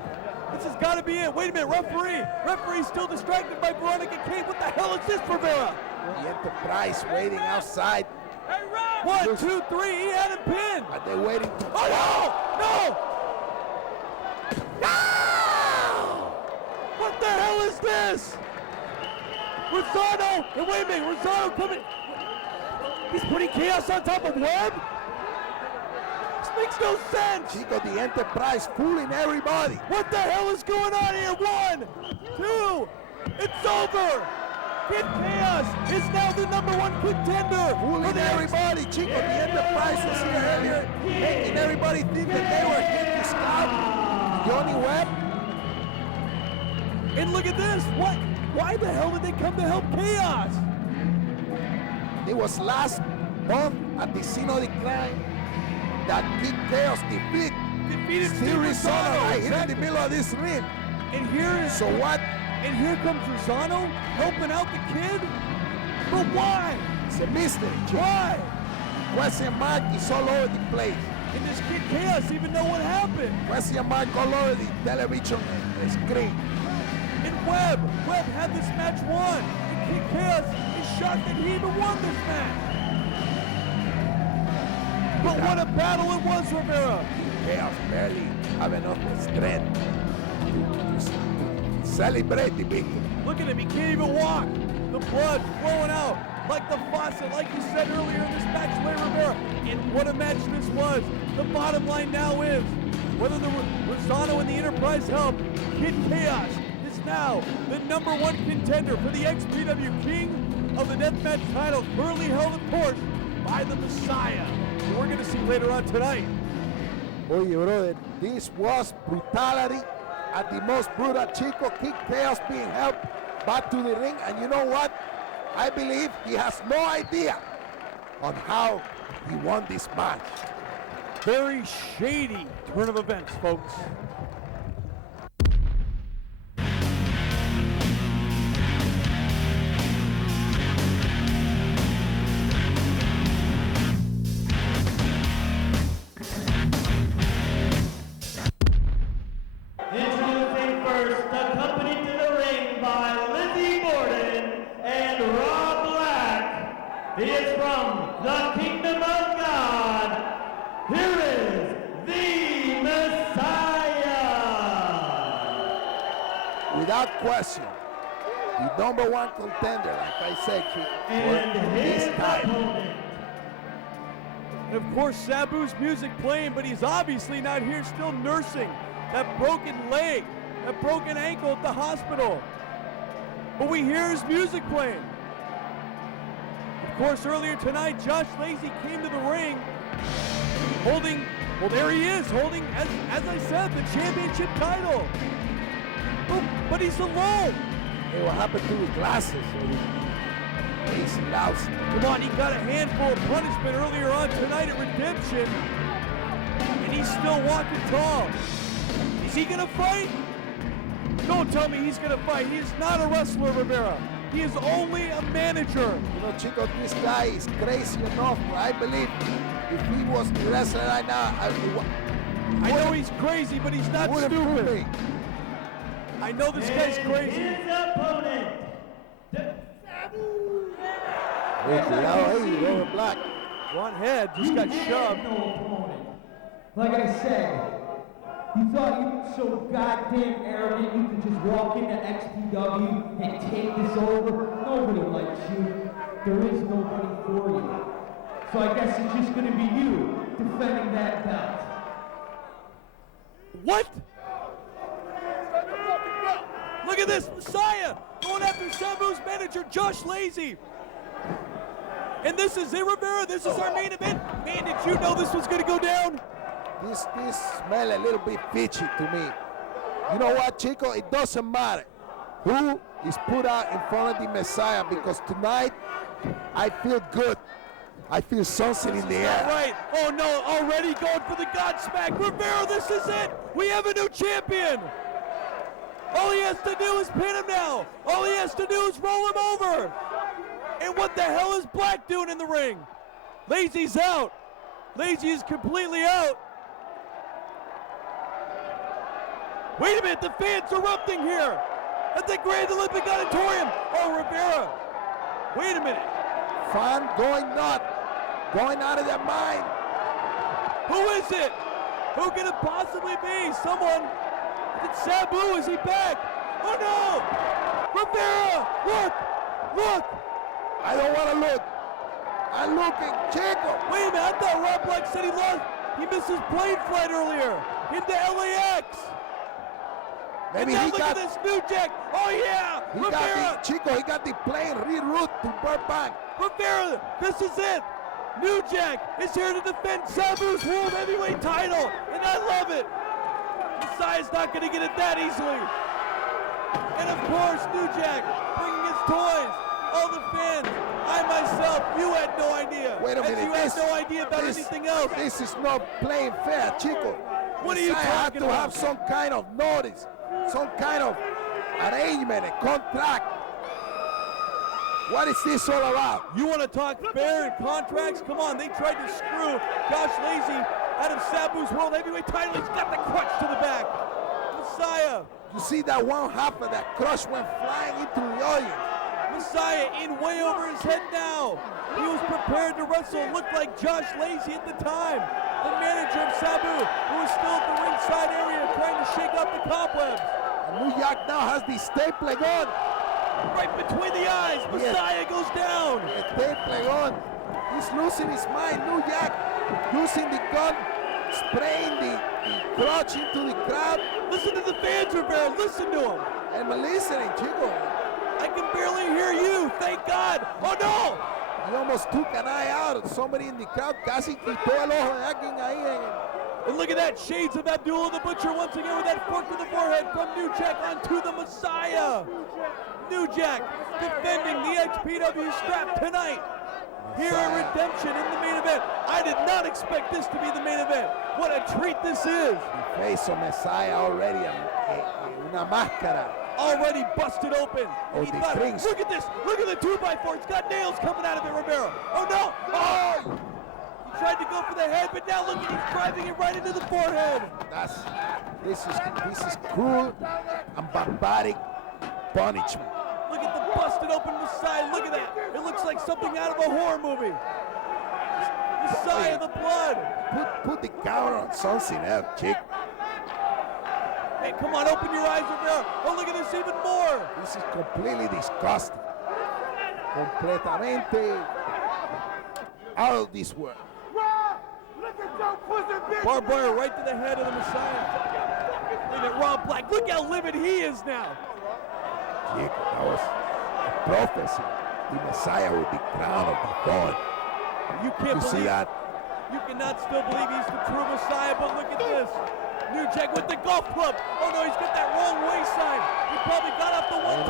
This has got to be it. Wait a minute, referee. Referee's still distracted by Veronica Kane. What the hell is this, Rivera? The Enterprise waiting outside. 1, 2, 3. He had him pinned. Are they waiting? Oh no! No! What the hell is this? Rosano! And wait a minute, Rosano coming. He's putting Chaos on top of Webb? This makes no sense. Chico, the Enterprise fooling everybody. What the hell is going on here? 1, 2. It's over. Kid Chaos is now the #1 contender. for Fooling the next- everybody. Chico, the Enterprise was here earlier, making everybody think that they were here to scout Johnny Webb. And look at this. What? Why the hell did they come to help Chaos? It was last month at the Scene of the Crime that Kid Chaos Defeated Steve Steve Rosano Rosano. right here in the middle of this ring. And here is So what? And here comes Rosano helping out the kid? But why? It's a mystery. Chico. Why? Question mark is all over the place. And does Kid Chaos even know what happened? Question mark all over the television screen. And Webb had this match won. And King Chaos is shocked that he even won this match. But what a battle it was, Rivera. Chaos barely have enough strength to celebrate the victory. Look at him, he can't even walk. The blood flowing out like the faucet, like you said earlier in this match, Larry Rivera. And what a match this was. The bottom line now is, whether the Rosano and the Enterprise help, Kid Chaos is now the #1 contender for the XPW King of the Deathmatch title, currently held, of course, by the Messiah, who we're going to see later on tonight. Oye, brother, this was brutality at the most brutal. Chico Kid Chaos being helped back to the ring, and you know what? I believe he has no idea on how he won this match. Very shady turn of events, folks. Introducing first, accompanied to the ring by Lizzie Borden and Rob Black. He is from the Kingdom of God. Here is the Messiah. Without question, the #1 contender, like I said, And for his this time. opponent. And of course, Sabu's music playing, but he's obviously not here, still nursing that broken leg, that broken ankle at the hospital. But we hear his music playing. Of course, earlier tonight, Josh Lacey came to the ring holding, well, there he is, holding, as I said, the championship title. But he's alone. Hey, what happened to his glasses? He's lousy. Come on, he got a handful of punishment earlier on tonight at Redemption, and he's still walking tall. Is he gonna fight? Don't tell me he's gonna fight. He is not a wrestler, Rivera. He is only a manager. You know, Chico, this guy is crazy enough. I believe if he was the wrestler right now, I know he's crazy, but he's not wouldn't fool stupid. me. I know this guy's And crazy. his opponent. Hey, cuidado ahí, Robert Black. One head just got shoved. No opponent. Like I said, you thought you were so goddamn arrogant you could just walk into XPW and take this over? Nobody likes you. There is nobody for you. So I guess it's just gonna be you defending that belt. What? Look at this, Messiah going after Sabu's manager, Josh Lacey. And this is it, Rivera. This is our main event. Man, did you know this was going to go down? This smell a little bit fishy to me. You know what, Chico? It doesn't matter who is put out in front of the Messiah, because tonight I feel good. I feel something in the air. All right. Oh, no, already going for the Godsmack. Rivera, this is it. We have a new champion. All he has to do is pin him now. All he has to do is roll him over. And what the hell is Black doing in the ring? Lazy's out. Lazy is completely out. Wait a minute, the fans erupting here at the Grand Olympic Auditorium. Oh, Rivera. Wait a minute. Fan going nuts, going out of their mind. Who is it? Who could it possibly be? Someone. It's Sabu. Is he back? Oh no! Rivera! Look! Look! I don't want to look. I'm looking, Chico. Wait a minute, I thought Rob Black said he missed his plane flight earlier into LAX. Maybe and now he look got at this New Jack. Oh yeah! he Rivera! got the Chico. He got the plane reroute to Burbank. Rivera, this is it. New Jack is here to defend Sabu's World Heavyweight title, and I love it. Messiah's not going to get it that easily. And of course, New Jack bringing his toys. All the fans, I myself, you had no idea. Wait a minute. And you had no idea about anything else. This is not playing fair, Chico. What are you Messiah had talking to about? have some kind of notice, some kind of arrangement, a contract. What is this all about? You want to talk fair and contracts? Come on, they tried to screw Josh Lacey out of Sabu's World Heavyweight title. He's got the crutch to the back. Messiah. You see that one half of that crush went flying into the audience. Messiah in way over his head now. He was prepared to wrestle. Looked like Josh Lacey at the time, the manager of Sabu, who was still at the ringside area trying to shake up the cobwebs. And New Jack now has the staple gun. Right between the eyes, Messiah goes down. The staple gun. He's losing his mind. New Jack using the gun, spraying the crotch into the crowd. Listen to the fans, Rivera. Listen to him. I'm listening, Chico. I can barely hear you. Thank God. Oh no! He almost took an eye out. Somebody in the crowd casi quitó el ojo de alguien ahí. And look at that, shades of Abdullah the Butcher once again with that fork to the forehead from New Jack onto the Messiah. New Jack defending the XPW strap tonight. Here at Redemption in the main event. I did not expect this to be the main event. What a treat this is. The face of Messiah already, una máscara. Already busted open. Oh, He the thought, drinks. look at this. Look at the 2x4. It's got nails coming out of it, Rivera. Oh no. Oh! He tried to go for the head, but now look at he's driving it right into the forehead. This is cruel and barbaric punishment. Look at the busted open Messiah. Look at that. It looks like something out of a horror movie. Messiah, the blood. Put the camera on something else, chick. Hey, come on, open your eyes, Rivera. Oh, look at this even more. This is completely disgusting. Completamente out of this world. Barbed wire right to the head of the Messiah. Look at Rob Black. Look how livid he is now. Chick, that was a prophecy. The Messiah with the crown of the thorn. You can't You see believe that? You cannot still believe he's the true Messiah, but look at this. New Jack with the golf club. Oh no, he's got that wrong way sign. He probably got off the one.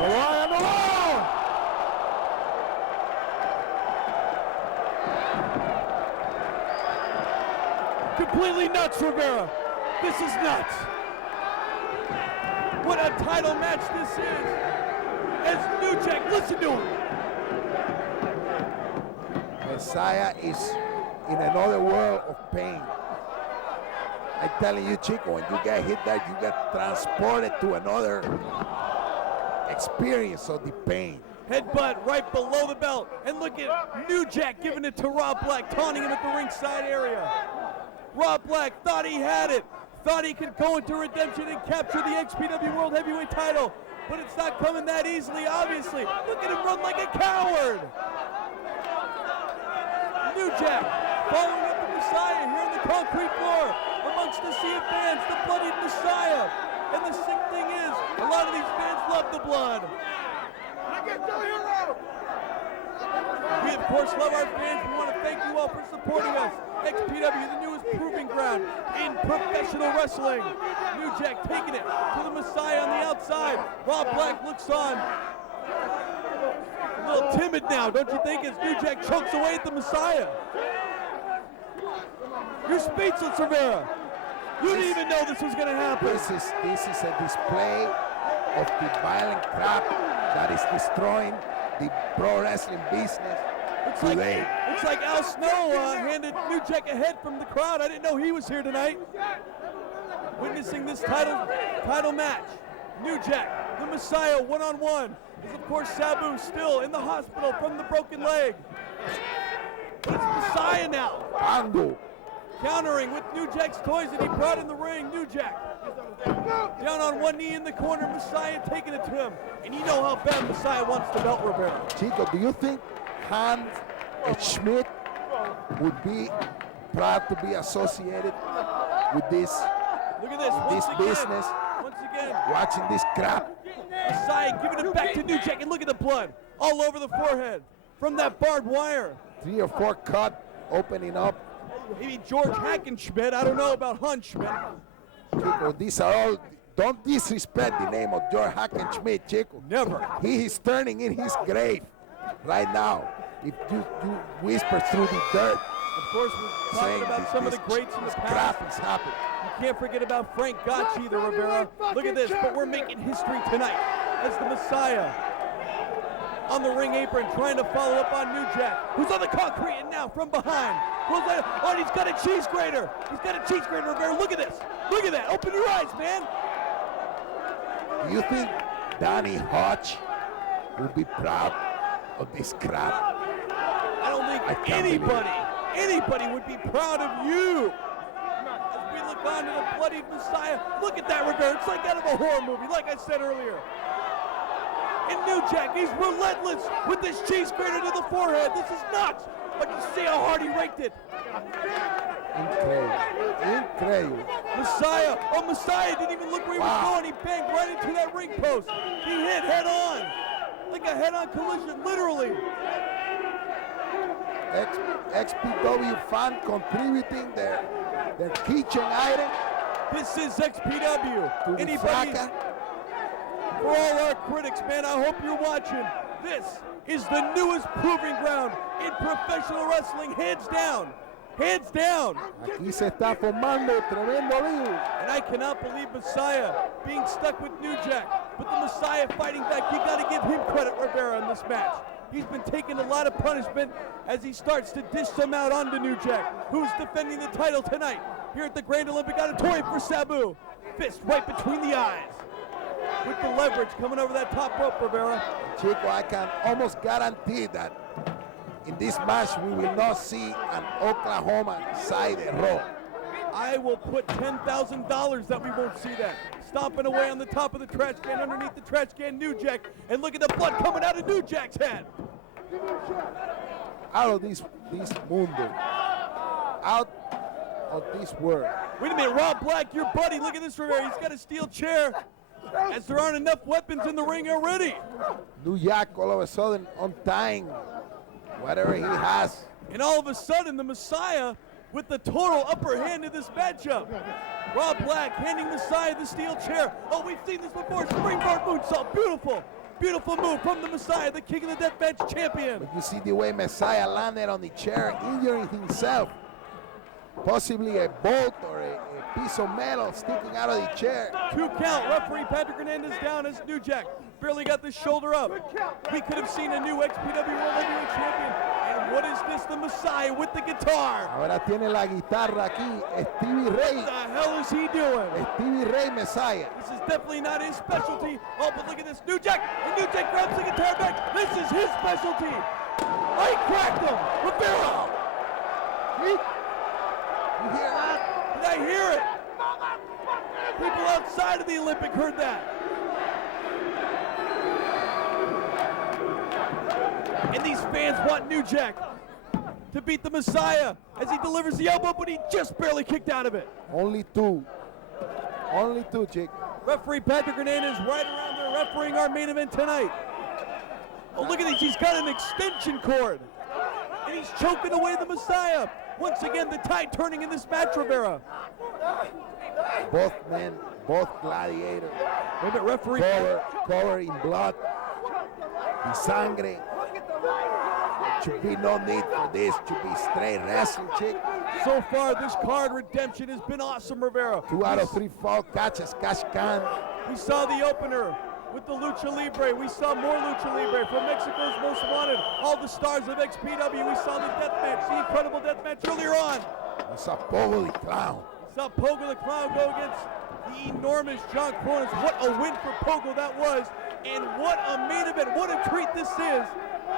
Completely nuts, Rivera. This is nuts. What a title match this is. As New Jack, listen to him. Messiah is in another world of pain. I'm telling you, Chico, when you get hit there, you get transported to another experience of the pain. Headbutt right below the belt. And look at New Jack giving it to Rob Black, taunting him at the ringside area. Rob Black thought he had it. Thought he could go into Redemption and capture the XPW World Heavyweight title. But it's not coming that easily, obviously. Look at him run like a coward. New Jack following up the Messiah here on the concrete floor amongst the sea of fans, the bloodied Messiah. And the sick thing is, a lot of these fans love the blood. We, of course, love our fans. We want to thank you all for supporting us. XPW, the newest proving ground in professional wrestling. New Jack taking it to the Messiah on the outside. Rob Black looks on. A little timid now, don't you think, as New Jack chokes away at the Messiah? You're speechless, Rivera. You didn't even know this was going to happen. This is a display of the violent crap that is destroying the pro wrestling business today. Looks like Al Snow handed New Jack a head from the crowd. I didn't know he was here tonight. Witnessing this title match. New Jack, the Messiah, one-on-one. Is of course Sabu still in the hospital from the broken leg. But it's Messiah now. Pango. Countering with New Jack's toys that he brought in the ring. New Jack down on one knee in the corner. Messiah taking it to him. And you know how bad Messiah wants the belt, Rivera. Chico, do you think Hans Schmidt would be proud to be associated with this? Look at this. Business. Once again. Watching this crap. Messiah giving it back to New Jack. And look at the blood all over the forehead from that barbed wire. 3 or 4 cut opening up. Maybe George Hackenschmidt. I don't know about Hunschmidt. Chico, these are all, don't disrespect the name of George Hackenschmidt, Chico. Never. He is turning in his grave right now. If you whisper through the dirt, Of course, we're talking saying about some of the greats in the this past. crap is happening. You can't forget about Frank Gotch either, Rivera. Look at this, but we're making history tonight as the Messiah on the ring apron trying to follow up on New Jack, who's on the concrete and now from behind. Oh, and he's got a cheese grater. He's got a cheese grater, Rivera. Look at this. Look at that. Open your eyes, man. Do you think Danny Hodge will be proud of this crowd. I don't think can't believe anybody would be proud of you. As we look on to the bloodied Messiah, look at that regard. It's like out of a horror movie, like I said earlier. And New Jack, he's relentless with this cheese grater to the forehead. This is nuts. But you see how hard he raked it. Incredible. Messiah didn't even look where he was going. He banged right into that ring post. He hit head on, like a head-on collision, literally. XPW fan contributing their kitchen item. This is XPW. To the Anybody, Flaca. for all our critics, man, I hope you're watching. This is the newest proving ground in professional wrestling, hands down. Hands down. Aquí se está formando tremendo lío. And I cannot believe Messiah being stuck with New Jack. But the Messiah fighting back, you got to give him credit, Rivera, in this match. He's been taking a lot of punishment as he starts to dish some out onto New Jack, who's defending the title tonight here at the Grand Olympic Auditorium for Sabu. Fist right between the eyes. With the leverage coming over that top rope, Rivera. Chico, I can almost guarantee that in this match we will not see an Oklahoma side roll. I will put $10,000 that we won't see that. Stomping away on the top of the trash can, underneath the trash can, New Jack. And look at the blood coming out of New Jack's head. Out of this mundo. Out of this world. Wait a minute, Rob Black, your buddy. Look at this, Rivera. He's got a steel chair. As there aren't enough weapons in the ring already. New Jack all of a sudden untying whatever he has. And all of a sudden, the Messiah with the total upper hand in this matchup. Rob Black handing Messiah the steel chair. Oh, we've seen this before. Springboard moonsault. Beautiful. Beautiful move from the Messiah, the King of the Deathmatch champion. But you see the way Messiah landed on the chair, injuring himself. Possibly a bolt or a piece of metal sticking out of the chair. 2 count. Referee Patrick Hernandez down as New Jack barely got the shoulder up. We could have seen a new XPW World Heavyweight Champion. And what is this? The Messiah with the guitar. Ahora tiene la guitarra aquí, Stevie Ray. What the hell is he doing? Stevie Ray Messiah. This is definitely not his specialty. Oh, but look at this. New Jack. And New Jack grabs the guitar back. This is his specialty. Oh, he cracked him. Rivera. You hear that? Did I hear it? People outside of the Olympic heard that. And these fans want New Jack to beat the Messiah as he delivers the elbow, but he just barely kicked out of it. Only two. Only two, Chick. Referee Patrick Hernandez right around there refereeing our main event tonight. Oh, look at this. He's got an extension cord. And he's choking away the Messiah. Once again, the tide turning in this match, Rivera. Both men, both gladiators. Wait a minute, referee. Cover in blood. The sangre. There should be no need for this. Should be straight wrestling, Chick. So far, this card redemption has been awesome, Rivera. 2 out of 3 fall catches, cash can. We saw the opener with the Lucha Libre. We saw more Lucha Libre from Mexico's Most Wanted. All the stars of XPW. We saw the death match, the incredible death match earlier on. We saw Pogo the Clown. We saw Pogo the Clown go against the enormous John Cronus. What a win for Pogo that was. And what a main event. What a treat this is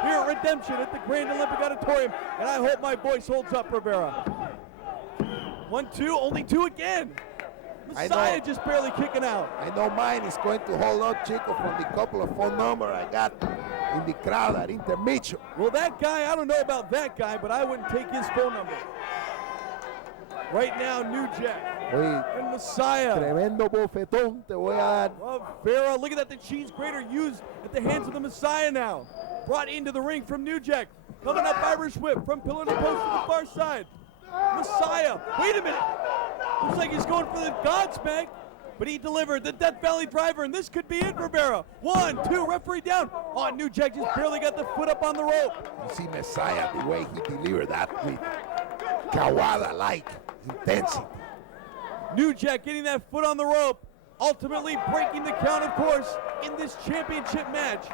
here at Redemption at the Grand Olympic Auditorium. And I hope my voice holds up, Rivera. 1, 2, only 2 again. Messiah just barely kicking out. I know mine is going to hold up, Chico, from the couple of phone numbers I got in the crowd at Intermicho. Well, that guy, I don't know about that guy, but I wouldn't take his phone number. Right now, New Jack and Messiah. Tremendo bofetón te voy a dar. Rivera, look at that, the cheese grater used at the hands of the Messiah now. Brought into the ring from New Jack. Coming up Irish whip from pillar to post to the far side. Messiah, wait a minute. Looks like he's going for the Godsmack, but he delivered the Death Valley driver, and this could be it, Rivera. 1, 2, referee down. Oh, New Jack just barely got the foot up on the rope. You see Messiah, the way he delivered that with Kawada-like intensity. New Jack getting that foot on the rope, ultimately breaking the count, of course, in this championship match.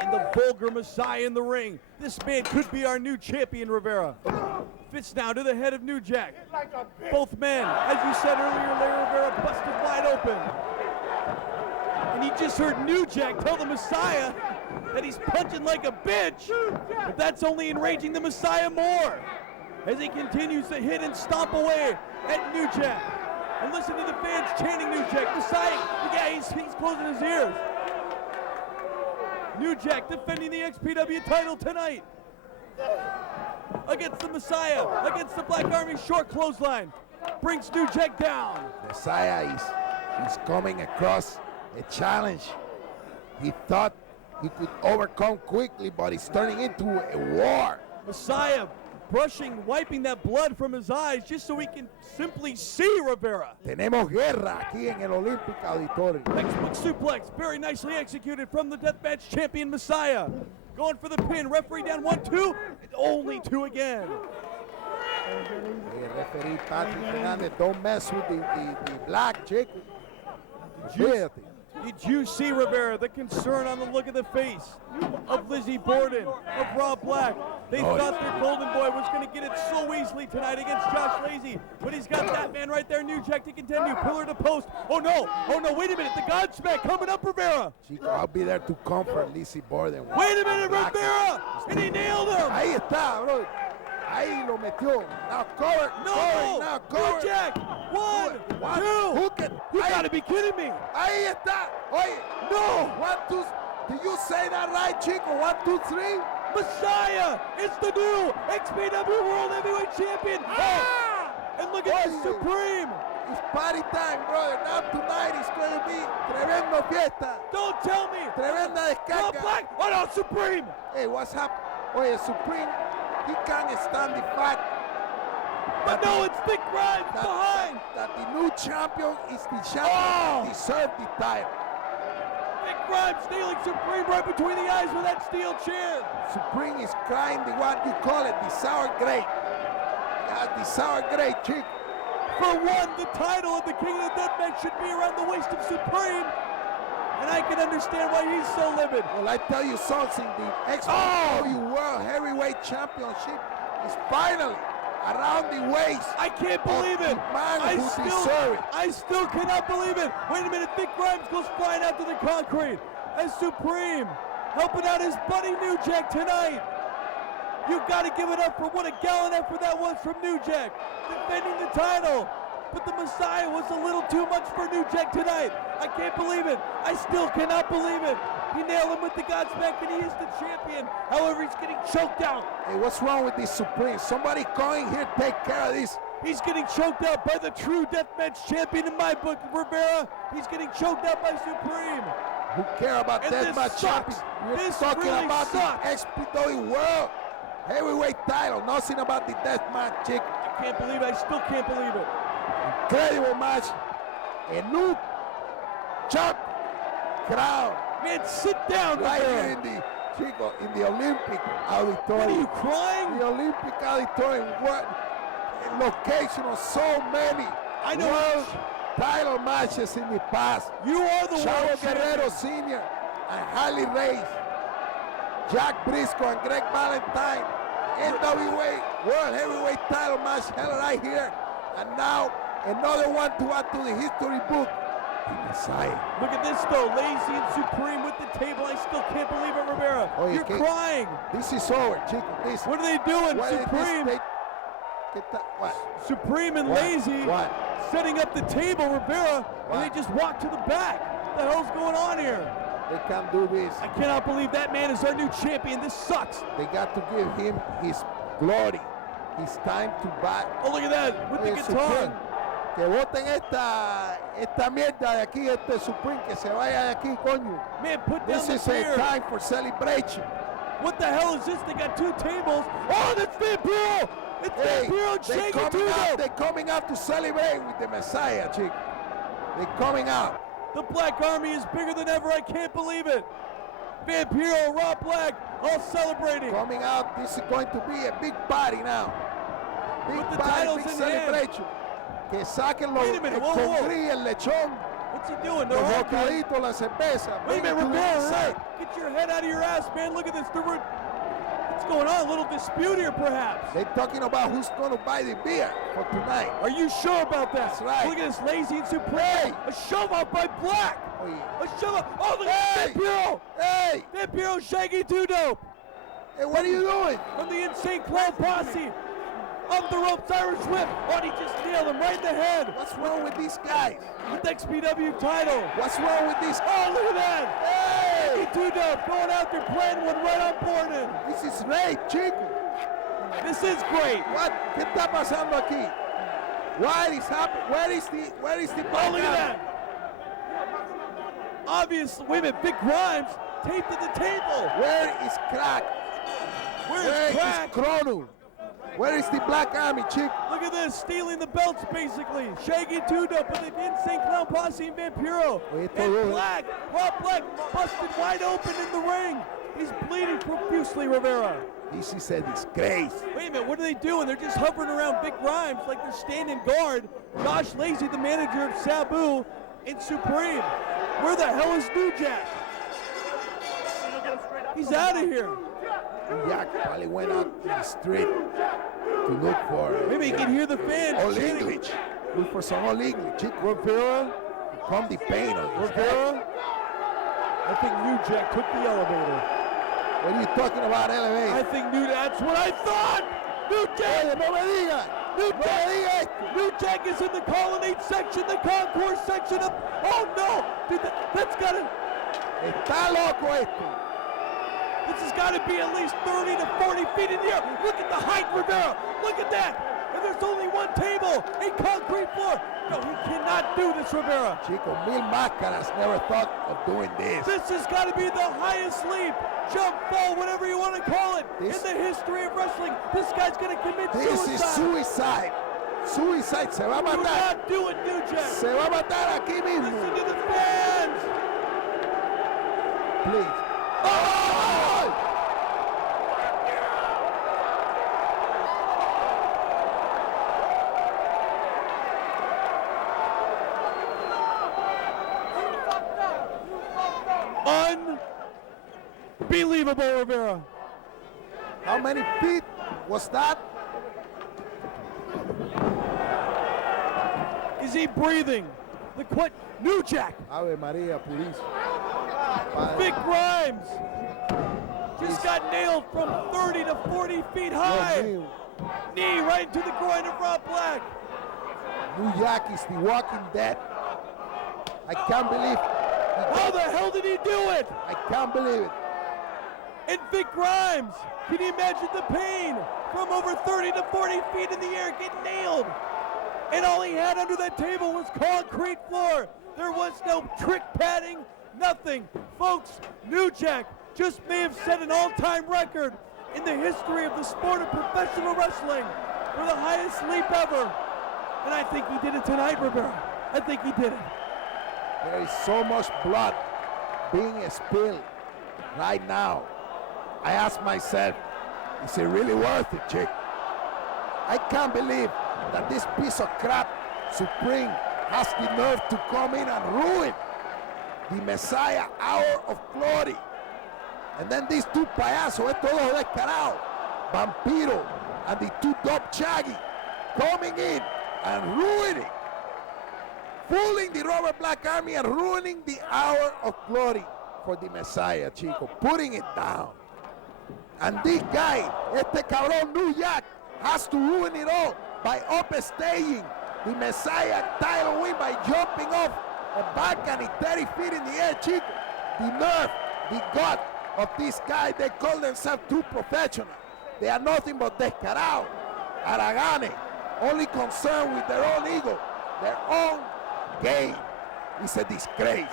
And the vulgar Messiah in the ring. This man could be our new champion, Rivera. Fits now to the head of New Jack. Both men, as you said earlier, Larry Rivera busted wide open. And you just heard New Jack tell the Messiah that he's punching like a bitch, but that's only enraging the Messiah more as he continues to hit and stomp away at New Jack. And listen to the fans chanting New Jack. Messiah, yeah, he's closing his ears. New Jack defending the XPW title tonight against the Messiah, against the Black Army short clothesline. Brings New Jack down. Messiah is coming across a challenge he thought he could overcome quickly, but it's turning into a war. Messiah wiping that blood from his eyes just so he can simply see Rivera. Tenemos guerra aquí en el Olympic Auditorium. Textbook suplex, very nicely executed from the deathmatch champion Messiah. Going for the pin, referee down 1-2, only 2 again. Hey, referee Patrick Hernandez, don't mess with the black chick. Did you see, Rivera, the concern on the look of the face of Lizzie Borden, of Rob Black? They thought their golden boy was going to get it so easily tonight against Josh Lazy, but he's got that man right there, New Jack, to continue, pillar to post. Oh no, wait a minute, the Godsmack coming up, Rivera. Chico, I'll be there to comfort Lizzie Borden. Wait a minute, Rivera, and he nailed him. Ahí está, bro. Ahí lo metió. Now cover. Now cover. New Jack, 1, 2. Hook it. You gotta be kidding me. Ahí está. Oye. No. 1, 2. Did you say that right, Chico? 1, 2, 3. Messiah is the new XPW World Heavyweight Champion. And look at this Supreme. It's party time, brother. Now tonight is going to be tremendo fiesta. Don't tell me. Tremenda Rob descarga. Black. Oh no, Supreme. Hey, what's happening? Oye, Supreme, he can't stand the fact But no, it's Vic Grimes behind. that the new champion is the champion. He deserved the title. Vic Grimes stealing Supreme right between the eyes with that steel chair. Supreme is crying the what you call it, the sour grape. He has the sour grape, chick. For one, the title of the King of the Deathmatch should be around the waist of Supreme. And I can understand why he's so livid. Well, I tell you something, the XPW World Heavyweight Championship is finally around the waist. I can't believe it. I still cannot believe it. Wait a minute, Vic Grimes goes flying out to the concrete as Supreme helping out his buddy New Jack tonight. You've got to give it up for what a gallant effort that was from New Jack, defending the title. But the Messiah was a little too much for New Jack tonight. I can't believe it. I still cannot believe it. He nailed him with the Godsmack, and he is the champion. However, he's getting choked out. Hey, what's wrong with this Supreme? Somebody going here, take care of this. He's getting choked out by the true deathmatch champion in my book, Rivera. He's getting choked out by Supreme. Who care about And this deathmatch sucks. champion? We're This talking really about sucks. the XPW World Heavyweight title. Nothing about the deathmatch, chick. I can't believe it. I still can't believe it. Incredible match. A new champ crown. Man, sit down, Right Rivera. here in the Chico, in the Olympic What are you Auditorium. crying? The Olympic Auditorium. What a location of so many I know. world title matches in the past. You are the Chavo world Guerrero champion. Sr. and Harley Race, Jack Briscoe and Greg Valentine, NWA World Heavyweight title match held right here. And now another one to add to the history book. The Messiah. Look at this though, Lazy and Supreme with the table. I still can't believe it, Rivera. Oh, you You're can't- crying. This is over, Chico. This. What are they doing, Why did this Supreme? take- What? Supreme and What? Lazy What? setting up the table, Rivera, and they What? just walk to the back. What the hell's going on here? They can't do this. I cannot believe that man is our new champion. This sucks. They got to give him his glory. It's time to bat. Oh, look at that with the Oye, guitar. Supreme, que voten esta mierda de aquí, este Supreme, que se vaya de aquí, coño. Man, put down This the is a beer. time for celebration. What the hell is this? They got 2 tables. Oh, that's Vampiro! It's Hey, Vampiro and Shane Gatuno. they're coming out to celebrate with the Messiah, chick. They're coming out. The Black Army is bigger than ever. I can't believe it. Vampiro, Rob Black, all celebrating. Coming out. This is going to be a big party now. Big With the party, titles big in hand. celebration. Que saquen los Wait a minute, el whoa, whoa. congrí, el lechón, What's he doing? They're los arguing. bocaditos, la cerveza. Wait a Bring it minute, to the Rivera, inside. right. Get your head out of your ass, man. Look at this. What's going on? A little dispute here, perhaps. They're talking about who's going to buy the beer for tonight. Are you sure about that? That's right. Look at this, Lazy and Supreme. Hey. A shove off by Black. Oh, yeah. A shove up. Oh, look at Hey! Vampiro. Hey! Vampiro Shaggy 2 Dope. Hey, what are you doing? From the Insane Clown Posse. Up the ropes, Irish Whip. Oh, and he just nailed him right in the head. What's wrong with these guys? With XPW title. What's wrong with these? Oh, look at that. Hey! Shaggy 2 Dope going out there playing one right on Borden. This is great, chico. This is great. What? ¿Qué está pasando aquí? What is happening? Where is the Oh, look at that. Obviously, wait a minute, Vic Grimes taped at the table. Where is Crack? Where is Crack? Chrono? Where is the Black Army, chick? Look at this, stealing the belts basically. Shaggy 2 Dope with the Insane Clown Posse and Vampiro. Wait, And wait. Black, Rob Black busted wide open in the ring. He's bleeding profusely, Rivera. This is a disgrace. Wait a minute, what are they doing? They're just hovering around Vic Grimes like they're standing guard. Josh Lacey, the manager of Sabu and Supreme. Where the hell is New Jack? He's out of here. Jack probably went out to the street to look for Maybe he can hear the fans all chanting. English. Look for some all English, chick. Rivera, come the pain on this guy. Rivera, I think New Jack took the elevator. What are you talking about, elevator? I think that's what I thought. New Jack, Oye, no me diga. New No me Jack, diga esto. New Jack is in the colonnade section, the concourse section of. Oh no, dude, that's gotta. Está loco esto. This has got to be at least 30 to 40 feet in the air. Look at the height, Rivera. Look at that. And there's only one table, a concrete floor. No, he cannot do this, Rivera. Chico, Mil Máscaras never thought of doing this. This has got to be the highest leap, jump, fall, whatever you want to call it, This- in the history of wrestling. This guy's going to commit This suicide. is suicide. Suicide. Se va a Do matar. not do it, New Jack. Se va a matar aquí mismo. Listen to the fans. Please. Oh! Unbelievable, Rivera. How many feet was that? Is he breathing? New Jack. Ave Maria Purísima. Big Grimes just got nailed from 30 to 40 feet high. Dios mío. Knee right into the groin of Rob Black. New Jack is the walking dead. I can't believe. How the hell did he do it? I can't believe it. And Vic Grimes, can you imagine the pain from over 30 to 40 feet in the air getting nailed? And all he had under that table was concrete floor. There was no trick padding, nothing. Folks, New Jack just may have set an all-time record in the history of the sport of professional wrestling for the highest leap ever. And I think he did it tonight, Rivera. I think he did it. There is so much blood being spilled right now. I ask myself, is it really worth it, chick? I can't believe that this piece of crap, Supreme, has the nerve to come in and ruin the Messiah Hour of Glory. And then these two payasos, todos descarados, Vampiro and the two dope Shaggy, coming in and ruining, fooling the Robert Black Army and ruining the Hour of Glory for the Messiah, chico, putting it down. And this guy, este cabrón New Jack, has to ruin it all by upstaging the Messiah title win by jumping off a balcony 30 feet in the air, chico. The nerve, the gut of this guy, they call themselves too professional. They are nothing but descarado, haraganes, only concerned with their own ego, their own game. It's a disgrace.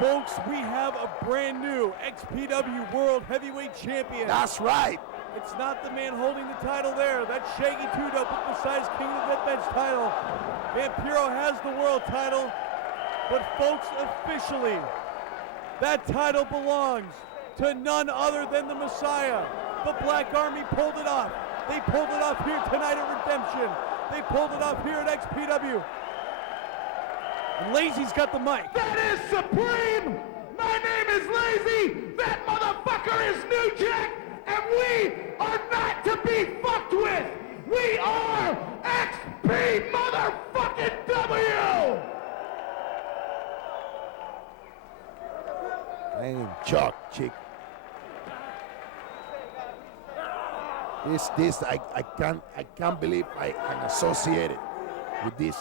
Folks, we have a brand new XPW World Heavyweight Champion. That's right. It's not the man holding the title there. That's Shaggy 2 Dope besides King of the Deathmatch title. Vampiro has the world title. But folks, officially, that title belongs to none other than the Messiah. The Black Army pulled it off. They pulled it off here tonight at Redemption. They pulled it off here at XPW. And Lazy's got the mic. That is Supreme! My name is Lazy! That motherfucker is New Jack! And we are not to be fucked with! We are XP motherfucking W! I am in shock, chick. I can't believe I can associate it with this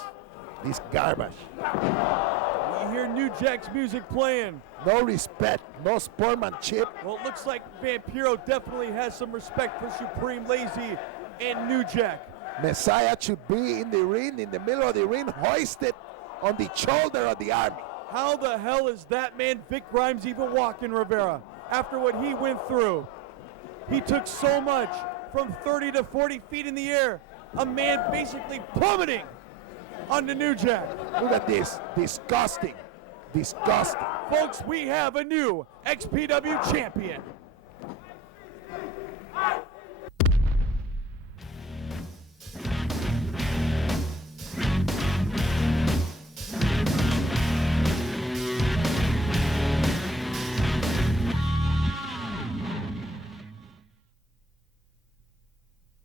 garbage. You hear New Jack's music playing. No respect, no sportsmanship. Well, it looks like Vampiro definitely has some respect for Supreme Lazy and New Jack. Messiah should be in the ring, in the middle of the ring, hoisted on the shoulder of the Army. How the hell is that man Vic Grimes even walking, Rivera? After what he went through, he took so much from 30 to 40 feet in the air. A man basically plummeting on the New Jack. Look at this, disgusting, disgusting. Folks, we have a new XPW champion.